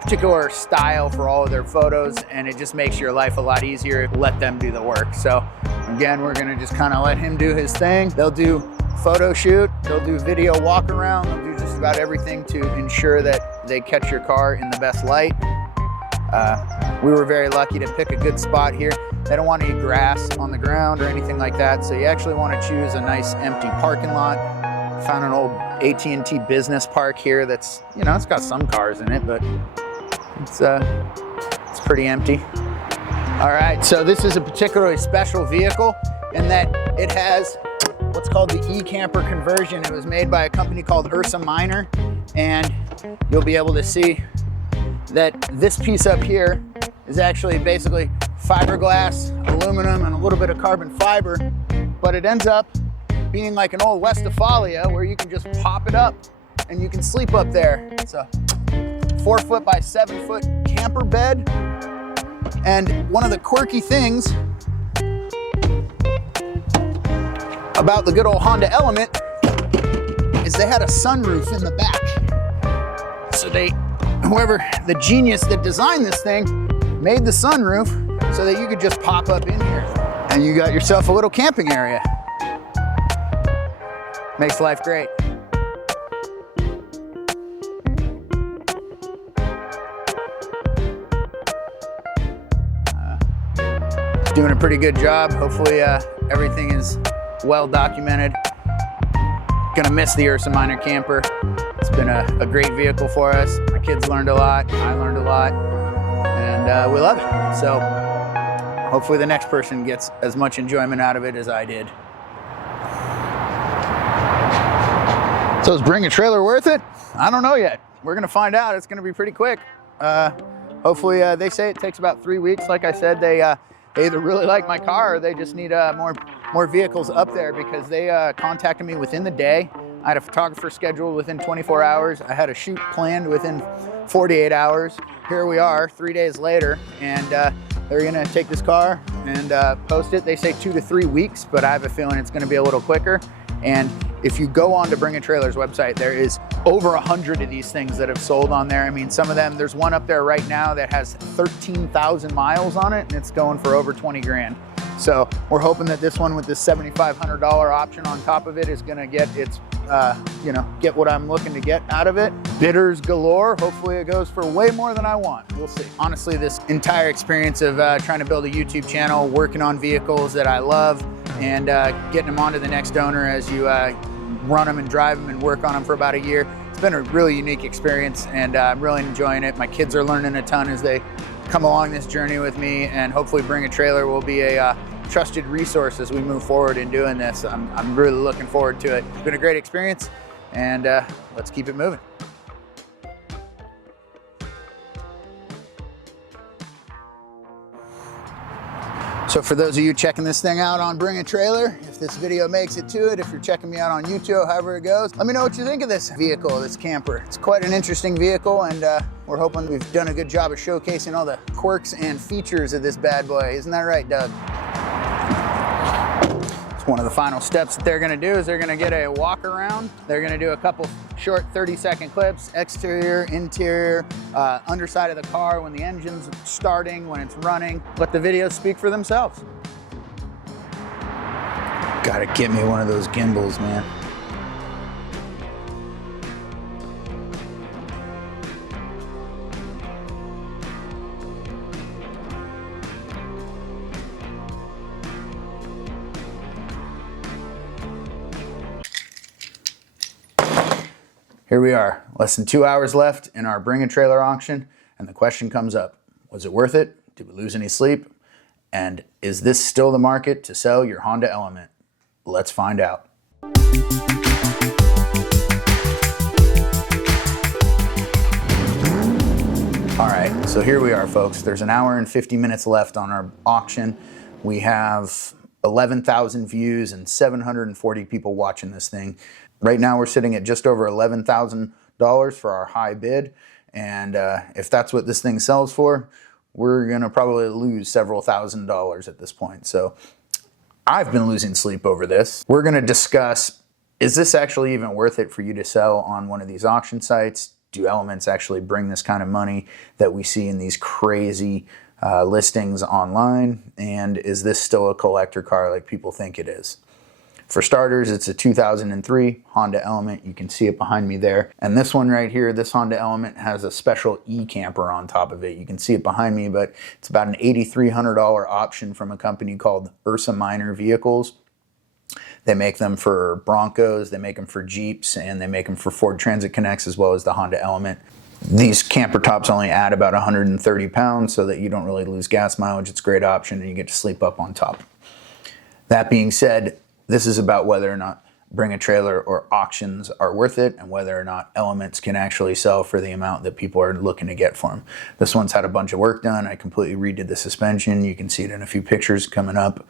particular style for all of their photos, and it just makes your life a lot easier. Let them do the work. So again, we're gonna just kind of let him do his thing. They'll do photo shoot, they'll do video walk around, they'll do just about everything to ensure that they catch your car in the best light. We were very lucky to pick a good spot here. They don't want any grass on the ground or anything like that, so you actually want to choose a nice empty parking lot. Found an old AT&T business park here that's, you know, it's got some cars in it, but it's pretty empty. All right, so this is a particularly special vehicle in that it has what's called the e-camper conversion. It was made by a company called Ursa Minor, and you'll be able to see that this piece up here is actually basically fiberglass, aluminum, and a little bit of carbon fiber, but it ends up being like an old Westphalia where you can just pop it up and you can sleep up there. It's a 4 foot by 7 foot camper bed. And one of the quirky things about the good old Honda Element is they had a sunroof in the back. So whoever, the genius that designed this thing, made the sunroof so that you could just pop up in here and you got yourself a little camping area. Makes life great. Doing a pretty good job. Hopefully everything is well documented. Gonna miss the Ursa Minor camper. It's been a great vehicle for us. My kids learned a lot, I learned a lot, and we love it. So hopefully the next person gets as much enjoyment out of it as I did. So is bring a trailer worth it? I don't know yet. We're gonna find out. It's gonna be pretty quick. Hopefully, they say it takes about 3 weeks. Like I said, they either really like my car or they just need more vehicles up there, because they contacted me within the day. I had a photographer scheduled within 24 hours. I had a shoot planned within 48 hours. Here we are 3 days later, and they're gonna take this car and post it. They say 2 to 3 weeks, but I have a feeling it's gonna be a little quicker. And if you go on to Bring a Trailer's website, there is over 100 of these things that have sold on there. I mean, some of them, there's one up there right now that has 13,000 miles on it, and it's going for over 20 grand. So we're hoping that this one with this $7,500 option on top of it is gonna get its, get what I'm looking to get out of it. Bidders galore. Hopefully it goes for way more than I want. We'll see. Honestly, this entire experience of trying to build a YouTube channel, working on vehicles that I love, and getting them onto the next owner as you run them and drive them and work on them for about a year. It's been a really unique experience, and I'm really enjoying it. My kids are learning a ton as they come along this journey with me, and hopefully Bring a Trailer will be a trusted resource as we move forward in doing this. I'm really looking forward to it. It's been a great experience, and let's keep it moving. So for those of you checking this thing out on Bring a Trailer, if this video makes it to it, if you're checking me out on YouTube, however it goes, let me know what you think of this vehicle, this camper. It's quite an interesting vehicle, and we're hoping we've done a good job of showcasing all the quirks and features of this bad boy. Isn't that right, Doug? One of the final steps that they're gonna do is they're gonna get a walk around. They're gonna do a couple short 30-second clips, exterior, interior, underside of the car when the engine's starting, when it's running. Let the videos speak for themselves. Gotta get me one of those gimbals, man. Here we are, less than 2 hours left in our Bring a Trailer auction, and the question comes up, was it worth it? Did we lose any sleep? And is this still the market to sell your Honda Element? Let's find out. All right, so here we are, folks. There's an hour and 50 minutes left on our auction. We have 11,000 views and 740 people watching this thing. Right now we're sitting at just over $11,000 for our high bid, and if that's what this thing sells for, we're gonna probably lose several $1,000s at this point. So I've been losing sleep over this. We're gonna discuss, is this actually even worth it for you to sell on one of these auction sites? Do elements actually bring this kind of money that we see in these crazy listings online? And is this still a collector car like people think it is? For starters, it's a 2003 Honda Element. You can see it behind me there. And this one right here, this Honda Element has a special e-camper on top of it. You can see it behind me, but it's about an $8,300 option from a company called Ursa Minor Vehicles. They make them for Broncos, they make them for Jeeps, and they make them for Ford Transit Connects as well as the Honda Element. These camper tops only add about 130 pounds so that you don't really lose gas mileage. It's a great option, and you get to sleep up on top. That being said, this is about whether or not Bring a Trailer or auctions are worth it, and whether or not Elements can actually sell for the amount that people are looking to get for them. This one's had a bunch of work done. I completely redid the suspension. You can see it in a few pictures coming up.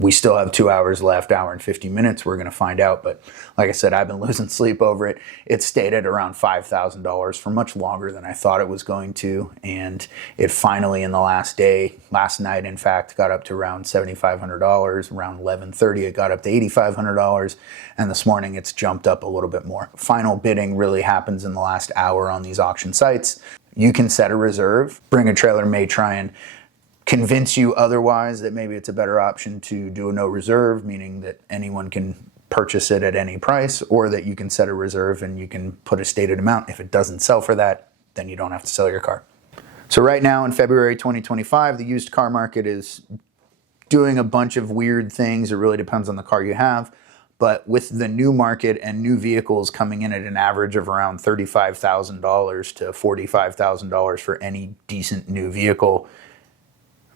We still have 2 hours left, hour and 50 minutes. We're gonna find out, but like I said, I've been losing sleep over it. It stayed at around $5,000 for much longer than I thought it was going to, and it finally in the last day, last night in fact, got up to around $7,500. Around 11:30 it got up to $8,500, and this morning it's jumped up a little bit more. Final bidding really happens in the last hour on these auction sites. You can set a reserve. Bring a Trailer may try and convince you otherwise, that maybe it's a better option to do a no reserve, meaning that anyone can purchase it at any price, or that you can set a reserve and you can put a stated amount. If it doesn't sell for that, then you don't have to sell your car. So right now in February 2025, the used car market is doing a bunch of weird things. It really depends on the car you have. But with the new market and new vehicles coming in at an average of around $35,000 to $45,000 for any decent new vehicle,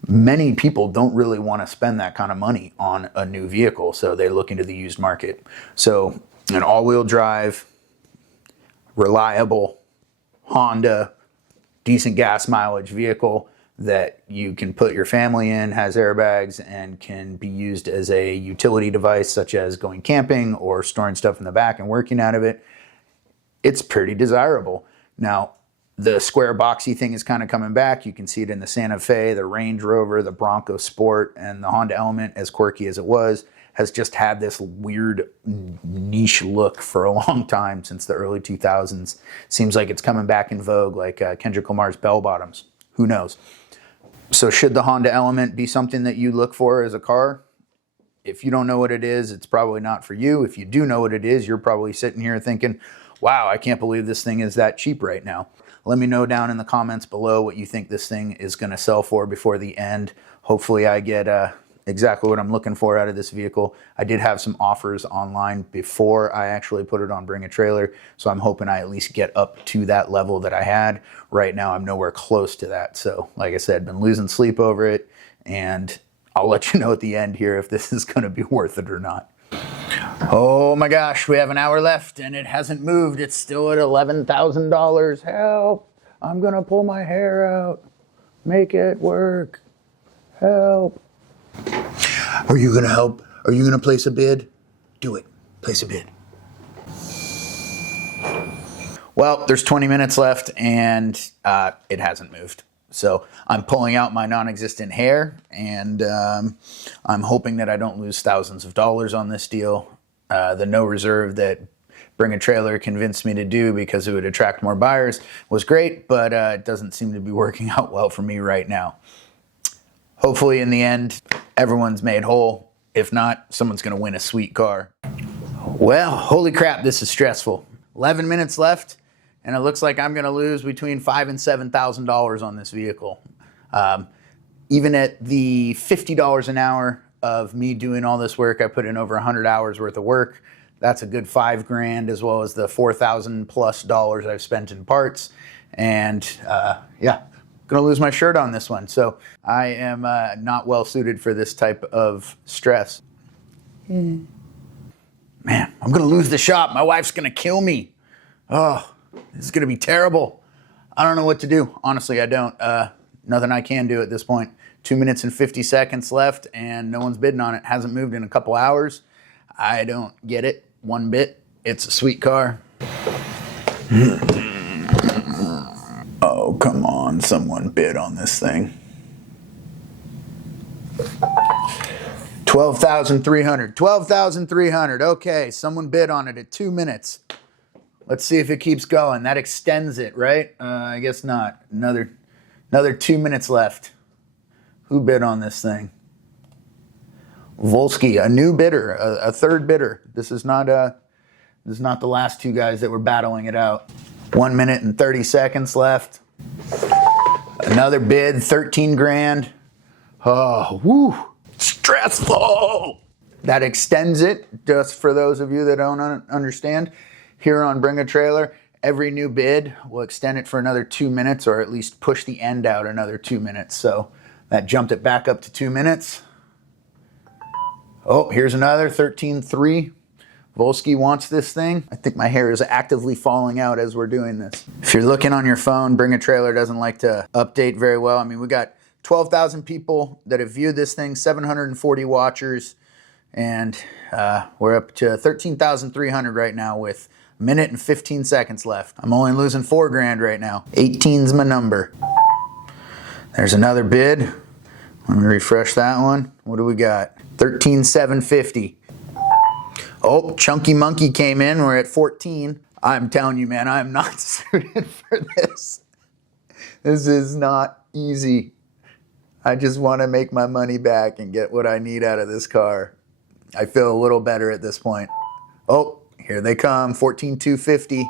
many people don't really want to spend that kind of money on a new vehicle. So they look into the used market. So an all-wheel drive, reliable Honda, decent gas mileage vehicle that you can put your family in, has airbags, and can be used as a utility device, such as going camping or storing stuff in the back and working out of it, it's pretty desirable. Now, the square boxy thing is kind of coming back. You can see it in the Santa Fe, the Range Rover, the Bronco Sport, and the Honda Element, as quirky as it was, has just had this weird niche look for a long time, since the early 2000s. Seems like it's coming back in vogue, like Kendrick Lamar's bell bottoms. Who knows? So should the Honda Element be something that you look for as a car? If you don't know what it is, it's probably not for you. If you do know what it is, you're probably sitting here thinking, wow, I can't believe this thing is that cheap right now. Let me know down in the comments below what you think this thing is going to sell for before the end. Hopefully I get exactly what I'm looking for out of this vehicle. I did have some offers online before I actually put it on Bring a Trailer, so I'm hoping I at least get up to that level that I had. Right now I'm nowhere close to that, so like I said, been losing sleep over it, and I'll let you know at the end here if this is going to be worth it or not. Oh my gosh, we have an hour left and it hasn't moved. It's still at $11,000. Help! I'm gonna pull my hair out. Make it work. Help! Are you gonna help? Are you gonna place a bid? Do it. Place a bid. Well, there's 20 minutes left and it hasn't moved. So I'm pulling out my non-existent hair, and I'm hoping that I don't lose thousands of dollars on this deal. The no reserve that Bring a Trailer convinced me to do because it would attract more buyers was great, but it doesn't seem to be working out well for me right now. Hopefully in the end, everyone's made whole. If not, someone's gonna win a sweet car. Well, holy crap, this is stressful. 11 minutes left, and it looks like I'm gonna lose between $5,000 and $7,000 on this vehicle. Even at the $50 an hour of me doing all this work, I put in over 100 hours worth of work. That's a good $5 grand, as well as the $4,000 plus I've spent in parts. And yeah, gonna lose my shirt on this one. So I am not well suited for this type of stress. Man, I'm gonna lose the shop. My wife's gonna kill me. Oh, this is gonna be terrible. I don't know what to do. Honestly, I don't. Nothing I can do at this point. 2 minutes and 50 seconds left and no one's bidding on it. Hasn't moved in a couple hours. I don't get it one bit. It's a sweet car. Oh, come on. Someone bid on this thing. 12,300. 12,300. Okay, someone bid on it at 2 minutes. Let's see if it keeps going. That extends it, right? I guess not. Another 2 minutes left. Who bid on this thing? Volsky, a new bidder, a third bidder. This is not the last two guys that were battling it out. 1 minute and 30 seconds left. Another bid, 13 grand. Oh, woo, stressful. That extends it, just for those of you that don't understand. Here on Bring a Trailer, every new bid will extend it for another 2 minutes, or at least push the end out another 2 minutes. So that jumped it back up to 2 minutes. Oh, here's another 13.3. Volsky wants this thing. I think my hair is actively falling out as we're doing this. If you're looking on your phone, Bring a Trailer doesn't like to update very well. I mean, we got 12,000 people that have viewed this thing, 740 watchers, and we're up to 13,300 right now with a minute and 15 seconds left. I'm only losing 4 grand right now. 18's my number. There's another bid. Let me refresh that one. What do we got? 13,750. Oh, Chunky Monkey came in. We're at 14. I'm telling you, man, I'm not suited for this. This is not easy. I just want to make my money back and get what I need out of this car. I feel a little better at this point. Oh, here they come. 14,250.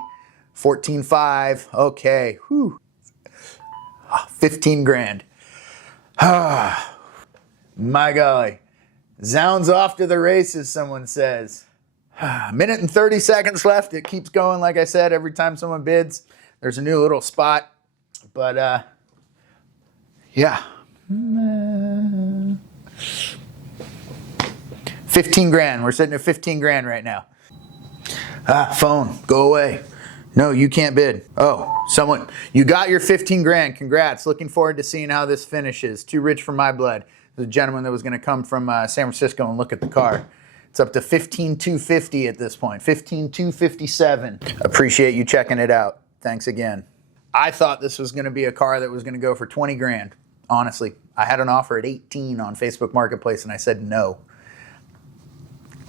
14,500. Okay. Whew. 15 grand. My golly. Zounds off to the races, someone says. Minute and 30 seconds left. It keeps going, like I said, every time someone bids, there's a new little spot. But, yeah. 15 grand. We're sitting at 15 grand right now. Phone, go away. No, you can't bid. Oh, someone, you got your 15 grand. Congrats. Looking forward to seeing how this finishes. Too rich for my blood. There's a gentleman that was going to come from San Francisco and look at the car. It's up to 15,250 at this point. 15,257. Appreciate you checking it out. Thanks again. I thought this was going to be a car that was going to go for 20 grand. Honestly, I had an offer at 18 on Facebook Marketplace and I said no.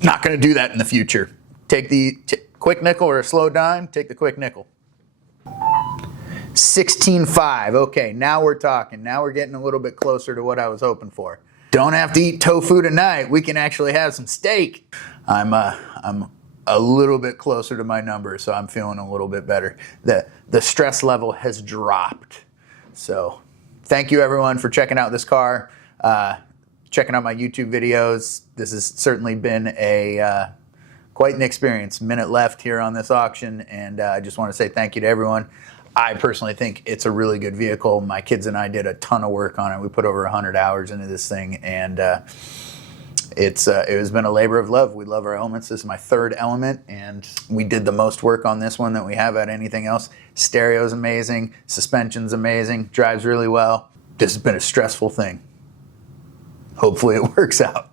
Not going to do that in the future. Take the quick nickel or a slow dime, take the quick nickel. 16.5. Okay, now we're talking. Now we're getting a little bit closer to what I was hoping for. Don't have to eat tofu tonight. We can actually have some steak. I'm a little bit closer to my number, so I'm feeling a little bit better. The stress level has dropped. So thank you everyone for checking out this car, checking out my YouTube videos. This has certainly been a quite an experience. Minute left here on this auction, and I just want to say thank you to everyone. I personally think it's a really good vehicle. My kids and I did a ton of work on it. We put over 100 hours into this thing, and it has been a labor of love. We love our elements. This is my third element, and we did the most work on this one that we have at anything else. Stereo's amazing. Suspension's amazing. Drives really well. This has been a stressful thing. Hopefully it works out.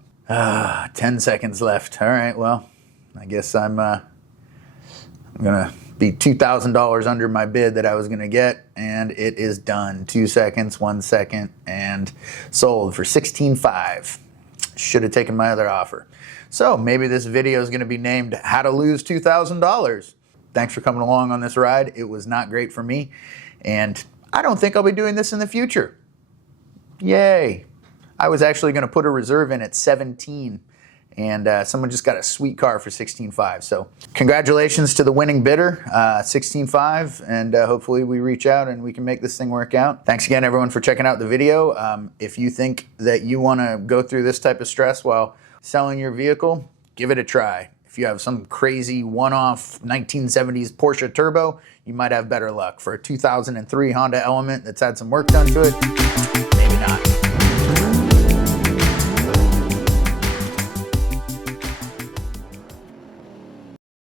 10 seconds left. All right, well, I guess I'm gonna be $2,000 under my bid that I was gonna get, and it is done. 2 seconds, 1 second, and sold for $16,500. Should have taken my other offer. So maybe this video is gonna be named How to Lose $2,000. Thanks for coming along on this ride. It was not great for me, and I don't think I'll be doing this in the future. Yay. I was actually gonna put a reserve in at 17, and someone just got a sweet car for $16,500. So congratulations to the winning bidder, $16,500, and hopefully we reach out and we can make this thing work out. Thanks again everyone for checking out the video. If you think that you wanna go through this type of stress while selling your vehicle, give it a try. If you have some crazy one-off 1970s Porsche Turbo, you might have better luck. For a 2003 Honda Element that's had some work done to it,